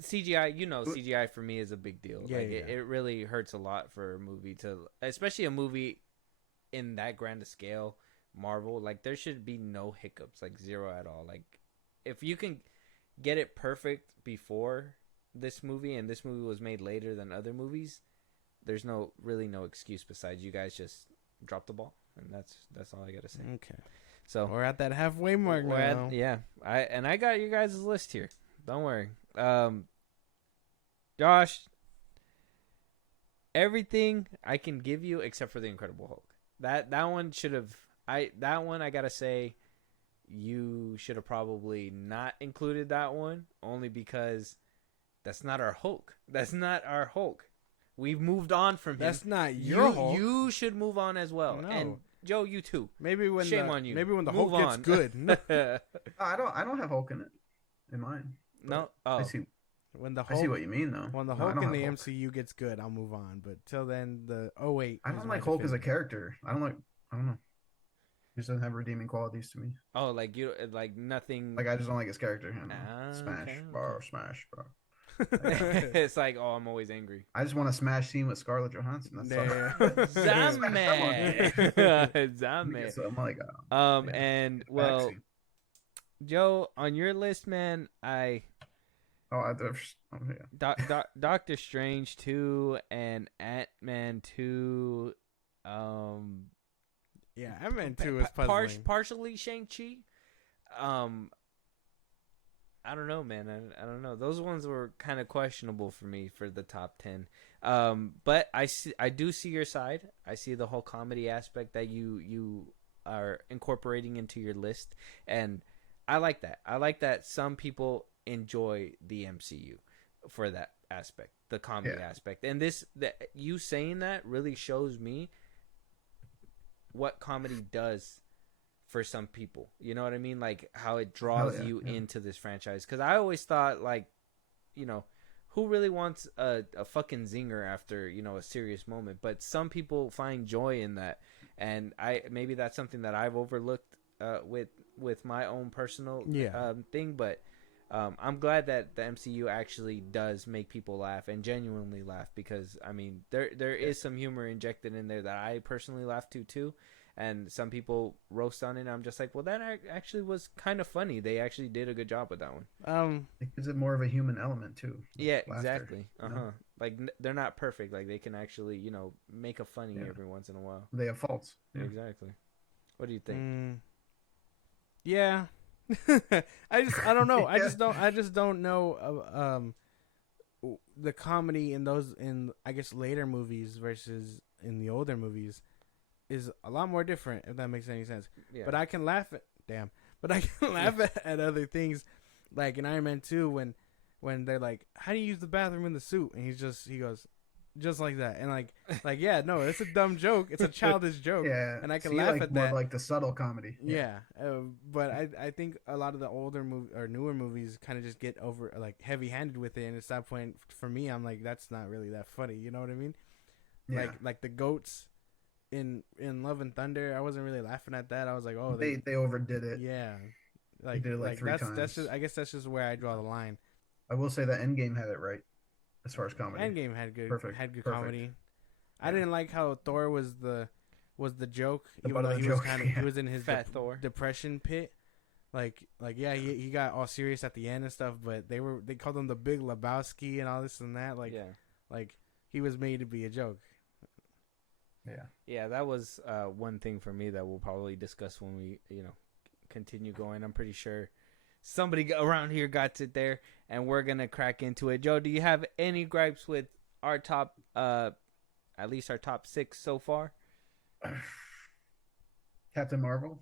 CGI. CGI for me is a big deal. Yeah, It really hurts a lot for a movie especially a movie in that grand a scale. Marvel, like there should be no hiccups, like zero at all. Like if you can get it perfect before this movie, and this movie was made later than other movies, there's really no excuse besides you guys just dropped the ball, and that's all I gotta say. Okay, so we're at that halfway mark now. I got you guys' list here. Don't worry, Josh. Everything I can give you except for the Incredible Hulk. That one should have. I gotta say, you should have probably not included that one, only because that's not our Hulk. That's not our Hulk. We've moved on from him. That's not your Hulk. You should move on as well. No. And Joe, you too. Maybe when Shame on you. Maybe when the move Hulk on. gets good. I don't have Hulk in it. In mine. No. Oh. I see. I see what you mean, though. When the Hulk in the MCU gets good, I'll move on. But till then, wait. I don't like Hulk as a character. I don't know. He just doesn't have redeeming qualities to me. Oh, like you like nothing. Like I just don't like his character. Smash, okay. bro, smash, bro. It's like, oh, I'm always angry. I just want a smash scene with Scarlett Johansson. That's Zame. So I'm like, and well, Joe, on your list, man, Doctor Strange 2 and Ant-Man 2. Yeah, Ant-Man 2 is puzzling. Partially Shang-Chi. I don't know, man. I don't know. Those ones were kind of questionable for me for the top 10. But I do see your side. I see the whole comedy aspect that you are incorporating into your list, and I like that. I like that some people enjoy the MCU for that aspect, the comedy aspect. And you saying that really shows me what comedy does for some people. You know what I mean? Like how it draws you into this franchise. Because I always thought, like, who really wants a fucking zinger after, a serious moment? But some people find joy in that. And maybe that's something that I've overlooked with my own personal thing. But I'm glad that the MCU actually does make people laugh and genuinely laugh, because I mean there is some humor injected in there that I personally laugh to too, and some people roast on it, and I'm just like, well, that actually was kind of funny. They actually did a good job with that one. It gives it more of a human element too. Yeah, exactly. Like they're not perfect. Like they can actually make a funny every once in a while. They have faults. Exactly. What do you think? Yeah. I don't know. I just don't know the comedy in I guess later movies versus in the older movies is a lot more different, if that makes any sense. Yeah. But I can laugh at other things, like in Iron Man 2 when they're like, how do you use the bathroom in the suit? And he goes, just like that, and like yeah, no, it's a dumb joke. It's a childish joke, Yeah, and I can so you laugh like at more that. of like the subtle comedy. Yeah, but I think a lot of the older or newer movies kind of just get over like heavy handed with it, and at that point for me, I'm like, that's not really that funny. You know what I mean? Yeah. Like the goats in Love and Thunder. I wasn't really laughing at that. I was like, oh, They overdid it. yeah, They did it like three that's times. just I guess that's just where I draw the line. I will say that Endgame had it right as far as comedy. Endgame had good Perfect. comedy. I didn't like how Thor was the joke, The even butt though of he the was joke, he was in his Fat Thor. depression pit. Like yeah, he got all serious at the end and stuff, but they called him the Big Lebowski and all this and that. Like Yeah. like he was made to be a joke. Yeah. Yeah, that was one thing for me that we'll probably discuss when we, continue going. I'm pretty sure somebody around here got it there, and we're gonna crack into it. Joe, do you have any gripes with our top, at least our top 6 so far? Captain Marvel.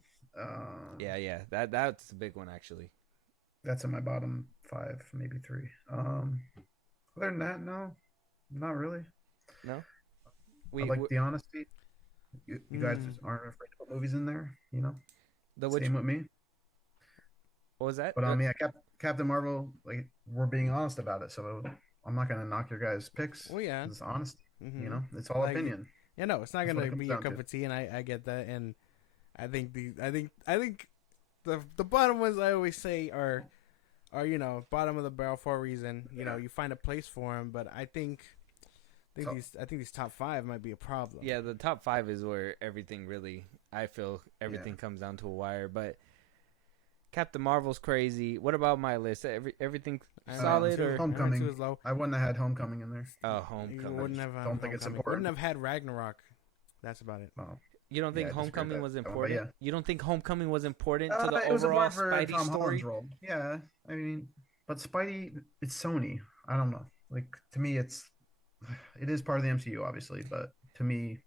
Yeah, that's a big one actually. That's in my bottom 5, maybe 3. Other than that, no, not really. No, I like the honesty. You guys just aren't afraid to put movies in there, Same with me. What was that? But yeah, Captain Marvel, like we're being honest about it, so I'm not gonna knock your guys' picks. Well, yeah, it's honesty. Mm-hmm. It's all opinion. Yeah, no, it's not That's gonna be your cup of tea, and I get that, and I think the bottom ones I always say are bottom of the barrel for a reason. You find a place for them, but I think these top 5 might be a problem. Yeah, the top 5 is where everything really, I feel everything comes down to a wire. But Captain Marvel's crazy. What about my list? Everything solid or Homecoming? Was low. I wouldn't have had Homecoming in there. Oh, Homecoming. Wouldn't have don't think it's important. Wouldn't have had Ragnarok. That's about it. Oh. You don't think Homecoming was important? Yeah. You don't think Homecoming was important to the it was overall for Spidey Tom story? Holland's role. Yeah, I mean, but Spidey, it's Sony. I don't know. Like to me, it is part of the MCU, obviously, but to me,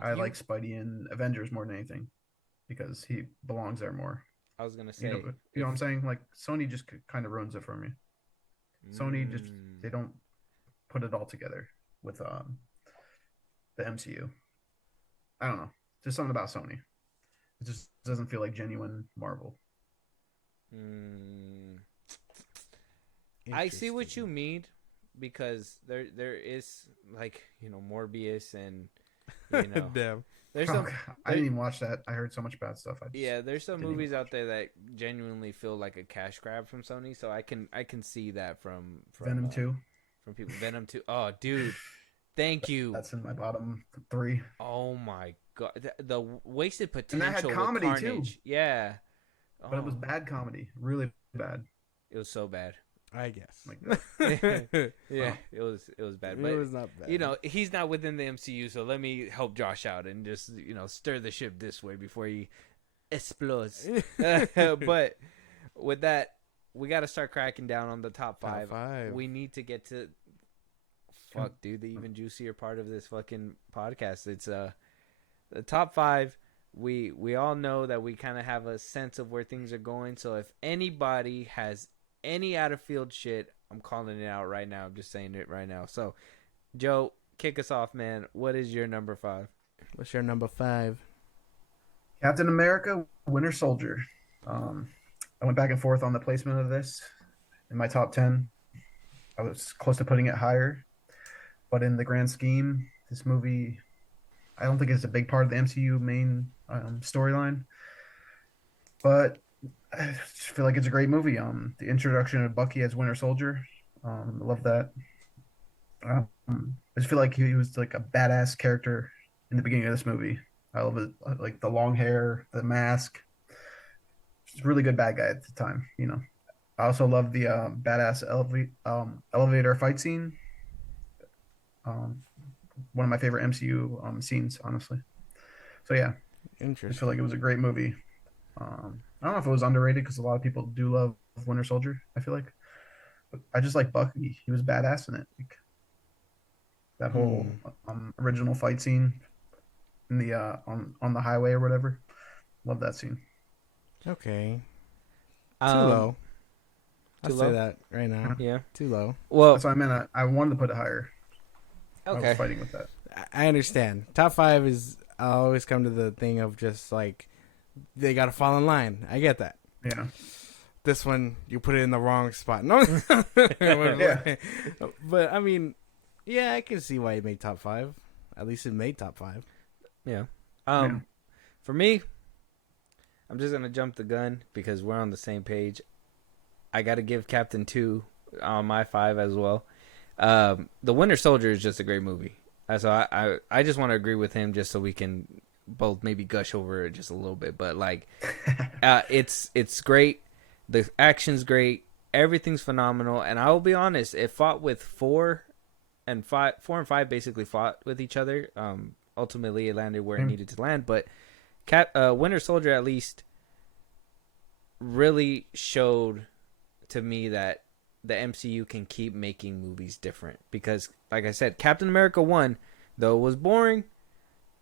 I like Spidey in Avengers more than anything because he belongs there more. I was gonna say, you know what I'm saying? Like Sony just kind of ruins it for me. Sony they don't put it all together with the MCU. I don't know. Just something about Sony. It just doesn't feel like genuine Marvel. I see what you mean because there is like Morbius and Damn. There's some. I didn't even watch that. I heard so much bad stuff. There's some movies out there that genuinely feel like a cash grab from Sony. So I can see that from Venom 2. From people. Venom 2. Oh, dude. Thank you. That's in my bottom 3. Oh my god, the wasted potential. And that had comedy with Carnage. too. Yeah, but it was bad comedy, really bad. It was so bad. I guess. Like that. Yeah, it was bad. But it was not bad. He's not within the MCU, so let me help Josh out and just stir the ship this way before he explodes. But with that, we got to start cracking down on the top 5. Top 5. We need to get to. Fuck, dude, the even juicier part of this fucking podcast. It's the top 5. We all know that we kind of have a sense of where things are going. So if anybody has any out of field shit, I'm calling it out right now. I'm just saying it right now. So, Joe, kick us off, man. What is your number 5? What's your number 5? Captain America: Winter Soldier. I went back and forth on the placement of this in my top 10. I was close to putting it higher. But in the grand scheme, this movie, I don't think it's a big part of the MCU main storyline. But I just feel like it's a great movie. The introduction of Bucky as Winter Soldier, I love that. I just feel like he was like a badass character in the beginning of this movie. I love it, like the long hair, the mask. He's a really good bad guy at the time, I also love the badass elevator fight scene. One of my favorite MCU scenes, honestly. So yeah, interesting. I feel like it was a great movie. I don't know if it was underrated because a lot of people do love Winter Soldier. I feel like, but I just like Bucky. He was badass in it. Like, that whole original fight scene in the on the highway or whatever. Love that scene. Okay. Too low. I'll say that right now. Yeah. Too low. Well, that's what I meant. I wanted to put it higher. I was Okay. fighting with that. I understand. Top 5 is, I always come to the thing of just like, they got to fall in line. I get that. Yeah. This one, you put it in the wrong spot. No. Yeah. But, I mean, yeah, I can see why it made top 5. At least it made top 5. Yeah. Yeah. For me, I'm just gonna jump the gun because we're on the same page. I got to give Captain 2 on my 5 as well. The Winter Soldier is just a great movie. So I just want to agree with him just so we can both maybe gush over it just a little bit. But like, it's great. The action's great. Everything's phenomenal. And I will be honest, it fought with 4 and 5. 4 and 5 basically fought with each other. Ultimately, it landed where it needed to land. But Winter Soldier at least really showed to me that the MCU can keep making movies different. Because, like I said, Captain America 1, though it was boring,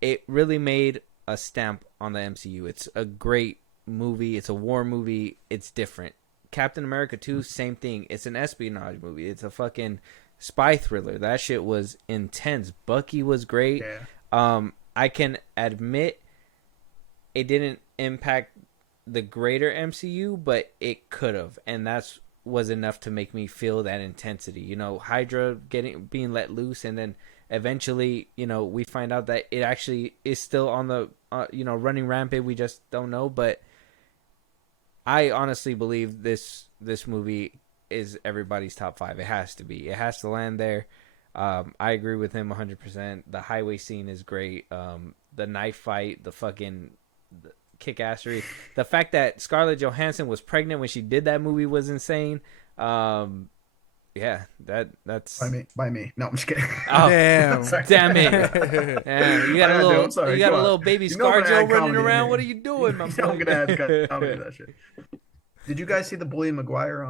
it really made a stamp on the MCU. It's a great movie. It's a war movie. It's different. Captain America 2, same thing. It's an espionage movie. It's a fucking spy thriller. That shit was intense. Bucky was great. Yeah. I can admit it didn't impact the greater MCU, but it could have, and that's was enough to make me feel that intensity. You know, Hydra being let loose, and then eventually, you know, we find out that it actually is still on the, running rampant. We just don't know, but I honestly believe this movie is everybody's top 5. It has to be. It has to land there. I agree with him 100%. The highway scene is great. The knife fight, the fucking kick-assery. The fact that Scarlett Johansson was pregnant when she did that movie was insane. Yeah, that's By me. No, I'm just kidding. Oh, Damn. Sorry. damn it! Yeah, you got I a do, little, I'm sorry, you got come a on. little baby You know I'm gonna ScarJo add running comedy in around. here. What are you doing, my I'm boy? gonna add comedy to that shit. Did you guys see the Bully Maguire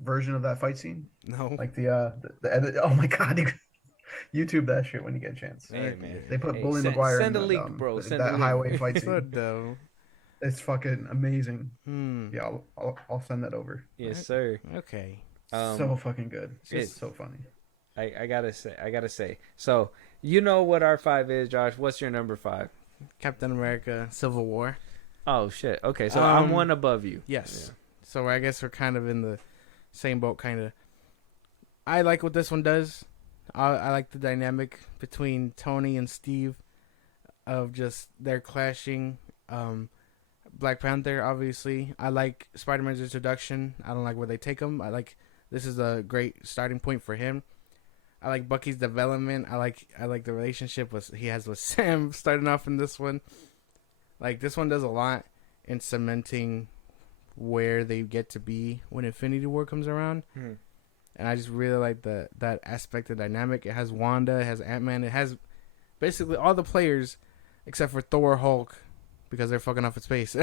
version of that fight scene? No. Like the edit? Oh my god, YouTube that shit when you get a chance. Hey, man. They put Hey, Bully send- Maguire send in a link, bro. that Send a link. highway fight So scene. dumb. It's fucking amazing. Hmm. Yeah, I'll send that over. Yes, sir. Okay. So fucking good. It's it's- just so funny. I gotta say. So you know what our 5 is, Josh? What's your number 5? Captain America: Civil War. Oh shit. Okay, so I'm one above you. Yes. So I guess we're kind of in the same boat, kind of. I like what this one does. I like the dynamic between Tony and Steve, of just their clashing. Black Panther, obviously. I like Spider-Man's introduction. I don't like where they take him. This is a great starting point for him. I like Bucky's development. I like the relationship he has with Sam starting off in this one. Like, this one does a lot in cementing where they get to be when Infinity War comes around. Hmm. And I just really like that aspect of dynamic. It has Wanda, it has Ant-Man, it has basically all the players except for Thor, Hulk, because they're fucking off in space.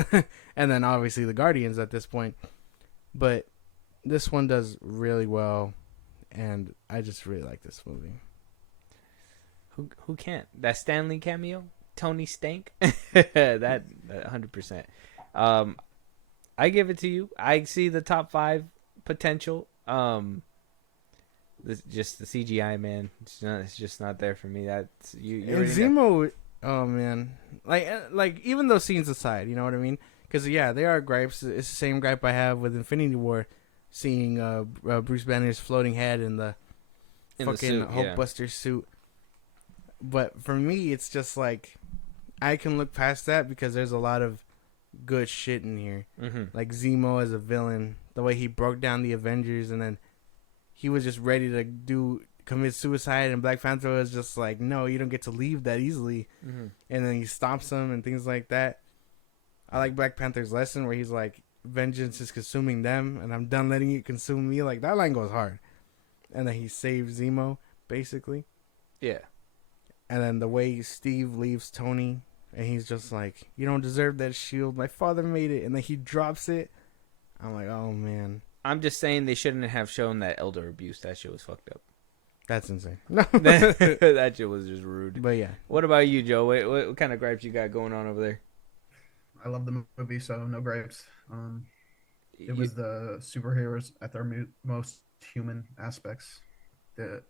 And then obviously the Guardians at this point. But this one does really well, and I just really like this movie. Who can't? That Stanley cameo, Tony Stank. that 100%. I give it to you. I see the top 5 potential. Just the CGI, man. It's just not there for me. That's you. And already know. Zemo, oh man, like even those scenes aside, you know what I mean? Because yeah, they are gripes. It's the same gripe I have with Infinity War, seeing Bruce Banner's floating head in the fucking suit, yeah. Hulkbuster suit. But for me, it's just like I can look past that because there's a lot of good shit in here. Mm-hmm. Like Zemo as a villain, the way he broke down the Avengers, and then he was just ready to commit suicide, and Black Panther was just like, no, you don't get to leave that easily. Mm-hmm. And then he stops him and things like that. I like Black Panther's lesson where he's like, vengeance is consuming them, and I'm done letting it consume me. Like, that line goes hard. And then he saves Zemo, basically. Yeah. And then the way Steve leaves Tony, and he's just like, you don't deserve that shield. My father made it. And then he drops it. I'm like, oh, man. I'm just saying they shouldn't have shown that elder abuse. That shit was fucked up. That's insane. No. That shit was just rude. But yeah. What about you, Joe? What kind of gripes you got going on over there? I love the movie, so no gripes. It was the superheroes at their most human aspects, the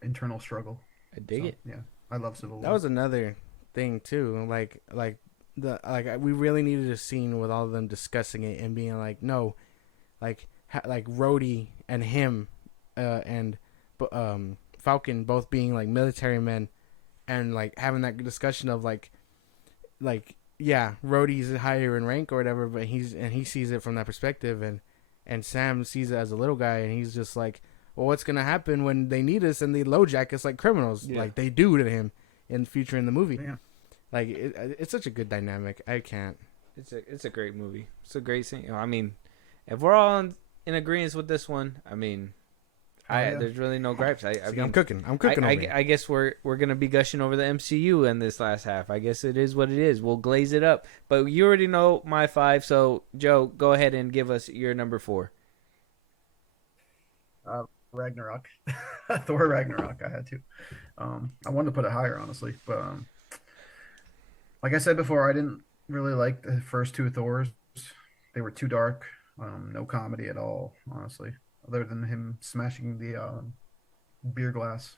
internal struggle. I dig it. Yeah, I love Civil War. That was another thing too. We really needed a scene with all of them discussing it and being like, no, like Rhodey and him, and Falcon both being like military men, and like having that discussion of like yeah, Rhodey's higher in rank or whatever, but he sees it from that perspective, and Sam sees it as a little guy, and he's just like, well, what's gonna happen when they need us and they LoJack us like criminals, like they do to him in the future in the movie. Yeah. Like it's such a good dynamic. I can't. It's a great movie. It's a great scene. I mean, if we're all in agreement with this one, I mean, there's really no gripes. I'm cooking. I guess we're gonna be gushing over the MCU in this last half. I guess it is what it is. We'll glaze it up. But you already know my 5, so Joe, go ahead and give us your number 4. Ragnarok. Thor Ragnarok. I had to. I wanted to put it higher, honestly, but like I said before, I didn't really like the first 2 Thors. They were too dark. No comedy at all, honestly, other than him smashing the beer glass.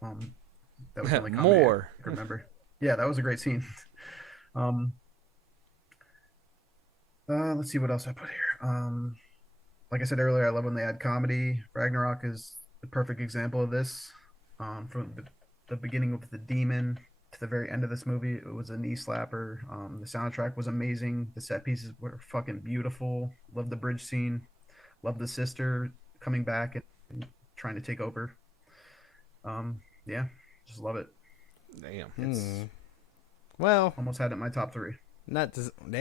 That was the only comedy More. I remember. Yeah, that was a great scene. Let's see what else I put here. Like I said earlier, I love when they add comedy. Ragnarok is the perfect example of this. From the beginning with the demon to the very end of this movie, it was a knee slapper. The soundtrack was amazing. The set pieces were fucking beautiful. Love the bridge scene. Love the sister coming back and trying to take over. Yeah, just love it. Damn. Well, almost had it in my top 3. Not to sound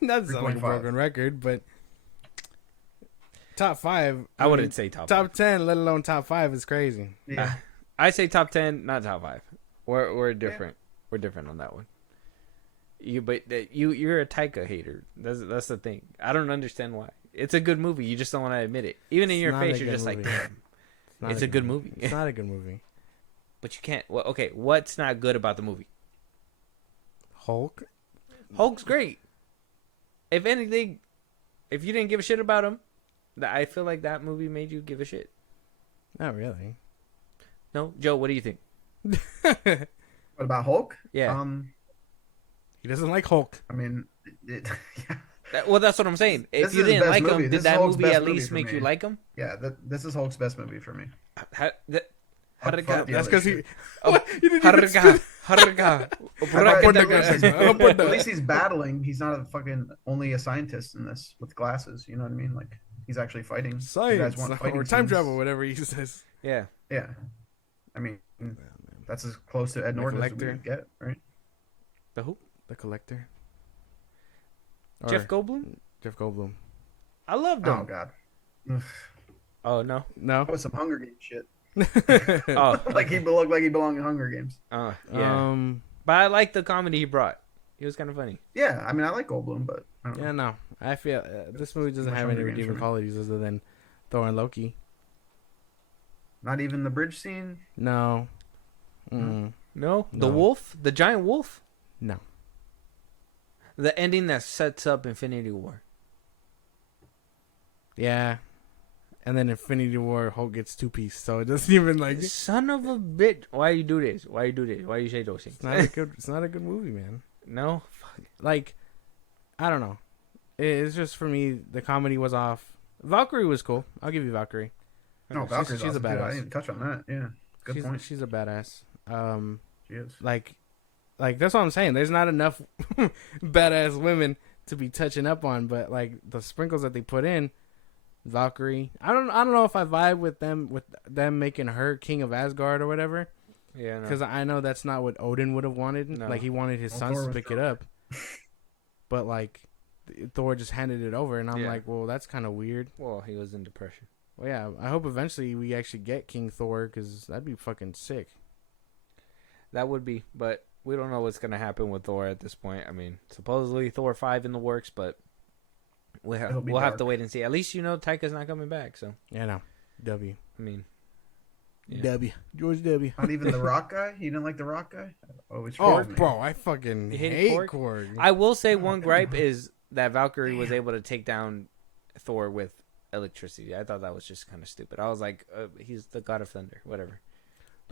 like a broken record, but top 5. I wouldn't say top 10, let alone top 5 is crazy. Yeah. I say top 10, not top 5. We're different. Yeah. We're different on that one. You're a Taika hater. That's the thing. I don't understand why. It's a good movie. You just don't want to admit it. Even in your face, you're just like, damn. It's a good movie. It's not a good movie. But you can't. Well, okay, what's not good about the movie? Hulk's great. If anything, if you didn't give a shit about him, I feel like that movie made you give a shit. Not really. No, Joe, what do you think? What about Hulk? Yeah. He doesn't like Hulk. I mean, yeah. Well, that's what I'm saying. If you didn't like him, did that movie at least make you like him? Yeah, this is Hulk's best movie for me. That's because he. At least he's battling. He's not only a scientist in this with glasses. You know what I mean? Like he's actually fighting. Science or time travel, whatever he says. Yeah. Yeah. I mean, that's as close to Ed Norton as we could get, right? The who? The Collector. Jeff Goldblum. I loved him. Oh God. Oh no. That was some Hunger Games shit. Oh, like he belonged in Hunger Games. Yeah. But I like the comedy he brought. He was kind of funny. Yeah, I mean, I like Goldblum, but I don't know. No. I feel this movie doesn't have any redeeming qualities other than Thor and Loki. Not even the bridge scene. No. No. The wolf, the giant wolf. No. The ending that sets up Infinity War. Yeah. And then Infinity War, Hulk gets 2-piece, so it doesn't even like. Son of a bitch! Why you do this? Why you say those things? It's not a good movie, man. No, fuck. Like, I don't know. It's just for me, the comedy was off. Valkyrie was cool. I'll give you Valkyrie. No, Valkyrie's she's awesome a badass. Too. I didn't touch on that. Yeah, good point. She's a badass. She is. Like that's what I'm saying. There's not enough badass women to be touching up on, but like the sprinkles that they put in. Valkyrie. I don't know if I vibe with them making her king of Asgard or whatever. Yeah, because I know that's not what Odin would have wanted. No. Like he wanted his sons to pick it up, but like Thor just handed it over, and I'm like, well, that's kind of weird. Well, he was in depression. Well, yeah. I hope eventually we actually get King Thor because that'd be fucking sick. That would be, but we don't know what's gonna happen with Thor at this point. I mean, supposedly Thor 5 in the works, but. We'll have to wait and see. At least you know Taika's not coming back. So yeah, no. W. I mean, yeah. W. George W. Not even the Rock guy. You didn't like the Rock guy? Bro, I fucking hate Korg. I will say one gripe is that Valkyrie was able to take down Thor with electricity. I thought that was just kind of stupid. I was like, he's the god of thunder, whatever.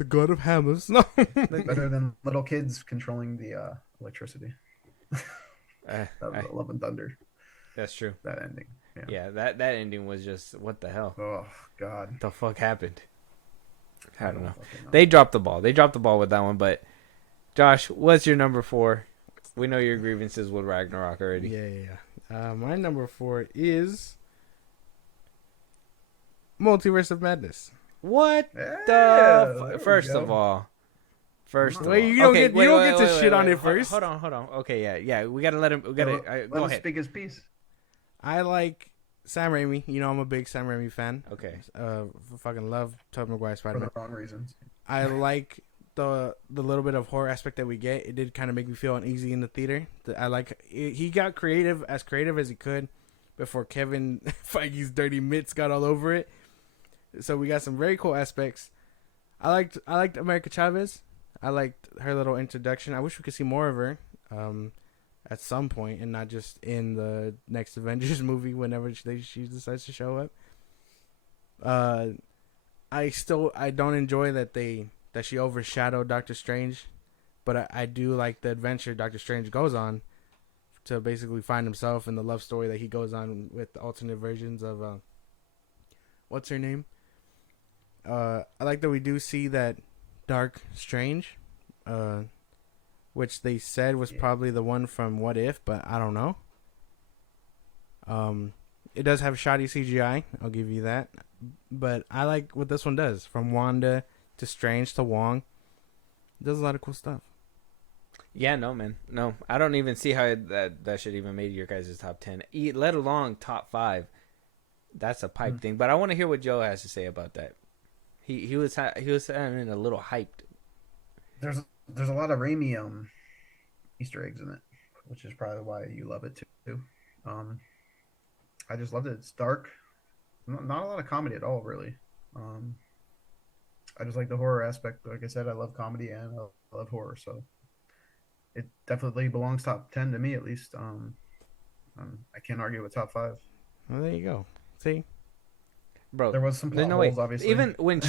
The god of hammers. No. Better than little kids controlling the electricity. Uh, That was Love and Thunder. that's true. That ending. Yeah, that ending was just what the hell? Oh God. What the fuck happened? I don't know. fucking know. They dropped the ball. They dropped the ball with that one. But Josh, what's your number 4? We know your grievances with Ragnarok already. Yeah. My number 4 is Multiverse of Madness. What Yeah, the? there we First go. of all, First of Wait, all. you don't get to shit on it first. Hold on. Okay, yeah. We gotta let him. We gotta Let go him ahead. speak his piece. I like Sam Raimi. You know, I'm a big Sam Raimi fan. Okay. Fucking love Tobey Maguire For Spider-Man. the wrong reasons. I like the little bit of horror aspect that we get. It did kind of make me feel uneasy in the theater. I like he got creative as he could before Kevin Feige's dirty mitts got all over it. So we got some very cool aspects. I liked America Chavez. I liked her little introduction. I wish we could see more of her at some point, and not just in the next Avengers movie whenever she decides to show up. I don't enjoy that she overshadowed Doctor Strange, but I do like the adventure Doctor Strange goes on to basically find himself in the love story that he goes on with the alternate versions of what's her name? I like that we do see that Dark Strange, which they said was probably the one from What If, but I don't know. It does have shoddy CGI, I'll give you that, but I like what this one does. From Wanda to Strange to Wong, it does a lot of cool stuff. Yeah, no, man, no. I don't even see how that should even made your guys' top 10, let alone top 5. That's a pipe thing. But I want to hear what Joe has to say about that. He was sounding a little hyped. There's a lot of Raimi Easter eggs in it, which is probably why you love it too. I just loved it. It's dark, not a lot of comedy at all, really. I just like the horror aspect. Like I said, I love comedy and I love horror, so it definitely belongs top 10 to me at least. I can't argue with top 5. Well, there you go. See, Bro, there was some plot there's no way. holes, obviously. Even when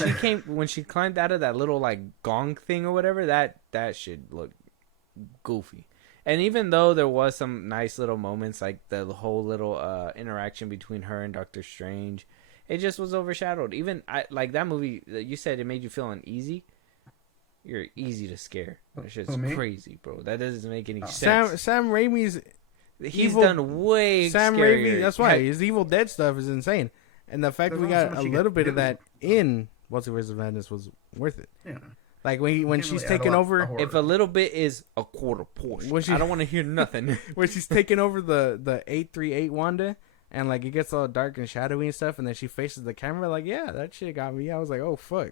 she climbed out of that little like gong thing or whatever, that shit looked goofy. And even though there was some nice little moments, like the whole little interaction between her and Doctor Strange, it just was overshadowed. Even like that movie that you said it made you feel uneasy. You're easy to scare. That shit's crazy, bro. That doesn't make any sense. Sam Raimi's He's done way Sam scarier. Raimi. That's why his Evil Dead stuff is insane, and the fact that we got a little bit of that in Multiverse of Madness was worth it. Yeah. Like when she's taking over, if a little bit is a quarter portion, I don't want to hear nothing. when she's taking over the 838 Wanda, and like it gets all dark and shadowy and stuff, and then she faces the camera, like yeah, that shit got me. I was like, oh fuck.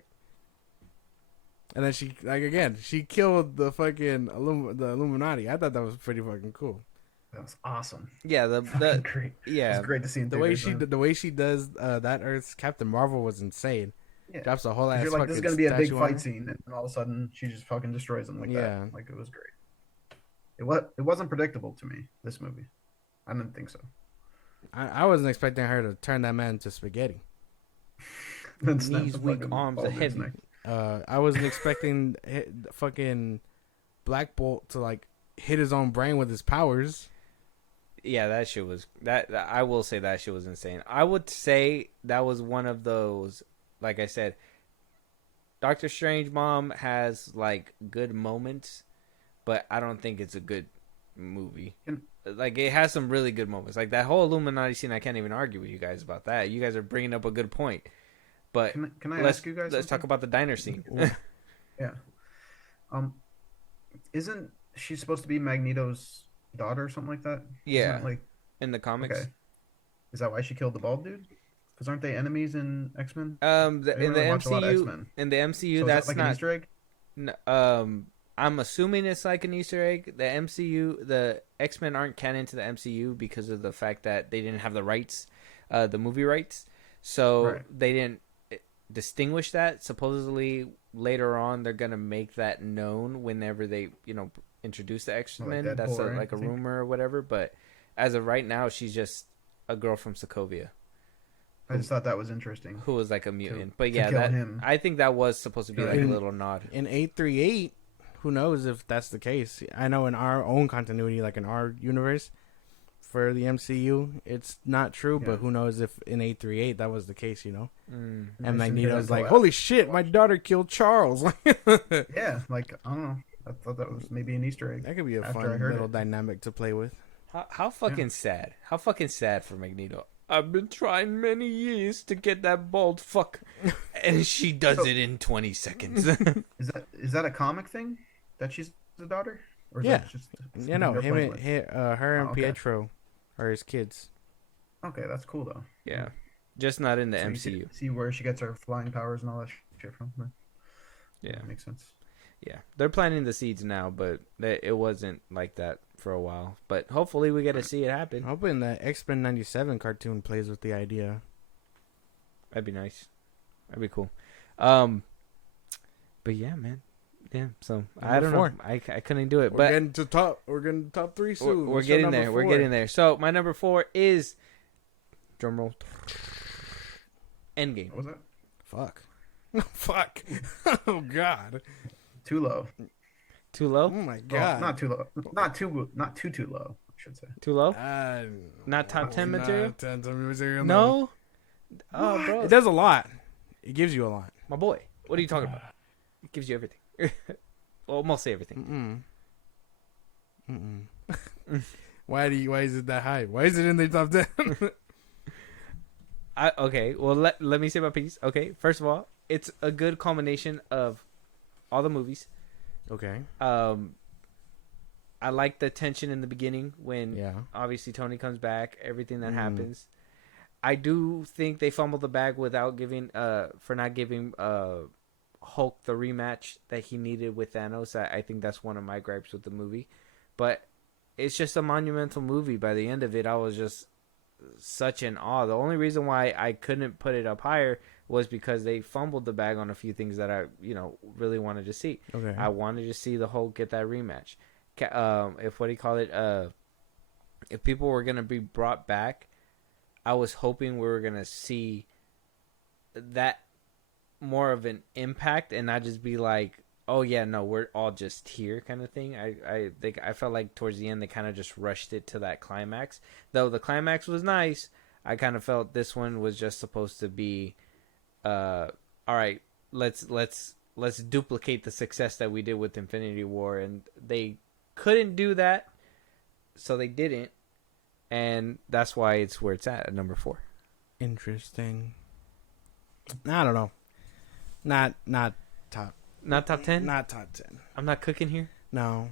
And then she killed the fucking the Illuminati. I thought that was pretty fucking cool. That was awesome. Yeah, Great. Yeah, it was great to see in the way she does that Earth's Captain Marvel was insane. Yeah. Drops a whole ass. You're like, this is gonna be a big fight scene, and all of a sudden she just fucking destroys them like that. Like it was great. It wasn't predictable to me, this movie. I didn't think so. I wasn't expecting her to turn that man to spaghetti. Knees weak, arms are heavy. I wasn't expecting fucking Black Bolt to like hit his own brain with his powers. Yeah, that shit was I will say that shit was insane. I would say that was one of those. Like I said, Doctor Strange mom has like good moments, but I don't think it's a good movie. Like it has some really good moments. Like that whole Illuminati scene, I can't even argue with you guys about that. You guys are bringing up a good point. But can I ask you guys? Let's talk about the diner scene. Yeah. Isn't she supposed to be Magneto's daughter or something like that? Yeah. Like in the comics. Okay. Is that why she killed the bald dude? Because aren't they enemies in X-Men? In the MCU, So that's like not an Easter egg. No, I'm assuming it's like an Easter egg. The MCU, the X-Men aren't canon to the MCU because of the fact that they didn't have the rights, the movie rights. So they didn't distinguish that. Supposedly later on they're gonna make that known whenever they, introduce the X-Men. Like that's Deadpool, like a rumor or whatever. But as of right now, she's just a girl from Sokovia. I just thought that was interesting. who was like a mutant. But to yeah, kill that him. I think that was supposed to be like a In- little nod. In 838, who knows if that's the case? I know in our own continuity, like in our universe for the MCU, it's not true. Yeah. But who knows if in 838 that was the case? You know, Mm. and They shouldn't get Magneto's into like, it. "Holy shit, my daughter killed Charles." Yeah, like I don't know. I thought that was maybe an Easter egg. That could be a After I fun heard little it. dynamic to play with. How fucking sad. How fucking sad for Magneto. I've been trying many years to get that bald fuck, and she does it in 20 seconds. Is that a comic thing that she's the daughter? Or is Yeah. that just You know, something they're playing with? her and Oh, okay. Pietro are his kids. Okay, that's cool though. Yeah, just not in the So you MCU. see where she gets her flying powers and all that shit from. Yeah, Makes sense. yeah. They're planting the seeds now, but it wasn't like that for a while. But hopefully we get to see it happen. I'm hoping the X-Men 97 cartoon plays with the idea. That'd be nice. That'd be cool. But yeah, man. Yeah. So I don't know. Number I couldn't do it, We're but getting to top 3 soon. we're What's getting your there. number We're 4? getting there. So my number 4 is drumroll. Endgame. What was that? Fuck. Fuck. Oh god. Too low. Too Oh low? my Oh, god. not too low. Not too low. I should say. Too low? Uh, Not top 10 material? Not 10 material. No. Oh, bro. It does a lot. It gives you a lot. My boy. What are you talking about? It gives you everything. Well, mostly everything. Why is it that high? Why is it in the top 10? Okay, well let me say my piece. Okay, first of all, it's a good culmination of all the movies. Okay. I like the tension in the beginning when Yeah. obviously Tony comes back, everything that happens. I do think they fumbled the bag without giving for not giving Hulk the rematch that he needed with Thanos. I think that's one of my gripes with the movie. But it's just a monumental movie. By the end of it, I was just such in awe. The only reason why I couldn't put it up higher was because they fumbled the bag on a few things that I, really wanted to see. Okay. I wanted to see the Hulk get that rematch. If people were going to be brought back, I was hoping we were going to see that more of an impact and not just be like, oh yeah, no, we're all just here kind of thing. I think I felt like towards the end they kind of just rushed it to that climax. Though the climax was nice, I kind of felt this one was just supposed to be, all right, let's duplicate the success that we did with Infinity War, and they couldn't do that, so they didn't, and that's why it's where it's at number 4. Interesting. I don't know. Not top. Not top 10. Not top 10. I'm not cooking here. No.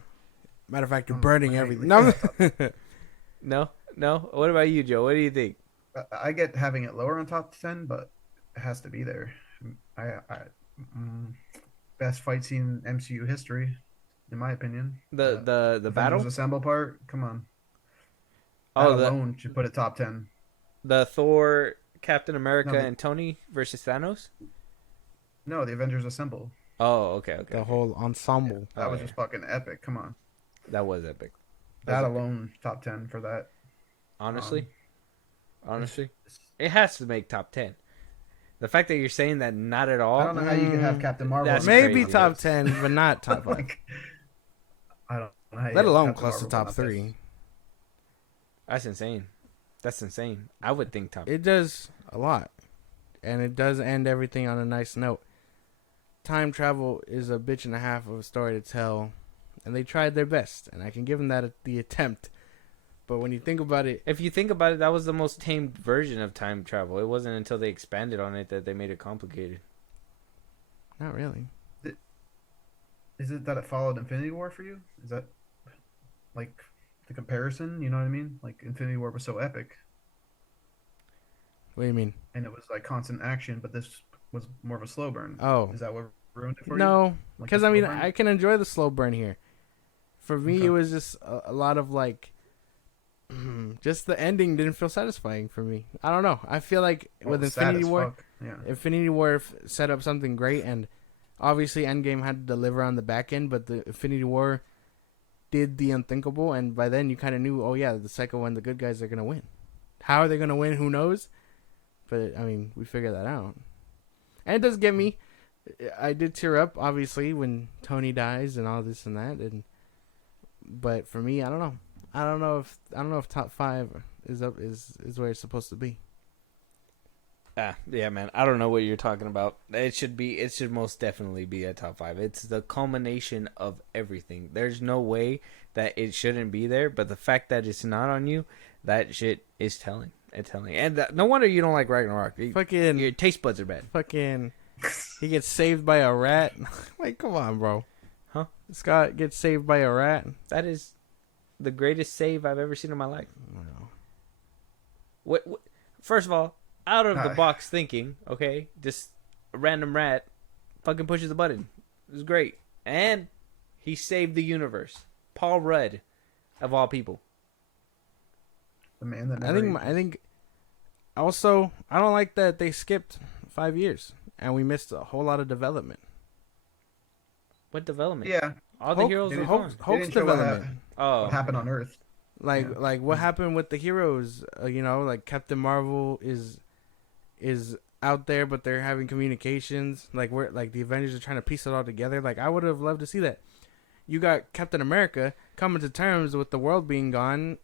Matter of fact, you're Oh, burning I everything. hate No. No. What about you, Joe? What do you think? I get having it lower on top 10, but it has to be there. Best fight scene in MCU history, in my opinion. The battle. Avengers Assemble part. Come on. Oh, That alone should put it top 10. the Thor, Captain America, No, and Tony versus Thanos. No, the Avengers Assemble. Oh, okay. The whole ensemble. That was yeah. just fucking epic. Come on. That was epic. That alone, top 10 for that. Honestly, it has to make top 10. The fact that you're saying that not at all. I don't know how you could have Captain Marvel. That's Maybe crazy. top 10, but not top 5. Like, I don't know how you Let have alone Captain close to Marvel top on 3. this. That's insane. That's insane. I would think top. It does a lot. And it does end everything on a nice note. Time travel is a bitch and a half of a story to tell. And they tried their best. And I can give them that the attempt. But when you think about it, If you think about it, that was the most tamed version of time travel. It wasn't until they expanded on it that they made it complicated. not really. Is it that it followed Infinity War for you? Is that like the comparison? You know what I mean? Like Infinity War was so epic What do you mean? and it was like constant action, but this was more of a slow burn. Oh. Is that what ruined it for you? No. Like Because, the I mean, slow burn? I can enjoy the slow burn here. For me, Okay. it was just a lot of like... just the ending didn't feel satisfying for me. I don't know. I feel like Well, with it was sad Infinity as War... fuck. Yeah. Infinity War set up something great, and obviously Endgame had to deliver on the back end, but the Infinity War did the unthinkable, and by then you kind of knew, oh yeah, the second one, the good guys are going to win. How are they going to win? Who knows? But I mean, we figured that out, and it does get me. I did tear up, obviously, when Tony dies and all this and that. But for me, I don't know. I don't know if top 5 is where it's supposed to be. Yeah, man. I don't know what you're talking about. It should most definitely be a top 5. It's the culmination of everything. There's no way that it shouldn't be there, but the fact that it's not on you, that shit is telling. It's telling. And no wonder you don't like Ragnarok. Your taste buds are bad. Fucking, he gets saved by a rat. Like, come on, bro. Huh? Scott gets saved by a rat. That is the greatest save I've ever seen in my life. Wow. What? First of all, out of the box thinking, okay, just a random rat fucking pushes the button. It was great. And he saved the universe. Paul Rudd, of all people. The man that I think also, I don't like that they skipped 5 years and we missed a whole lot of development. What development? Yeah. All the heroes were gone. Hulk's development. What happened on Earth. Like what happened with the heroes, like Captain Marvel is out there, but they're having communications. Like we're like the Avengers are trying to piece it all together. Like I would have loved to see that. You got Captain America coming to terms with the world being gone.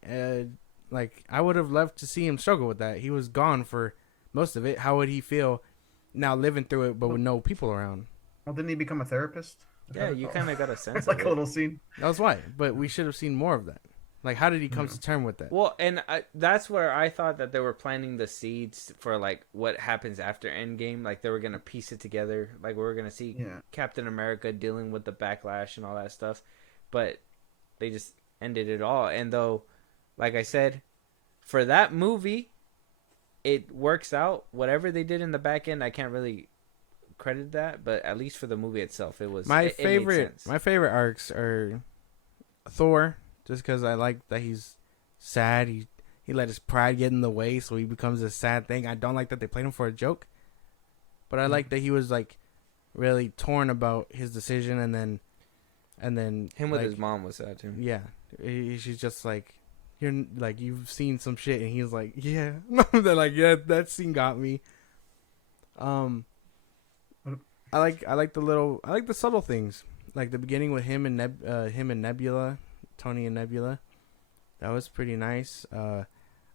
Like I would have loved to see him struggle with that. He was gone for most of it. How would he feel now living through it, but with no people around? Well, didn't he become a therapist? Yeah, you kind of got a sense like of a it. little scene. That was why, but we should have seen more of that. Like, how did he come to terms with that? Well, and that's where I thought that they were planting the seeds for, like, what happens after Endgame. Like, they were going to piece it together. Like, we were going to see Captain America dealing with the backlash and all that stuff. But they just ended it all. And though, like I said, for that movie, it works out. Whatever they did in the back end, I can't really credit that. But at least for the movie itself, it was... My it made sense. My favorite arcs are Thor... Just because I like that he's sad. He let his pride get in the way, so he becomes a sad thing. I don't like that they played him for a joke. But I like that he was, like, really torn about his decision, and then him with his mom was sad, too. Yeah. She's just like, you've seen some shit, and he's like, yeah. They're like, yeah, that scene got me. I like the subtle things. Like the beginning with him and Nebula. Tony and Nebula, that was pretty nice. I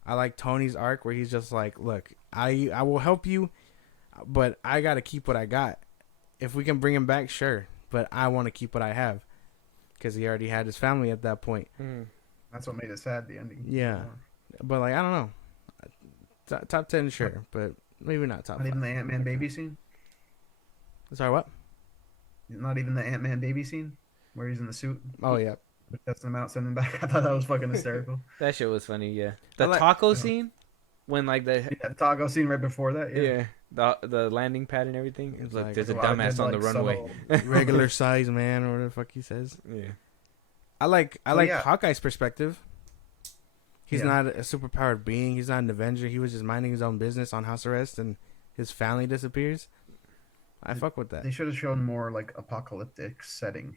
like Tony's arc where he's just like, look, I will help you, but I gotta keep what I got. If we can bring him back, sure, but I want to keep what I have because he already had his family at that point. That's what made it sad, the ending. Yeah, but like I don't know, top 10 sure, but maybe not top 5. Not even the Ant-Man baby scene. Sorry, what? Not even the Ant-Man baby scene where he's in the suit. Oh yeah. Testing him out, sending him back. I thought that was fucking hysterical. That shit was funny, yeah. The taco scene, when like the taco scene right before that, the landing pad and everything. It's like there's a wow, dumbass on the runway. Regular size man, or whatever the fuck he says. Yeah, I like Hawkeye's perspective. He's not a superpowered being. He's not an Avenger. He was just minding his own business on house arrest, and his family disappears. I fuck with that. They should have shown more like apocalyptic setting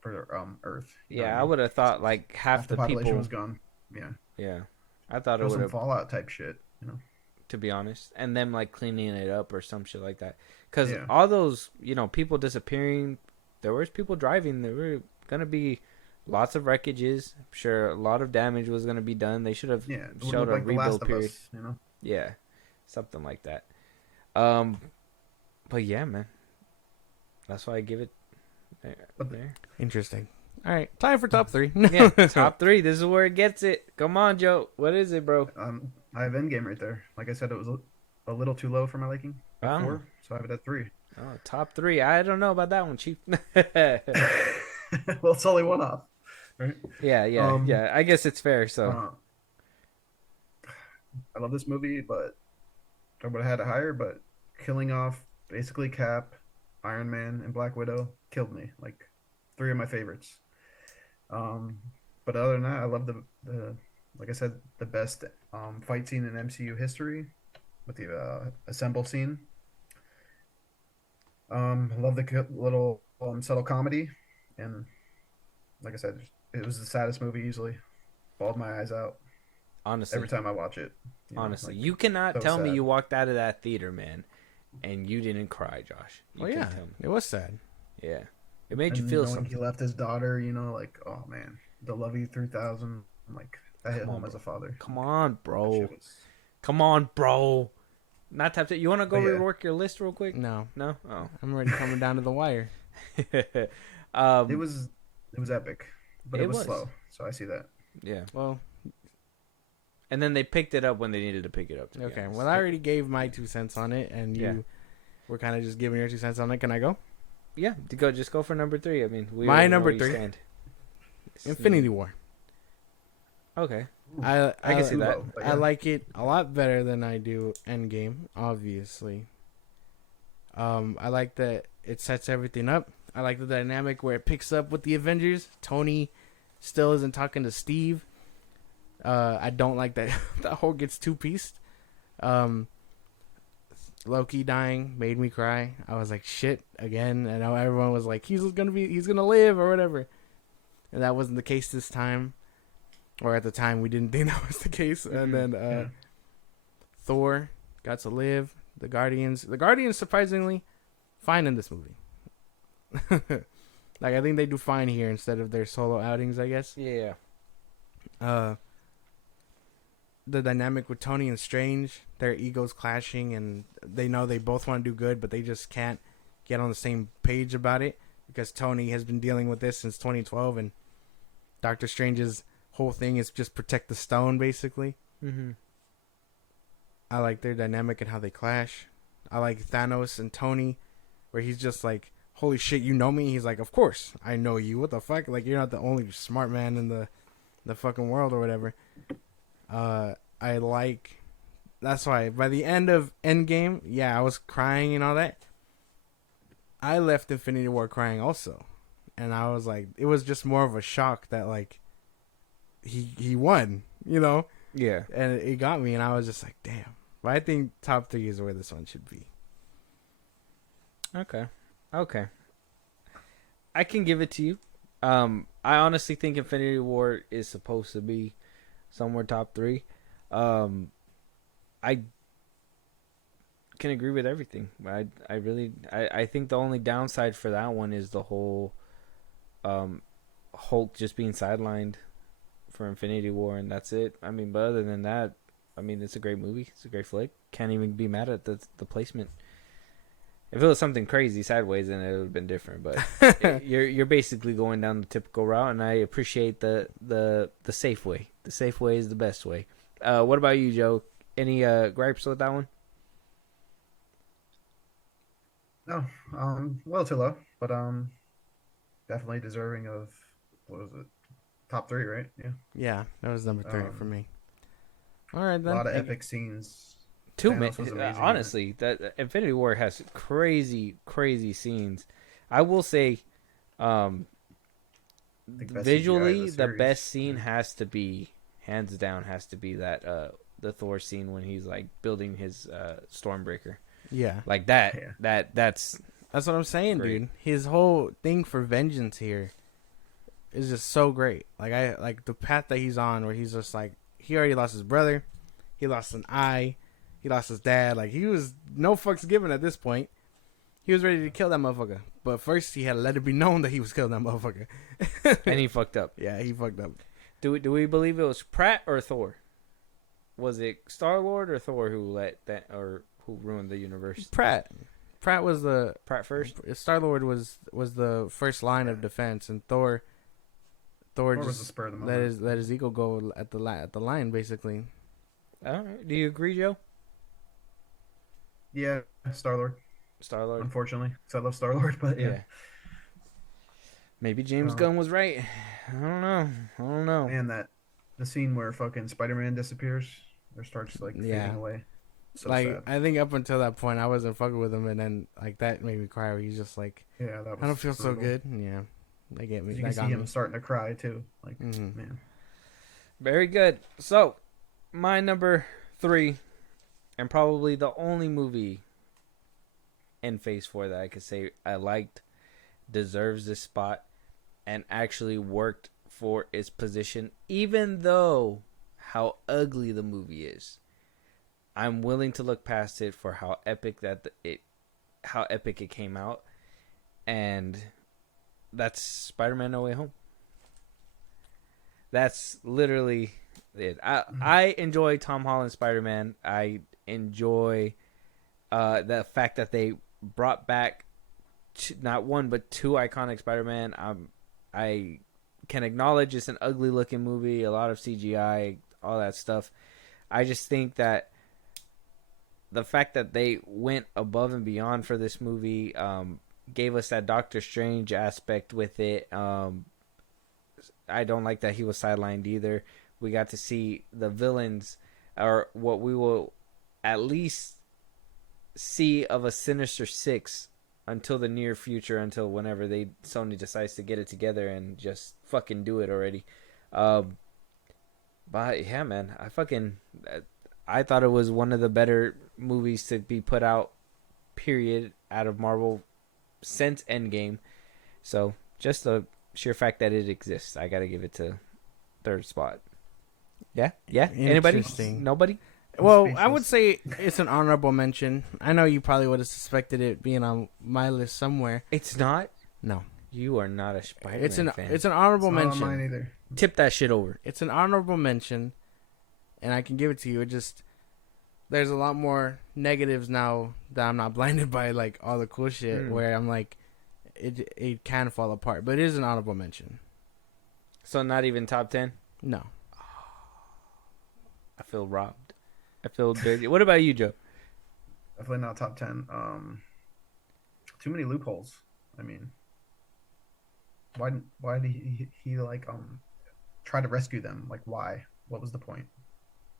for Earth. Yeah, I would have thought like half the population people was gone. Yeah, I thought it was would some have Fallout type shit, to be honest, and them like cleaning it up or some shit like that. Because all those people disappearing, there was people driving. There were gonna be lots of wreckages. I'm sure a lot of damage was gonna be done. They should have showed a rebuild period. Yeah, something like that. But yeah, man, that's why I give it. There. Interesting. All right, time for top 3. Yeah, top 3. This is where it gets it. Come on, Joe. What is it, bro? I have Endgame right there. Like I said, it was a little too low for my liking. 4, so I have it at 3. Oh, top 3. I don't know about that one, Chief. Well, it's only one off, right? Yeah. I guess it's fair. So I love this movie, but I would have had it higher. But killing off basically Cap, Iron Man, and Black Widow killed me. Like 3 of my favorites. But other than that, I love the like I said, the best fight scene in MCU history with the assemble scene. I love the little subtle comedy, and like I said, it was the saddest movie easily. Bawled my eyes out. Honestly, every time I watch it. honestly, like, you cannot so tell me sad. you walked out of that theater, man, and you didn't cry, Josh. You Well, can't yeah, tell me. it was sad. Yeah, it made you And feel knowing something. he left his daughter, like, oh man, the Love You 3000, like that hit Come on, home bro. as a father. Come Like, on, that bro. shit was. Come on, bro. Not type. You want to go But yeah. rework your list real quick? No, No. Oh. I'm already coming down to the wire. It um. was epic, but It it was was. slow. So I see that. Yeah. Well, And then they picked it up when they needed to pick it up. To be okay. honest. Well, I already gave my 2 cents on it, and you Yeah. were kind of just giving your 2 cents on it. Can I go? Yeah. To go. Just go for number 3. I mean, we My already know number where you 3. stand. Infinity War. Okay. I can see that. But I yeah. like it a lot better than I do Endgame, obviously. I like that it sets everything up. I like the dynamic where it picks up with the Avengers. Tony still isn't talking to Steve. I don't like that that whole gets two-pieced. Loki dying made me cry. I was like, shit, again. And now everyone was like, he's gonna live or whatever. And that wasn't the case this time. Or at the time, we didn't think that was the case. And then Yeah. Thor got to live. The Guardians, surprisingly, fine in this movie. Like, I think they do fine here instead of their solo outings, I guess. Yeah. The dynamic with Tony and Strange, their egos clashing, and they know they both want to do good, but they just can't get on the same page about it because Tony has been dealing with this since 2012, and Doctor Strange's whole thing is just protect the stone, basically. Mm-hmm. I like their dynamic and how they clash. I like Thanos and Tony, where he's just like, holy shit, you know me? He's like, of course, I know you. What the fuck? Like, you're not the only smart man in the fucking world or whatever. I like... That's why, by the end of Endgame, yeah, I was crying and all that. I left Infinity War crying also. And I was like, it was just more of a shock that, like, he won, you know? Yeah. And it got me, and I was just like, damn. But I think top 3 is where this one should be. Okay. I can give it to you. I honestly think Infinity War is supposed to be somewhere top 3. I can agree with everything. I think the only downside for that one is the whole Hulk just being sidelined for Infinity War, and that's it. I mean, but other than that, I mean, it's a great movie. It's a great flick. Can't even be mad at the placement. If it was something crazy sideways, then it would have been different. But you're basically going down the typical route, and I appreciate the safe way. The safe way is the best way. What about you, Joe? Any gripes with that one? No, a little too low, but definitely deserving of what was it, top 3, right? Yeah, Yeah, that was number 3 for me. All right, a then. lot of epic scenes. Too Thanos was many. amazing. Honestly, that Infinity War has crazy scenes. I will say, The best CGI of visually, the series. best scene has to be, hands down, has to be that the Thor scene when he's like building his Stormbreaker. Yeah, Like that. Yeah. That's that's what I'm saying, Great. dude. His whole thing for vengeance here is just so great. Like, I like the path that he's on, where he's just like, he already lost his brother, he lost an eye, he lost his dad. Like, he was no fucks given at this point. He was ready to kill that motherfucker, but first he had to let it be known that he was killing that motherfucker. and he fucked up. Yeah, he fucked up. Do we believe it was Pratt or Thor? Was it Star-Lord or Thor who let that, or who ruined the universe? Pratt was the Pratt first. Star-Lord was the first line of defense, and Thor was the just spur of the moment. let his ego go at the line, basically. All right. Do you agree, Joe? Yeah, Star-Lord, Star-Lord. unfortunately, because I love Star-Lord, but yeah. Maybe James Gunn was right. I don't know. And the scene where fucking Spider-Man disappears or starts like Yeah. fading away. So like, sad. I think up until that point, I wasn't fucking with him, and then like that made me cry. Where he's just like, Yeah, that was I don't feel so brutal. good. Yeah, they get me. You That can see got him me. starting to cry too. Like, Mhm. man. Very good. So, my number 3, and probably the only movie in Phase 4 that I could say I liked, deserves this spot, and actually worked for its position, even though how ugly the movie is, I'm willing to look past it for how epic it came out, and that's Spider-Man: No Way Home. That's literally it. I enjoy Tom Holland's Spider-Man. I enjoy the fact that they brought back not one but two iconic Spider-Man. I can acknowledge it's an ugly looking movie, a lot of CGI, all that stuff. I just think that the fact that they went above and beyond for this movie gave us that Doctor Strange aspect with it. I don't like that he was sidelined either. We got to see the villains, or what we will at least see of a Sinister Six until the near future, until whenever Sony decides to get it together and just fucking do it already. But yeah, man, I thought it was one of the better movies to be put out, period, out of Marvel since Endgame. So just the sheer fact that it exists, I gotta give it to third spot. Yeah. Anybody? Nobody? Well, I would say it's an honorable mention. I know you probably would have suspected it being on my list somewhere. It's not. No, you are not a Spider-Man fan. It's an honorable mention. Not on mine either. Tip that shit over. It's an honorable mention, and I can give it to you. It just there's a lot more negatives now that I'm not blinded by like all the cool shit. Where I'm like, it can fall apart, but it is an honorable mention. So not even top 10? No. I feel robbed. I feel dirty. What about you, Joe? Definitely not top 10. Too many loopholes. I mean, why did he like try to rescue them? Like, why? What was the point?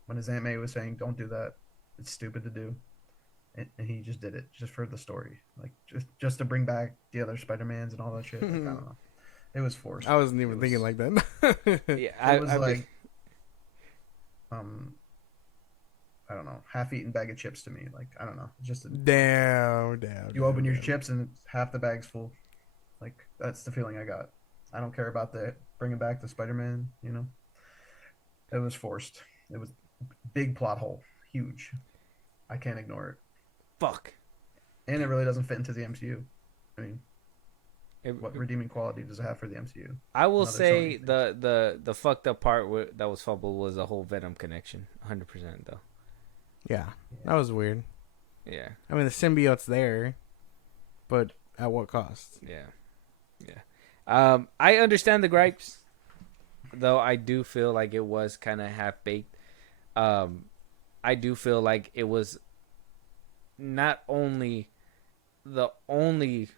When his Aunt May was saying, "Don't do that. It's stupid to do," and he just did it just for the story, like just to bring back the other Spider-Mans and all that shit. Like, I don't know. It was forced. I wasn't even thinking like that. Yeah, it was like I don't know, half-eaten bag of chips to me. Like, I don't know, just damn. You open your chips and half the bag's full. Like, that's the feeling I got. I don't care about the bringing back the Spider-Man. You know, it was forced. It was big plot hole, huge. I can't ignore it. Fuck. And it really doesn't fit into the MCU. I mean, what redeeming quality does it have for the MCU? I will say the fucked up part that was fumbled was the whole Venom connection. 100% though. Yeah, that was weird. Yeah. I mean, the symbiote's there, but at what cost? Yeah. I understand the gripes, though. I do feel like it was kind of half-baked. I do feel like it was not only the only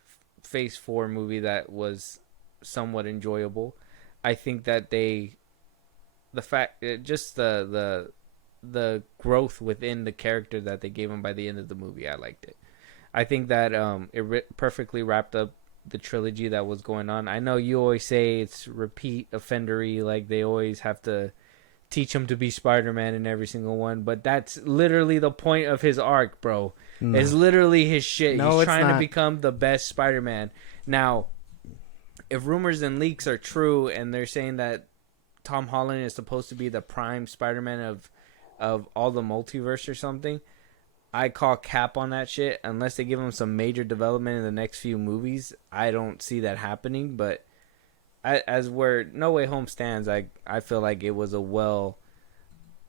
Phase 4 movie that was somewhat enjoyable. I think that the growth within the character that they gave him by the end of the movie, I liked it. I think that it perfectly wrapped up the trilogy that was going on. I know you always say it's repeat offendery, like they always have to teach him to be Spider-Man in every single one, but that's literally the point of his arc, bro. No. It's literally his shit. No, he's trying to become the best Spider-Man. Now, if rumors and leaks are true and they're saying that Tom Holland is supposed to be the prime Spider-Man of all the multiverse or something, I call cap on that shit. Unless they give him some major development in the next few movies, I don't see that happening. But as where No Way Home stands, I feel like it was a well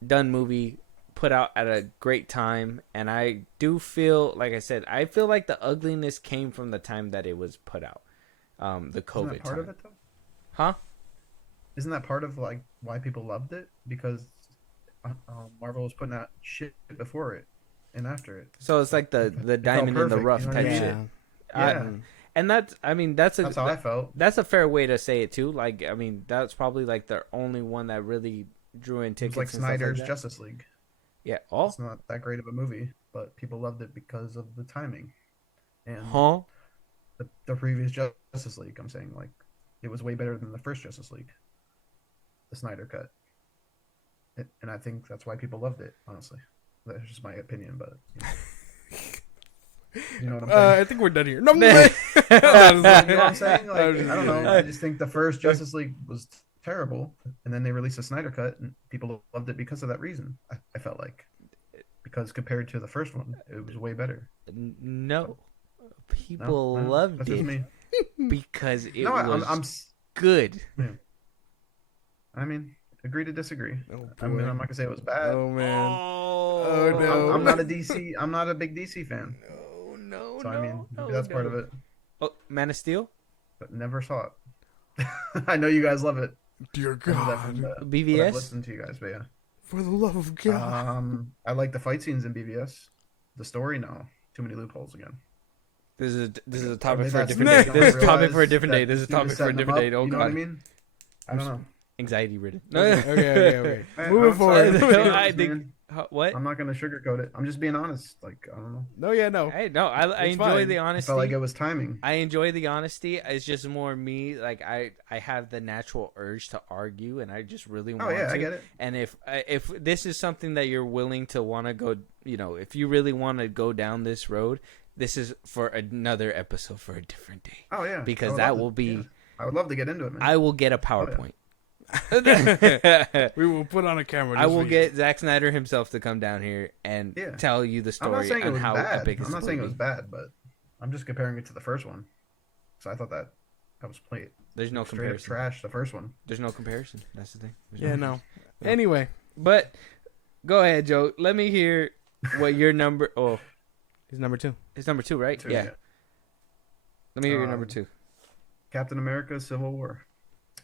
done movie, put out at a great time. And I do feel, like I said, I feel like the ugliness came from the time that it was put out. The COVID Isn't that part time. of it, though? Huh? Isn't that part of like why people loved it? Because Marvel was putting out shit before it and after it. So it's like the diamond in the rough you know type what I shit. mean? Yeah. And that's how I felt. That's a fair way to say it too. Like, I mean, that's probably like the only one that really drew in tickets. It's like and stuff Snyder's like that. Justice League. Yeah. It's not that great of a movie, but people loved it because of the timing. And the previous Justice League, I'm saying, like, it was way better than the first Justice League, the Snyder cut. And I think that's why people loved it, honestly. That's just my opinion, but you know what I'm saying? I think we're done here. No, you know what I'm saying? Like, I don't know. I just think the first Justice League was terrible, and then they released a Snyder cut, and people loved it because of that reason. I felt like, because compared to the first one, it was way better. No, No, people no, loved that's just it me. because it No, was I'm good. I mean, agree to disagree. Oh, I mean, boy. I'm not gonna say it was bad. Oh man. Oh, no. I'm not a DC. I'm not a big DC fan. No, So I mean, maybe that's part of it. Oh, Man of Steel, But never saw it. I know you guys love it. Dear I know that from God. what I've BVS. listened to you guys, but yeah. For the love of God. I like the fight scenes in BVS. The story, no, too many loopholes again. This is a Or topic maybe for a that's different because day. they This is don't a topic for a realize different that day. This is a he was topic for a setting them different up, day. Oh you know what I God, mean? I don't know. anxiety ridden. Okay. Hey, Moving I'm forward. sorry, I'm I honest, think man. what? I'm not gonna sugarcoat it. I'm just being honest. Like, I don't know. No, yeah, no. Hey, no, I It's enjoy fine. the I honesty. felt like it was timing. I enjoy the honesty. It's just more me. Like I have the natural urge to argue, and I just really want Oh yeah, to. I get it. And if this is something that you're willing to want to go, if you really want to go down this road, this is for another episode for a different day. Oh yeah, Because I would that love to- will be. yeah. I would love to get into it, man. I will get a yeah. PowerPoint. We will put on a camera. I this will week. get Zack Snyder himself to come down here and Yeah. tell you the I'm not story saying it and was how bad. epic it's I'm not supposed saying it to was be. bad, but I'm just comparing it to the first one. So I thought that was played. There's no Straight up comparison. trash. The first one. There's no comparison. That's the thing. There's Yeah, no no. Anyway, But go ahead, Joe. Let me hear what your number. Oh, he's number 2. it's number 2, right? Two, Yeah. Let me hear your number 2. Captain America: Civil War.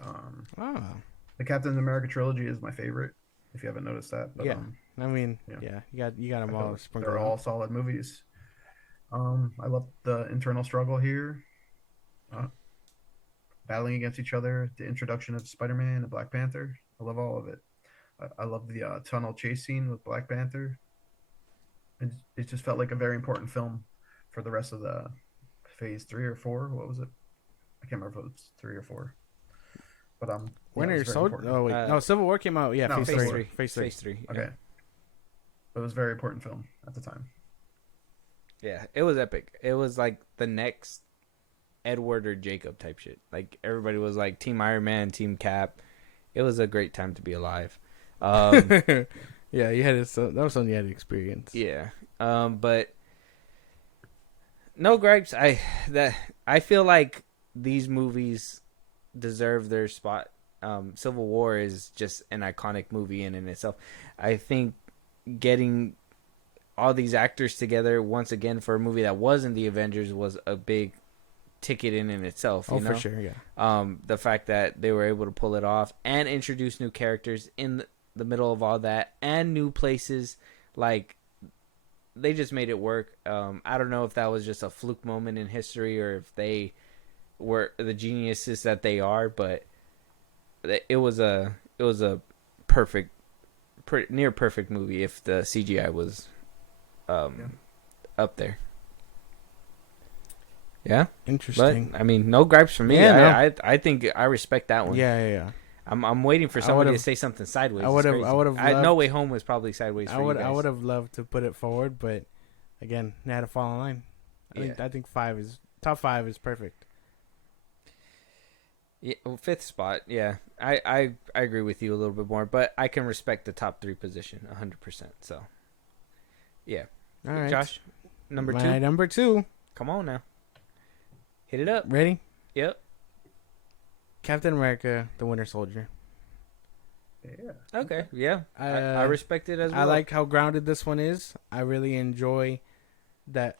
Oh. The Captain America trilogy is my favorite. If you haven't noticed that, but Yeah. I mean, Yeah. yeah, you got I them feel all like sprinkled. they're all solid movies. I love the internal struggle here. Battling against each other, the introduction of Spider-Man and Black Panther. I love all of it. I love the tunnel chase scene with Black Panther. It just felt like a very important film for the rest of the phase 3 or 4. What was it? I can't remember if it was 3 or 4. But Winter it was very Soldier. important. Oh wait, no, Civil War came out. Yeah, No, phase Phase 3. three. Phase 3. Phase 3. Yeah. Okay. It was a very important film at the time. Yeah, it was epic. It was like the next Edward or Jacob type shit. Like everybody was like Team Iron Man, Team Cap. It was a great time to be alive. Yeah, you had it. So that was something you had to experience. Yeah. But no gripes. I feel like these movies deserve their spot. Civil War is just an iconic movie in itself. I think getting all these actors together once again for a movie that wasn't the Avengers was a big ticket in itself. You know? For sure. Yeah. The fact that they were able to pull it off and introduce new characters in the middle of all that and new places, like they just made it work. I don't know if that was just a fluke moment in history or if they were the geniuses that they are, but it was a perfect, near perfect movie if the CGI was up there. Yeah, Interesting. but I mean, no gripes for me. Yeah, I think I respect that one. Yeah. I'm waiting for somebody to say something sideways. I would've loved- No Way Home was probably sideways. For you guys. I would have loved to put it forward, but again, I had to fall in line. I think top 5 is perfect. Yeah, well, 5th spot. Yeah, I agree with you a little bit more, but I can respect the top 3 position 100%. So, yeah. All right, Josh, number 2. My number 2. Come on now, hit it up. Ready? Yep. Captain America: The Winter Soldier. Yeah. Okay. Yeah, I respect it as well. I like how grounded this one is. I really enjoy that.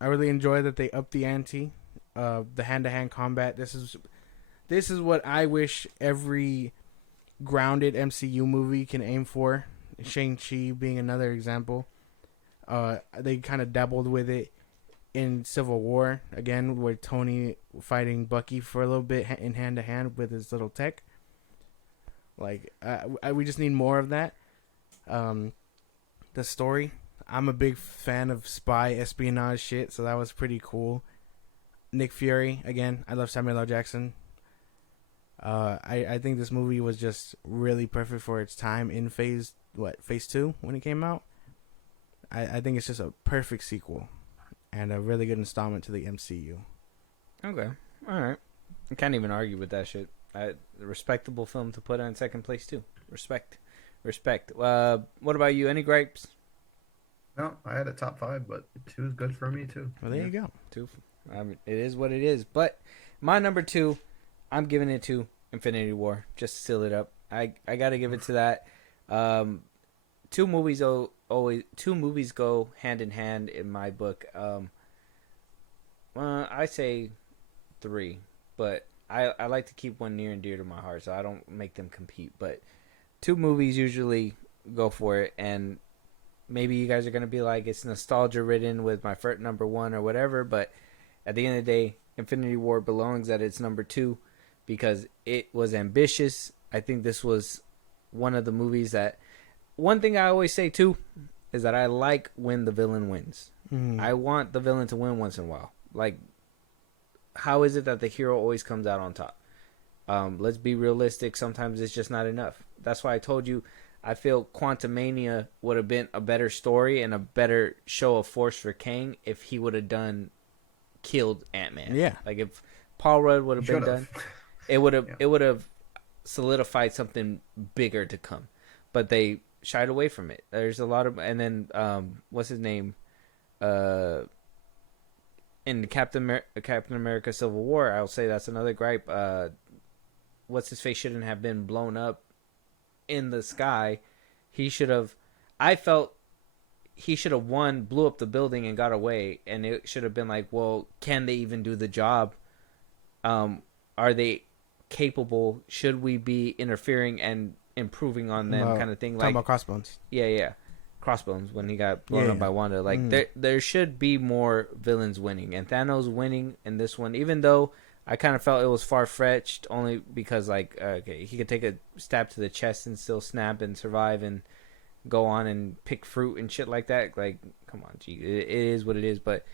I really enjoy that they upped the ante. The hand-to-hand combat. This is what I wish every grounded MCU movie can aim for. Shang-Chi being another example. They kind of dabbled with it in Civil War again, where Tony fighting Bucky for a little bit in hand-to-hand with his little tech. Like, we just need more of that. The story. I'm a big fan of spy espionage shit, so that was pretty cool. Nick Fury, again, I love Samuel L. Jackson. I think this movie was just really perfect for its time in phase 2 when it came out. I think it's just a perfect sequel and a really good installment to the MCU. Okay. All right. I can't even argue with that shit. Respectable film to put on second place too. Respect. What about you? Any gripes? No, I had a top 5, but 2 is good for me too. Well, there you go. 2. It is what it is. But my number 2, I'm giving it to Infinity War. Just to seal it up. I got to give it to that. Two movies go hand in hand in my book. I say 3, but I like to keep one near and dear to my heart, so I don't make them compete. But 2 movies usually go for it, and maybe you guys are going to be like, it's nostalgia ridden with my first number 1 or whatever, but at the end of the day, Infinity War belongs at its number 2 because it was ambitious. I think this was one of the movies that, one thing I always say too is that I like when the villain wins. I want the villain to win once in a while. Like, how is it that the hero always comes out on top? Let's be realistic. Sometimes it's just not enough. That's why I told you I feel Quantumania would have been a better story and a better show of force for Kang if he would have killed Ant-Man. Yeah. Like if Paul Rudd would have been done, it would have solidified something bigger to come. But they shied away from it. There's a lot of, and then what's his name? In Captain America Civil War, I'll say that's another gripe. What's his face shouldn't have been blown up in the sky. I felt he should have won, blew up the building and got away, and it should have been like, well, can they even do the job? Are they capable? Should we be interfering and improving on them, kind of thing? Talking about Crossbones. Yeah. Crossbones when he got blown up by Wanda. Like there should be more villains winning, and Thanos winning in this one, even though I kind of felt it was far-fetched, only because like he could take a stab to the chest and still snap and survive and go on and pick fruit and shit like that. Like, come on, gee, it is what it is. But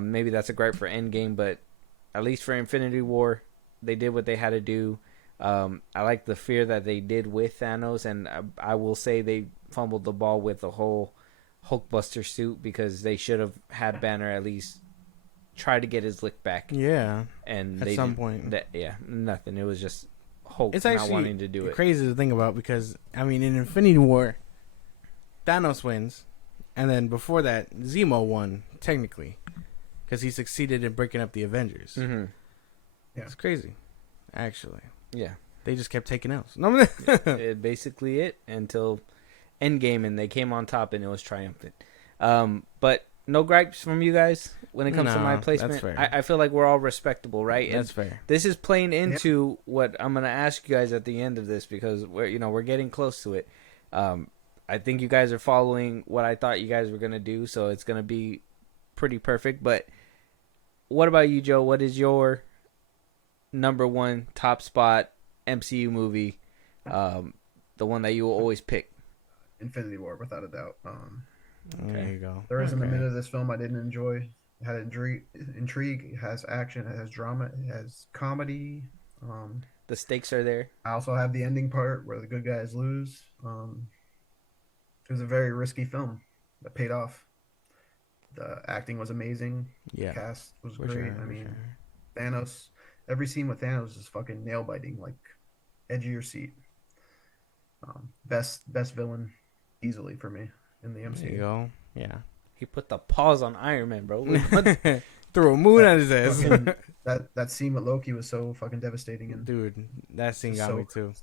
maybe that's a gripe for Endgame, but at least for Infinity War, they did what they had to do. I like the fear that they did with Thanos, and I will say they fumbled the ball with the whole Hulkbuster suit, because they should have had Banner at least try to get his lick back. Yeah, and at some point, nothing. It was just Hulk it's not actually wanting to do it. Crazy to think about, because I mean, in Infinity War, Thanos wins, and then before that, Zemo won technically, because he succeeded in breaking up the Avengers. Mm-hmm. Yeah, it's crazy, actually. Yeah, they just kept taking L's. No, basically it until Endgame, and they came on top, and it was triumphant. But no gripes from you guys when it comes to my placement. That's fair. I feel like we're all respectable, right? That's fair. This is playing into what I'm gonna ask you guys at the end of this, because we're getting close to it. I think you guys are following what I thought you guys were gonna do, so it's gonna be pretty perfect. But what about you, Joe? What is your number 1 top spot MCU movie? The one that you will always pick. Infinity War, without a doubt. There you go. There isn't a minute of this film I didn't enjoy. It had intrigue, it has action, it has drama, it has comedy. The stakes are there. I also have the ending part where the good guys lose. It was a very risky film that paid off. The acting was amazing. Yeah, the cast was great. I mean, Thanos. Every scene with Thanos is fucking nail biting, like edge of your seat. Best villain easily for me in the MCU. There you go. Yeah, he put the pause on Iron Man, bro. Threw a moon at his ass. that scene with Loki was so fucking devastating. And dude, that scene got me too.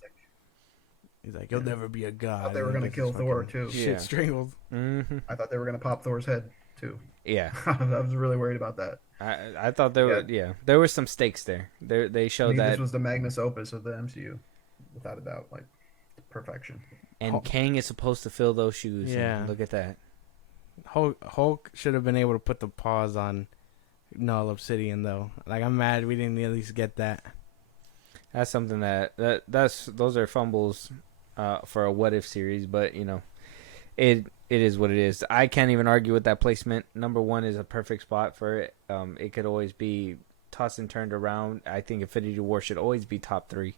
He's like, "You'll never be a god." I thought they were gonna kill Thor too. Shit strangled. Mm-hmm. I thought they were gonna pop Thor's head too. Yeah, I was really worried about that. I thought there were some stakes there. They showed that this was the magnus opus of the MCU, without a doubt, like perfection. And Kang is supposed to fill those shoes. Yeah, look at that. Hulk should have been able to put the pause on Null Obsidian though. Like, I'm mad we didn't at least get that. That's something those are fumbles for a what if series, but it is what it is. I can't even argue with that placement. Number 1 is a perfect spot for it. It could always be tossed and turned around. I think Infinity War should always be top 3,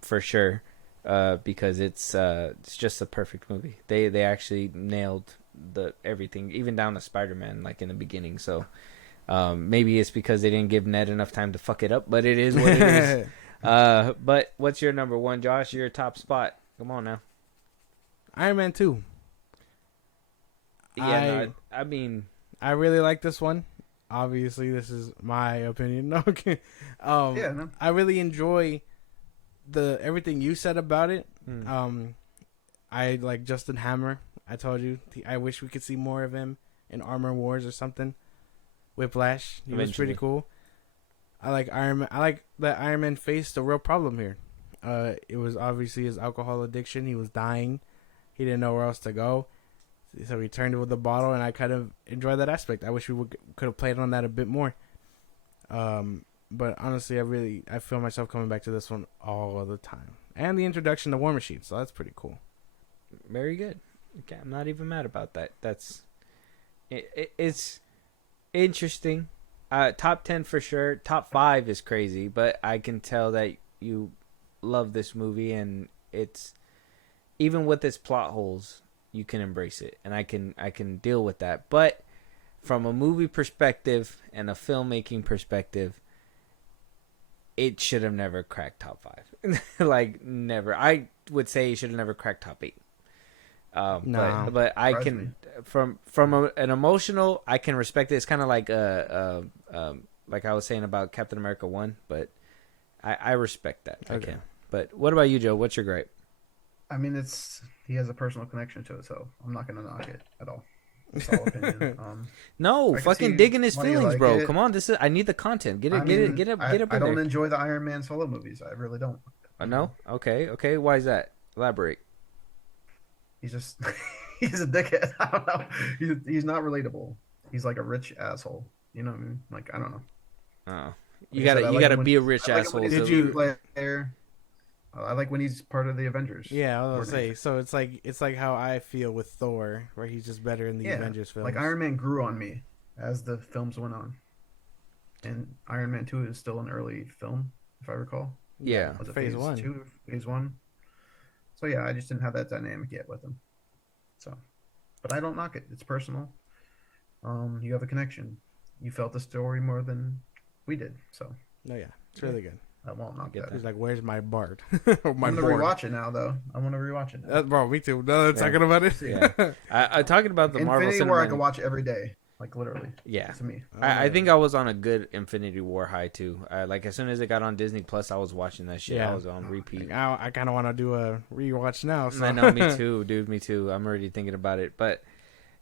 for sure, because it's just a perfect movie. They actually nailed everything, even down to Spider-Man, like in the beginning. So maybe it's because they didn't give Ned enough time to fuck it up, but it is what it is. But what's your number one, Josh? Your top spot. Come on now. Iron Man 2. Yeah, I mean, I really like this one. Obviously, this is my opinion. Okay. Yeah, no. I really enjoy everything you said about it. I like Justin Hammer. I told you. I wish we could see more of him in Armor Wars or something. Whiplash. He was pretty cool. I like Iron Man. I like that Iron Man faced a real problem here. It was obviously his alcohol addiction. He was dying. He didn't know where else to go. So he turned it with the bottle, and I kind of enjoy that aspect. I wish we could have played on that a bit more. But honestly, I feel myself coming back to this one all the time. And the introduction to War Machine, so that's pretty cool. Very good. Okay, I'm not even mad about that. It's interesting. Top 10 for sure. Top 5 is crazy, but I can tell that you love this movie, and it's even with its plot holes, you can embrace it, and I can deal with that. But from a movie perspective and a filmmaking perspective, it should have never cracked top 5. Like, never. I would say it should have never cracked top 8. No. But I can from an emotional, I can respect it. It's kind of like like I was saying about Captain America 1, but I respect that. Okay. I can. But what about you, Joe? What's your gripe? I mean, he has a personal connection to it, so I'm not gonna knock it at all. It's all opinion. No, fucking digging his feelings, like bro. it. Come on, I need the content. Get up I in there. don't enjoy the Iron Man solo movies. I really don't. No? Okay. Why is that? Elaborate. He's just he's a dickhead. I don't know. He's not relatable. He's like a rich asshole. You know what I mean? Like, I don't know. Oh, you gotta be a rich asshole. Did you player? I like when he's part of the Avengers. Yeah, I was gonna say. So it's like how I feel with Thor, where he's just better in the Avengers films. Like Iron Man grew on me as the films went on, and Iron Man 2 is still an early film, if I recall. Yeah, was it phase 1? Phase 1. So yeah, I just didn't have that dynamic yet with him. So, but I don't knock it. It's personal. You have a connection. You felt the story more than we did. So. No, yeah, it's really good. I won't knock that. He's like, "Where's my Bart?" I'm gonna rewatch it now, though. I want to rewatch it now. Bro, me too. No, talking about it. Yeah, I talking about the Marvel Infinity Cinematic War. I can watch every day, like literally. Yeah, to me. I think I was on a good Infinity War high too. Like as soon as it got on Disney Plus, I was watching that shit. Yeah. I was on repeat. I kind of want to do a rewatch now. So. I know, me too, dude. Me too. I'm already thinking about it, but.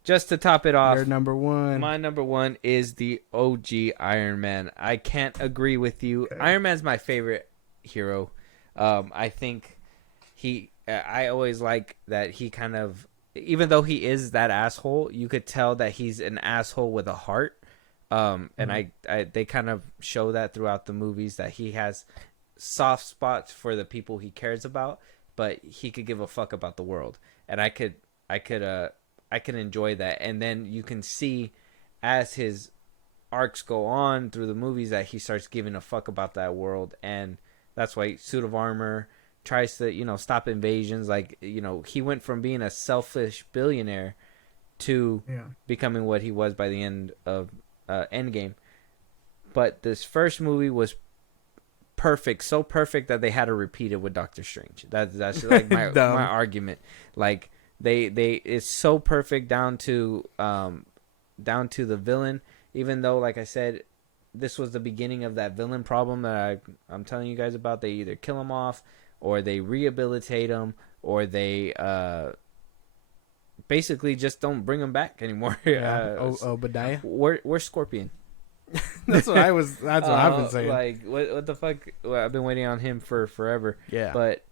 Just to top it off, your number one. My number one is the OG Iron Man. I can't agree with you. Okay. Iron Man's my favorite hero. I think I always like that he kind of, even though he is that asshole, you could tell that he's an asshole with a heart. And they kind of show that throughout the movies, that he has soft spots for the people he cares about, but he could give a fuck about the world. And I can enjoy that. And then you can see as his arcs go on through the movies that he starts giving a fuck about that world. And that's why Suit of Armor tries to, stop invasions. Like, he went from being a selfish billionaire to becoming what he was by the end of Endgame. But this first movie was perfect. So perfect that they had to repeat it with Doctor Strange. That's like my argument. Like, They it's so perfect down to the villain. Even though, like I said, this was the beginning of that villain problem that I'm telling you guys about. They either kill him off, or they rehabilitate him, or they basically just don't bring him back anymore. Obadiah. We're Scorpion. That's what I've been saying. Like what the fuck? Well, I've been waiting on him for forever. Yeah, but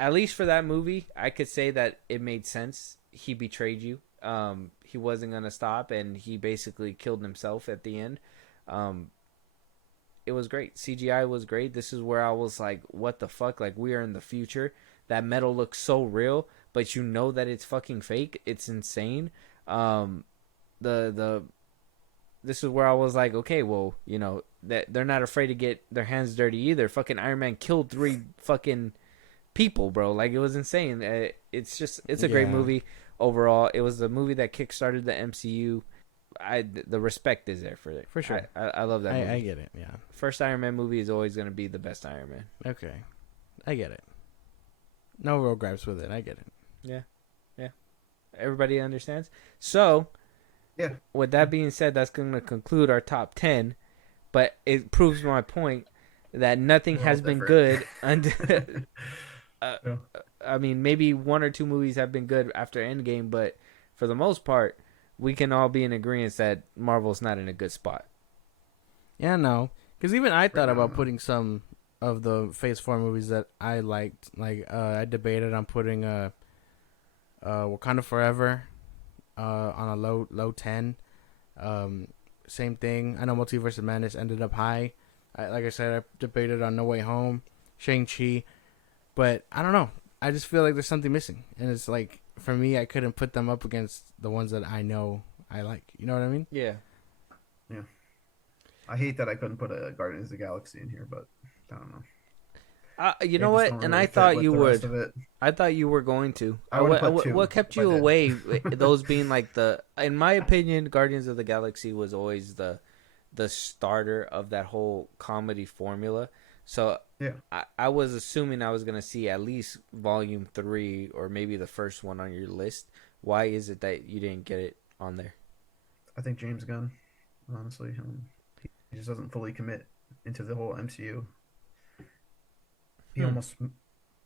at least for that movie, I could say that it made sense. He betrayed you. He wasn't going to stop, and he basically killed himself at the end. It was great. CGI was great. This is where I was like, what the fuck? Like, we are in the future. That metal looks so real, but you know that it's fucking fake. It's insane. This is where I was like, okay, well, that they're not afraid to get their hands dirty either. Fucking Iron Man killed 3 fucking people, bro. Like, it was insane. It's a great movie overall. It was the movie that kickstarted the MCU, the respect is there for it. For sure. I love that movie. I get it. Yeah. First Iron Man movie is always going to be the best Iron Man. Okay. I get it. No real gripes with it. I get it. Yeah. Everybody understands? So, Yeah. with that being said, that's going to conclude our top 10. But it proves my point that nothing We're all has been different. good. Yeah. I mean, maybe one or two movies have been good after Endgame, but for the most part, we can all be in agreement that Marvel's not in a good spot. Yeah, no. Because even I thought Right about now. putting some of the Phase 4 movies that I liked. Like, I debated on putting Wakanda Forever on a low 10. Same thing. I know Multiverse of Madness ended up high. Like I said, I debated on No Way Home, Shang-Chi. But I don't know. I just feel like there's something missing. And it's like, for me, I couldn't put them up against the ones that I know I like. You know what I mean? Yeah. I hate that I couldn't put a Guardians of the Galaxy in here, but I don't know. You They know just what? don't And really I fit thought with you the rest would. of it. I thought you were going to. I would've put two What kept if I you did. away? Those being like in my opinion, Guardians of the Galaxy was always the starter of that whole comedy formula. So Yeah. I was assuming I was gonna see at least Volume 3 or maybe the first one on your list. Why is it that you didn't get it on there? I think James Gunn, honestly, he just doesn't fully commit into the whole MCU. He almost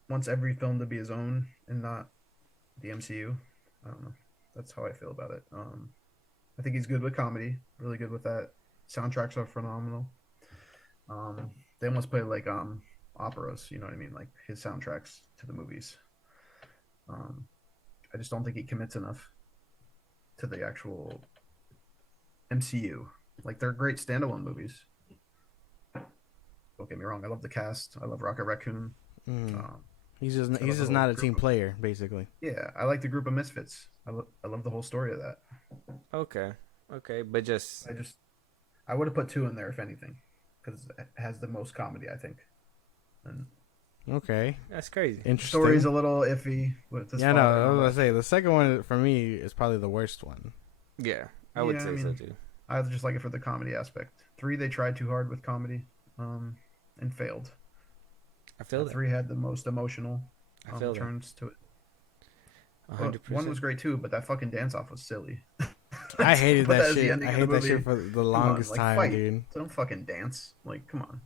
wants every film to be his own and not the MCU. I don't know. That's how I feel about it. I think he's good with comedy, really good with that. Soundtracks are phenomenal. They almost play like operas, you know what I mean? Like his soundtracks to the movies. I just don't think he commits enough to the actual MCU. Like they're great standalone movies. Don't get me wrong. I love the cast. I love Rocket Raccoon. He's I just love the not whole a team group of- player, basically. Yeah, I like the group of misfits. I love the whole story of that. Okay, but just I would have put two in there if anything, because it has the most comedy, I think. And Okay. that's crazy. the Interesting. story's a little iffy with this. Yeah, no, father and I all was gonna that. say the second one for me is probably the worst one. Yeah, I would Yeah, say I so mean, too. I just like it for the comedy aspect. 3, they tried too hard with comedy, and failed. I feel that. 3 had the most emotional I feel that. turns to it. 100%. 1 was great too, but that fucking dance off was silly. I hated Put that as the shit. ending I of hate the that shit movie. for the Come on, longest like, time, fight. dude. Don't fucking dance. Like, come on.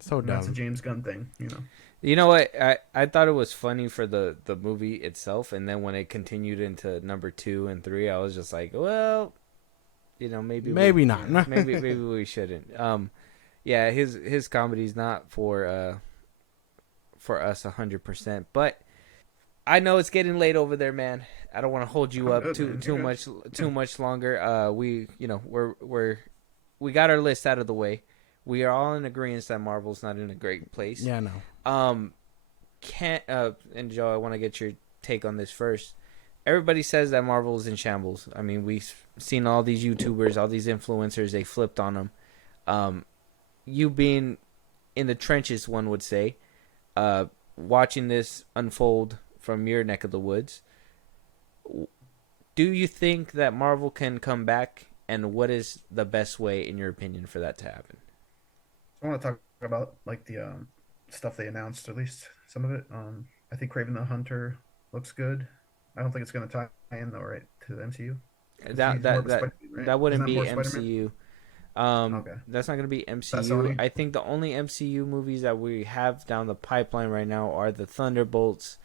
So And that's a dumb. James Gunn thing, you know. You know what? I thought it was funny for the movie itself, and then when it continued into number 2 and 3, I was just like, well, maybe not. maybe we shouldn't. Yeah, his comedy's not for us 100%, but I know it's getting late over there, man. I don't want to hold you I'm up good, too man. too You're much good. much longer. We got our list out of the way. We are all in agreement that Marvel's not in a great place. Yeah, no. And Joe, I want to get your take on this first. Everybody says that Marvel's in shambles. I mean, we've seen all these YouTubers, all these influencers, they flipped on them. You being in the trenches, one would say, watching this unfold from your neck of the woods, do you think that Marvel can come back, and what is the best way, in your opinion, for that to happen? I want to talk about like the stuff they announced, at least some of it. I think Craven the Hunter looks good. I don't think it's going to tie in though, right, to the MCU. That that wouldn't be Isn't that more Spider-Man? MCU. Okay. That's not going to be That's MCU. Sony? I think the only MCU movies that we have down the pipeline right now are the Thunderbolts,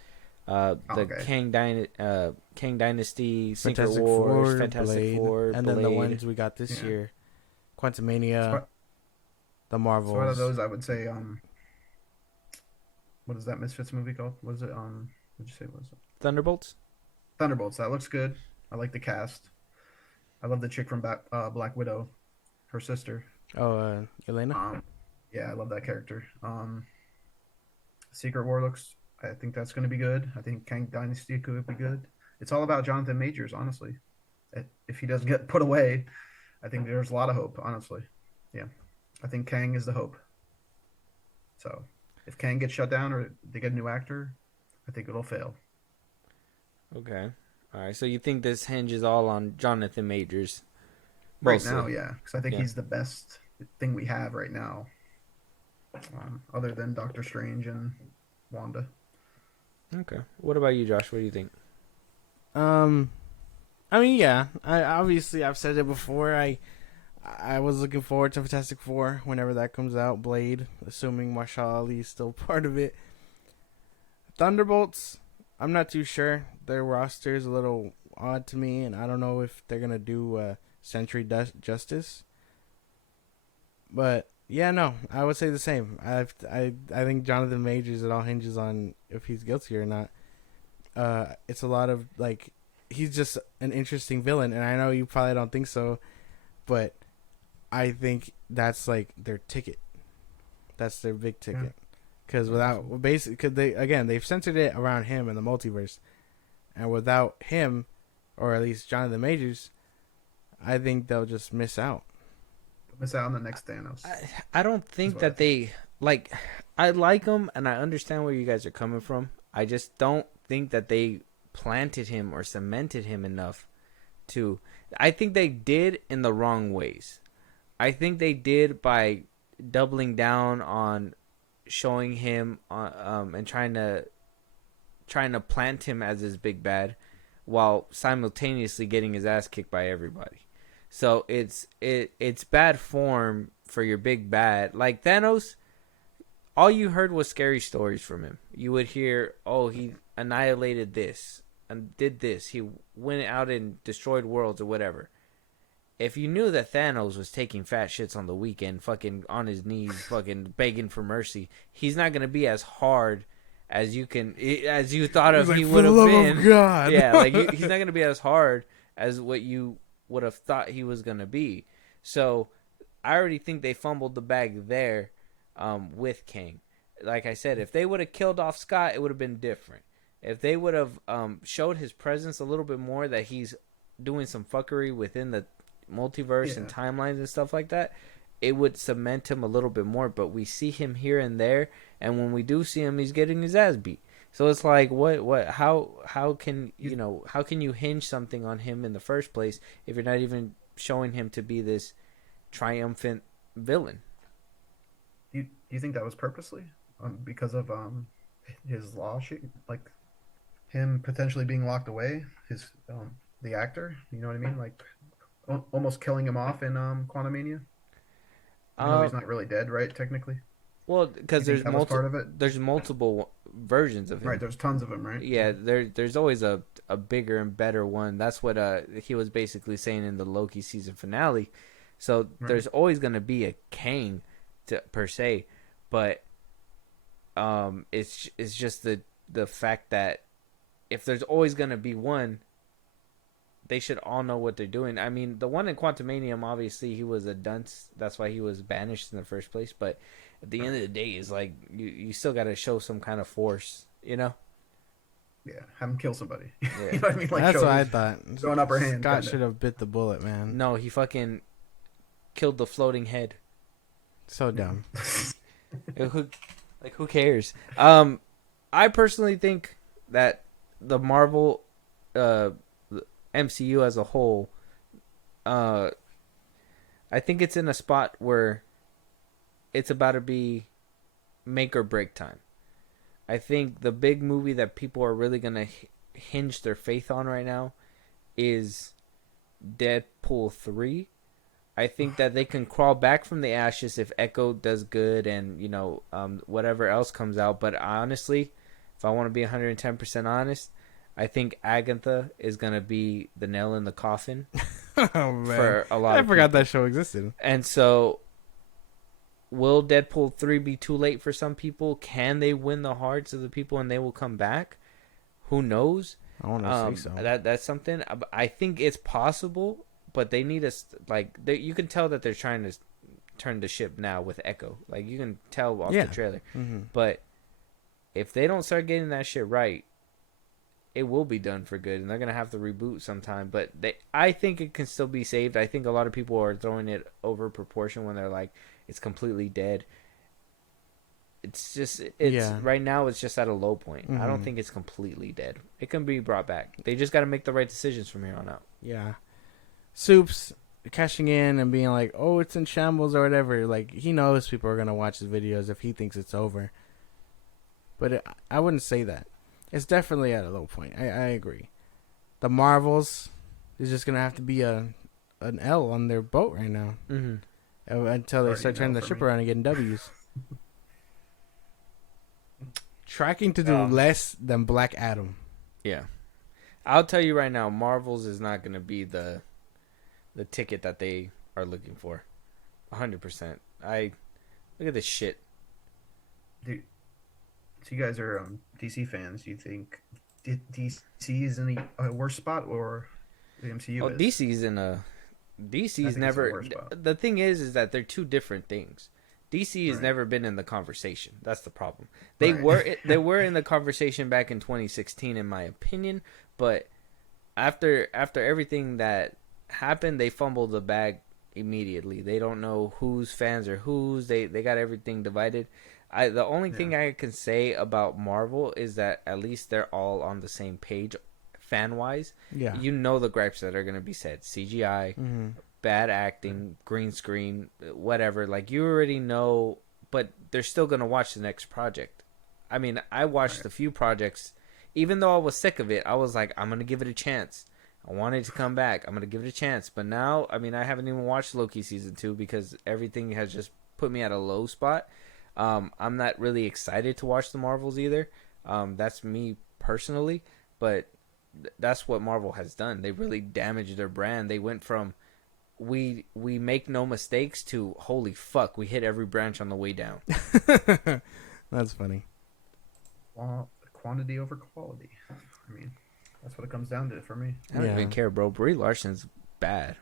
the Okay. Kang Dynasty, Secret Fantastic Wars, Four, Fantastic Blade, Four, and then the Blade. ones we got this Yeah. year, Quantumania, the So Marvels. out of those, I would say, what is that Misfits movie called? What is it? What'd you say it was? Thunderbolts. Thunderbolts. That looks good. I like the cast. I love the chick from Black Widow, her sister. Oh, Elena. Yeah, I love that character. Secret War looks. I think that's going to be good. I think Kang Dynasty could be good. It's all about Jonathan Majors, honestly. If he doesn't get put away, I think there's a lot of hope, honestly. Yeah, I think Kang is the hope. So, if Kang gets shut down or they get a new actor, I think it'll fail. Okay. All right. So you think this hinges all on Jonathan Majors? Right now, Mostly. yeah, because I think Yeah. he's the best thing we have right now, other than Doctor Strange and Wanda. Okay. What about you, Josh? What do you think? Um, I mean, yeah. I've said it before. I was looking forward to Fantastic Four whenever that comes out. Blade, assuming Marshall Ali is still part of it. Thunderbolts, I'm not too sure. Their roster is a little odd to me, and I don't know if they're gonna do Century justice. But yeah, no, I would say the same. I think Jonathan Majors. It all hinges on if he's guilty or not. It's a lot of like he's just an interesting villain, and I know you probably don't think so, but I think that's like their ticket. That's their big ticket. Because without basically, cause they've centered it around him in the multiverse, and without him, or at least Jonathan Majors, I think they'll just miss out. Miss out on the next Thanos. I don't think that they like. I like him, and I understand where you guys are coming from. I just don't think that they planted him or cemented him enough to. I think they did in the wrong ways. I think they did by doubling down on showing him and trying to plant him as his big bad, while simultaneously getting his ass kicked by everybody. So it's bad form for your big bad. Like Thanos, all you heard was scary stories from him. You would hear, oh, he annihilated this and did this. He went out and destroyed worlds or whatever. If you knew that Thanos was taking fat shits on the weekend, fucking on his knees, fucking begging for mercy, he's not gonna be as hard as you thought of he would have been. Of God. Yeah, like he's not gonna be as hard as what you would have thought he was gonna be. So I already think they fumbled the bag there with Kang. Like I said, if they would have killed off Scott, it would have been different. If they would have showed his presence a little bit more, that he's doing some fuckery within the multiverse and timelines and stuff like that, it would cement him a little bit more. But we see him here and there, and when we do see him, he's getting his ass beat. So it's like, how can you hinge something on him in the first place if you're not even showing him to be this triumphant villain? Do you think that was purposely, because of his lawsuit, like him potentially being locked away, his the actor, you know what I mean, like almost killing him off in Quantumania? He's not really dead, right? Technically. Well, because there's part of it. There's multiple versions of him. Right, there's tons of them, right? Yeah, there's always a bigger and better one. That's what he was basically saying in the Loki season finale. So there's always gonna be a Kang, per se, but it's just the fact that if there's always gonna be one, they should all know what they're doing. I mean, the one in Quantumanium, obviously, he was a dunce. That's why he was banished in the first place. But at the end of the day, it's like you still got to show some kind of force, you know? Yeah, have him kill somebody. Yeah. You know what I mean? Like, that's what I thought. Throw an upper hand. Scott should have bit the bullet, man. No, he fucking killed the floating head. So dumb. Who cares? I personally think that the Marvel MCU as a whole, I think it's in a spot where it's about to be make or break time. I think the big movie that people are really going to hinge their faith on right now is Deadpool 3. I think that they can crawl back from the ashes if Echo does good and, whatever else comes out. But honestly, if I want to be 110% honest, I think Agatha is going to be the nail in the coffin oh, man. For a lot of people. I forgot that show existed. And so, will Deadpool 3 be too late for some people? Can they win the hearts of the people and they will come back? Who knows? I want to say so. That's something. I think it's possible, but they need us. You can tell that they're trying to turn the ship now with Echo. Like, you can tell off the trailer. Mm-hmm. But if they don't start getting that shit right, it will be done for good, and they're gonna have to reboot sometime. But I think it can still be saved. I think a lot of people are throwing it over proportion when they're like, it's completely dead. Right now it's just at a low point. Mm-hmm. I don't think it's completely dead. It can be brought back. They just got to make the right decisions from here on out. Yeah. Soups, cashing in and being like, oh, it's in shambles or whatever. Like, he knows people are gonna watch his videos if he thinks it's over. But I wouldn't say that. It's definitely at a low point. I agree. The Marvels is just gonna have to be an L on their boat right now until they start turning the ship around and getting W's. Tracking to do less than Black Adam. Yeah, I'll tell you right now, Marvels is not gonna be the ticket that they are looking for. 100%. Look at this shit. Dude, so you guys are DC fans. Do you think DC is in a worse spot or the MCU Oh, is? DC's never. The thing is that they're two different things. DC has never been in the conversation. That's the problem. They were in the conversation back in 2016, in my opinion. But after everything that happened, they fumbled the bag immediately. They don't know whose fans are whose. They got everything divided. The only thing I can say about Marvel is that at least they're all on the same page, fan wise. Yeah, you know the gripes that are gonna be said: CGI, bad acting, green screen, whatever. Like, you already know, but they're still gonna watch the next project. I mean, I watched a few projects, even though I was sick of it. I was like, I'm gonna give it a chance. I wanted to come back. I'm gonna give it a chance. But now, I mean, I haven't even watched Loki season 2 because everything has just put me at a low spot. I'm not really excited to watch the Marvels either. That's me personally, but that's what Marvel has done. They really damaged their brand. They went from we make no mistakes to holy fuck, we hit every branch on the way down. That's funny. Quantity over quality. I mean, that's what it comes down to for me. I don't even care, bro. Brie Larson's bad.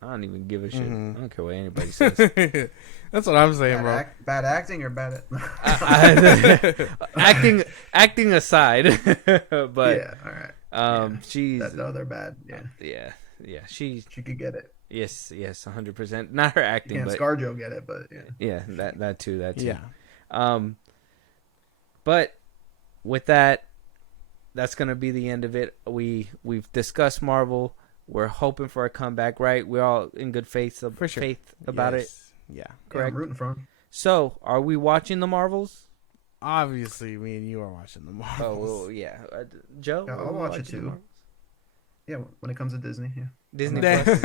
I don't even give a shit. I don't care what anybody says. That's what I'm saying, bro. Bad acting or bad acting aside, but yeah, all right. She's they're bad. Yeah. She could get it. Yes, 100%. Not her acting, but ScarJo get it, but yeah, that too. Yeah. But with that, that's gonna be the end of it. We've discussed Marvel. We're hoping for a comeback, right? We're all in good faith, faith about it. Yeah, correct. I'm rooting for him. So, are we watching the Marvels? Obviously, me and you are watching the Marvels. Oh, well, yeah. Joe, yeah, I'll watch it too. Yeah, when it comes to Disney, yeah. Disney Plus.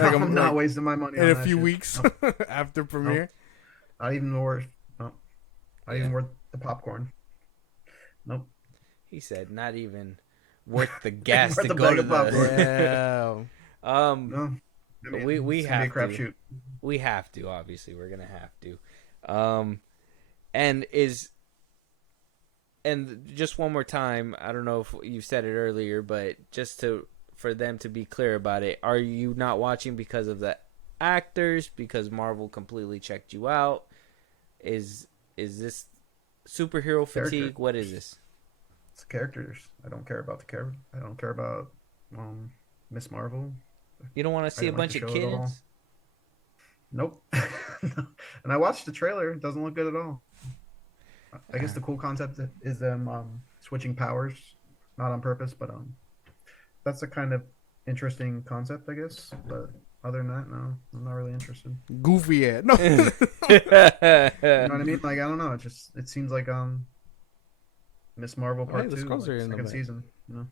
I'm not wasting my money on in that a few shit. weeks after premiere. Not even worth. No, not even worth the popcorn. Nope. He said, not even worth the gas Worth to the go to bag of the. No. I mean, we it's gonna have be a to. crapshoot. We have to. Obviously, we're gonna have to. And just one more time, I don't know if you said it earlier, but just for them to be clear about it, are you not watching because of the actors? Because Marvel completely checked you out? Is this superhero fatigue? What is this? It's characters. I don't care about the character. I don't care about Miss Marvel. You don't want to see a bunch of kids? Nope. And I watched the trailer. It doesn't look good at all. I guess the cool concept is them switching powers, not on purpose, but that's a kind of interesting concept, I guess. But other than that, no, I'm not really interested. Goofy, yeah. No. You know what I mean? Like, I don't know. It seems like Miss Marvel Part 2, like, second season. You know?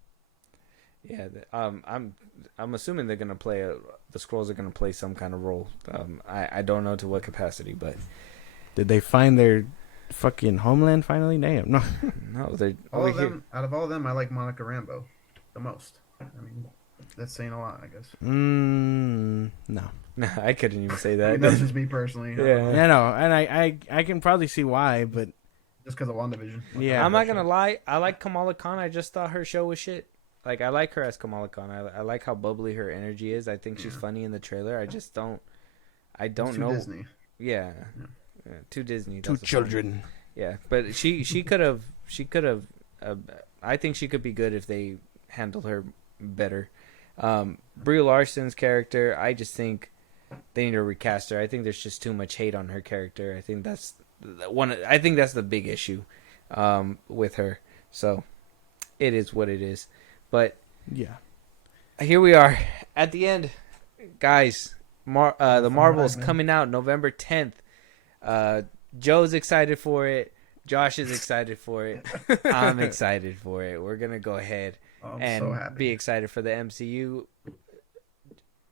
Yeah, I'm assuming they're gonna play the Skrulls are gonna play some kind of role. I don't know to what capacity, but did they find their fucking homeland finally? Damn, no. They're out of all of them, I like Monica Rambeau the most. I mean, that's saying a lot, I guess. No, I couldn't even say that. I mean, that's just me personally. Yeah, no, and I can probably see why, but just because of WandaVision. Yeah, I'm not gonna lie. I like Kamala Khan. I just thought her show was shit. Like, I like her as Kamala Khan. I like how bubbly her energy is. I think she's funny in the trailer. I just don't. I don't know. Disney. Yeah. Too Disney. Two children. Yeah, but she could have. I think she could be good if they handled her better. Brie Larson's character, I just think they need to recast her. I think there's just too much hate on her character. I think that's the big issue with her. So it is what it is. But yeah, here we are at the end. guys, the From Marvel's live, man. coming out November 10th. Joe's excited for it. Josh is excited for it. I'm excited for it. We're gonna go ahead I'm and so happy. be excited for the MCU.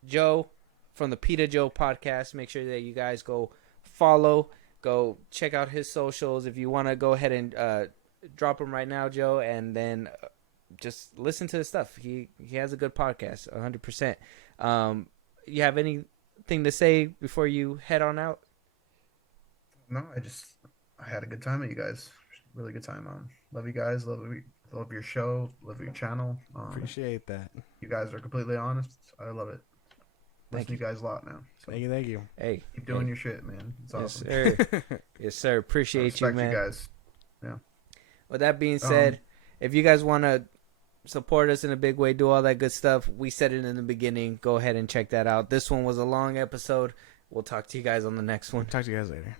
Joe from the Pita Joe Podcast. Make sure that you guys go follow, go check out his socials. If you want to go ahead and drop them right now, Joe, and then just listen to his stuff. He has a good podcast, 100%. You have anything to say before you head on out? No, I had a good time with you guys. Really good time. Love you guys. Love your show. Love your channel. Appreciate that. You guys are completely honest. I love it. Thank Listen to you guys a lot, man. So Thank you. Hey, keep doing your shit, man. It's yes, awesome. sir. Yes, sir. I Appreciate you, respect man. you guys. With that being said, if you guys want to support us in a big way, do all that good stuff, we said it in the beginning. Go ahead and check that out. This one was a long episode. We'll talk to you guys on the next one. Talk to you guys later.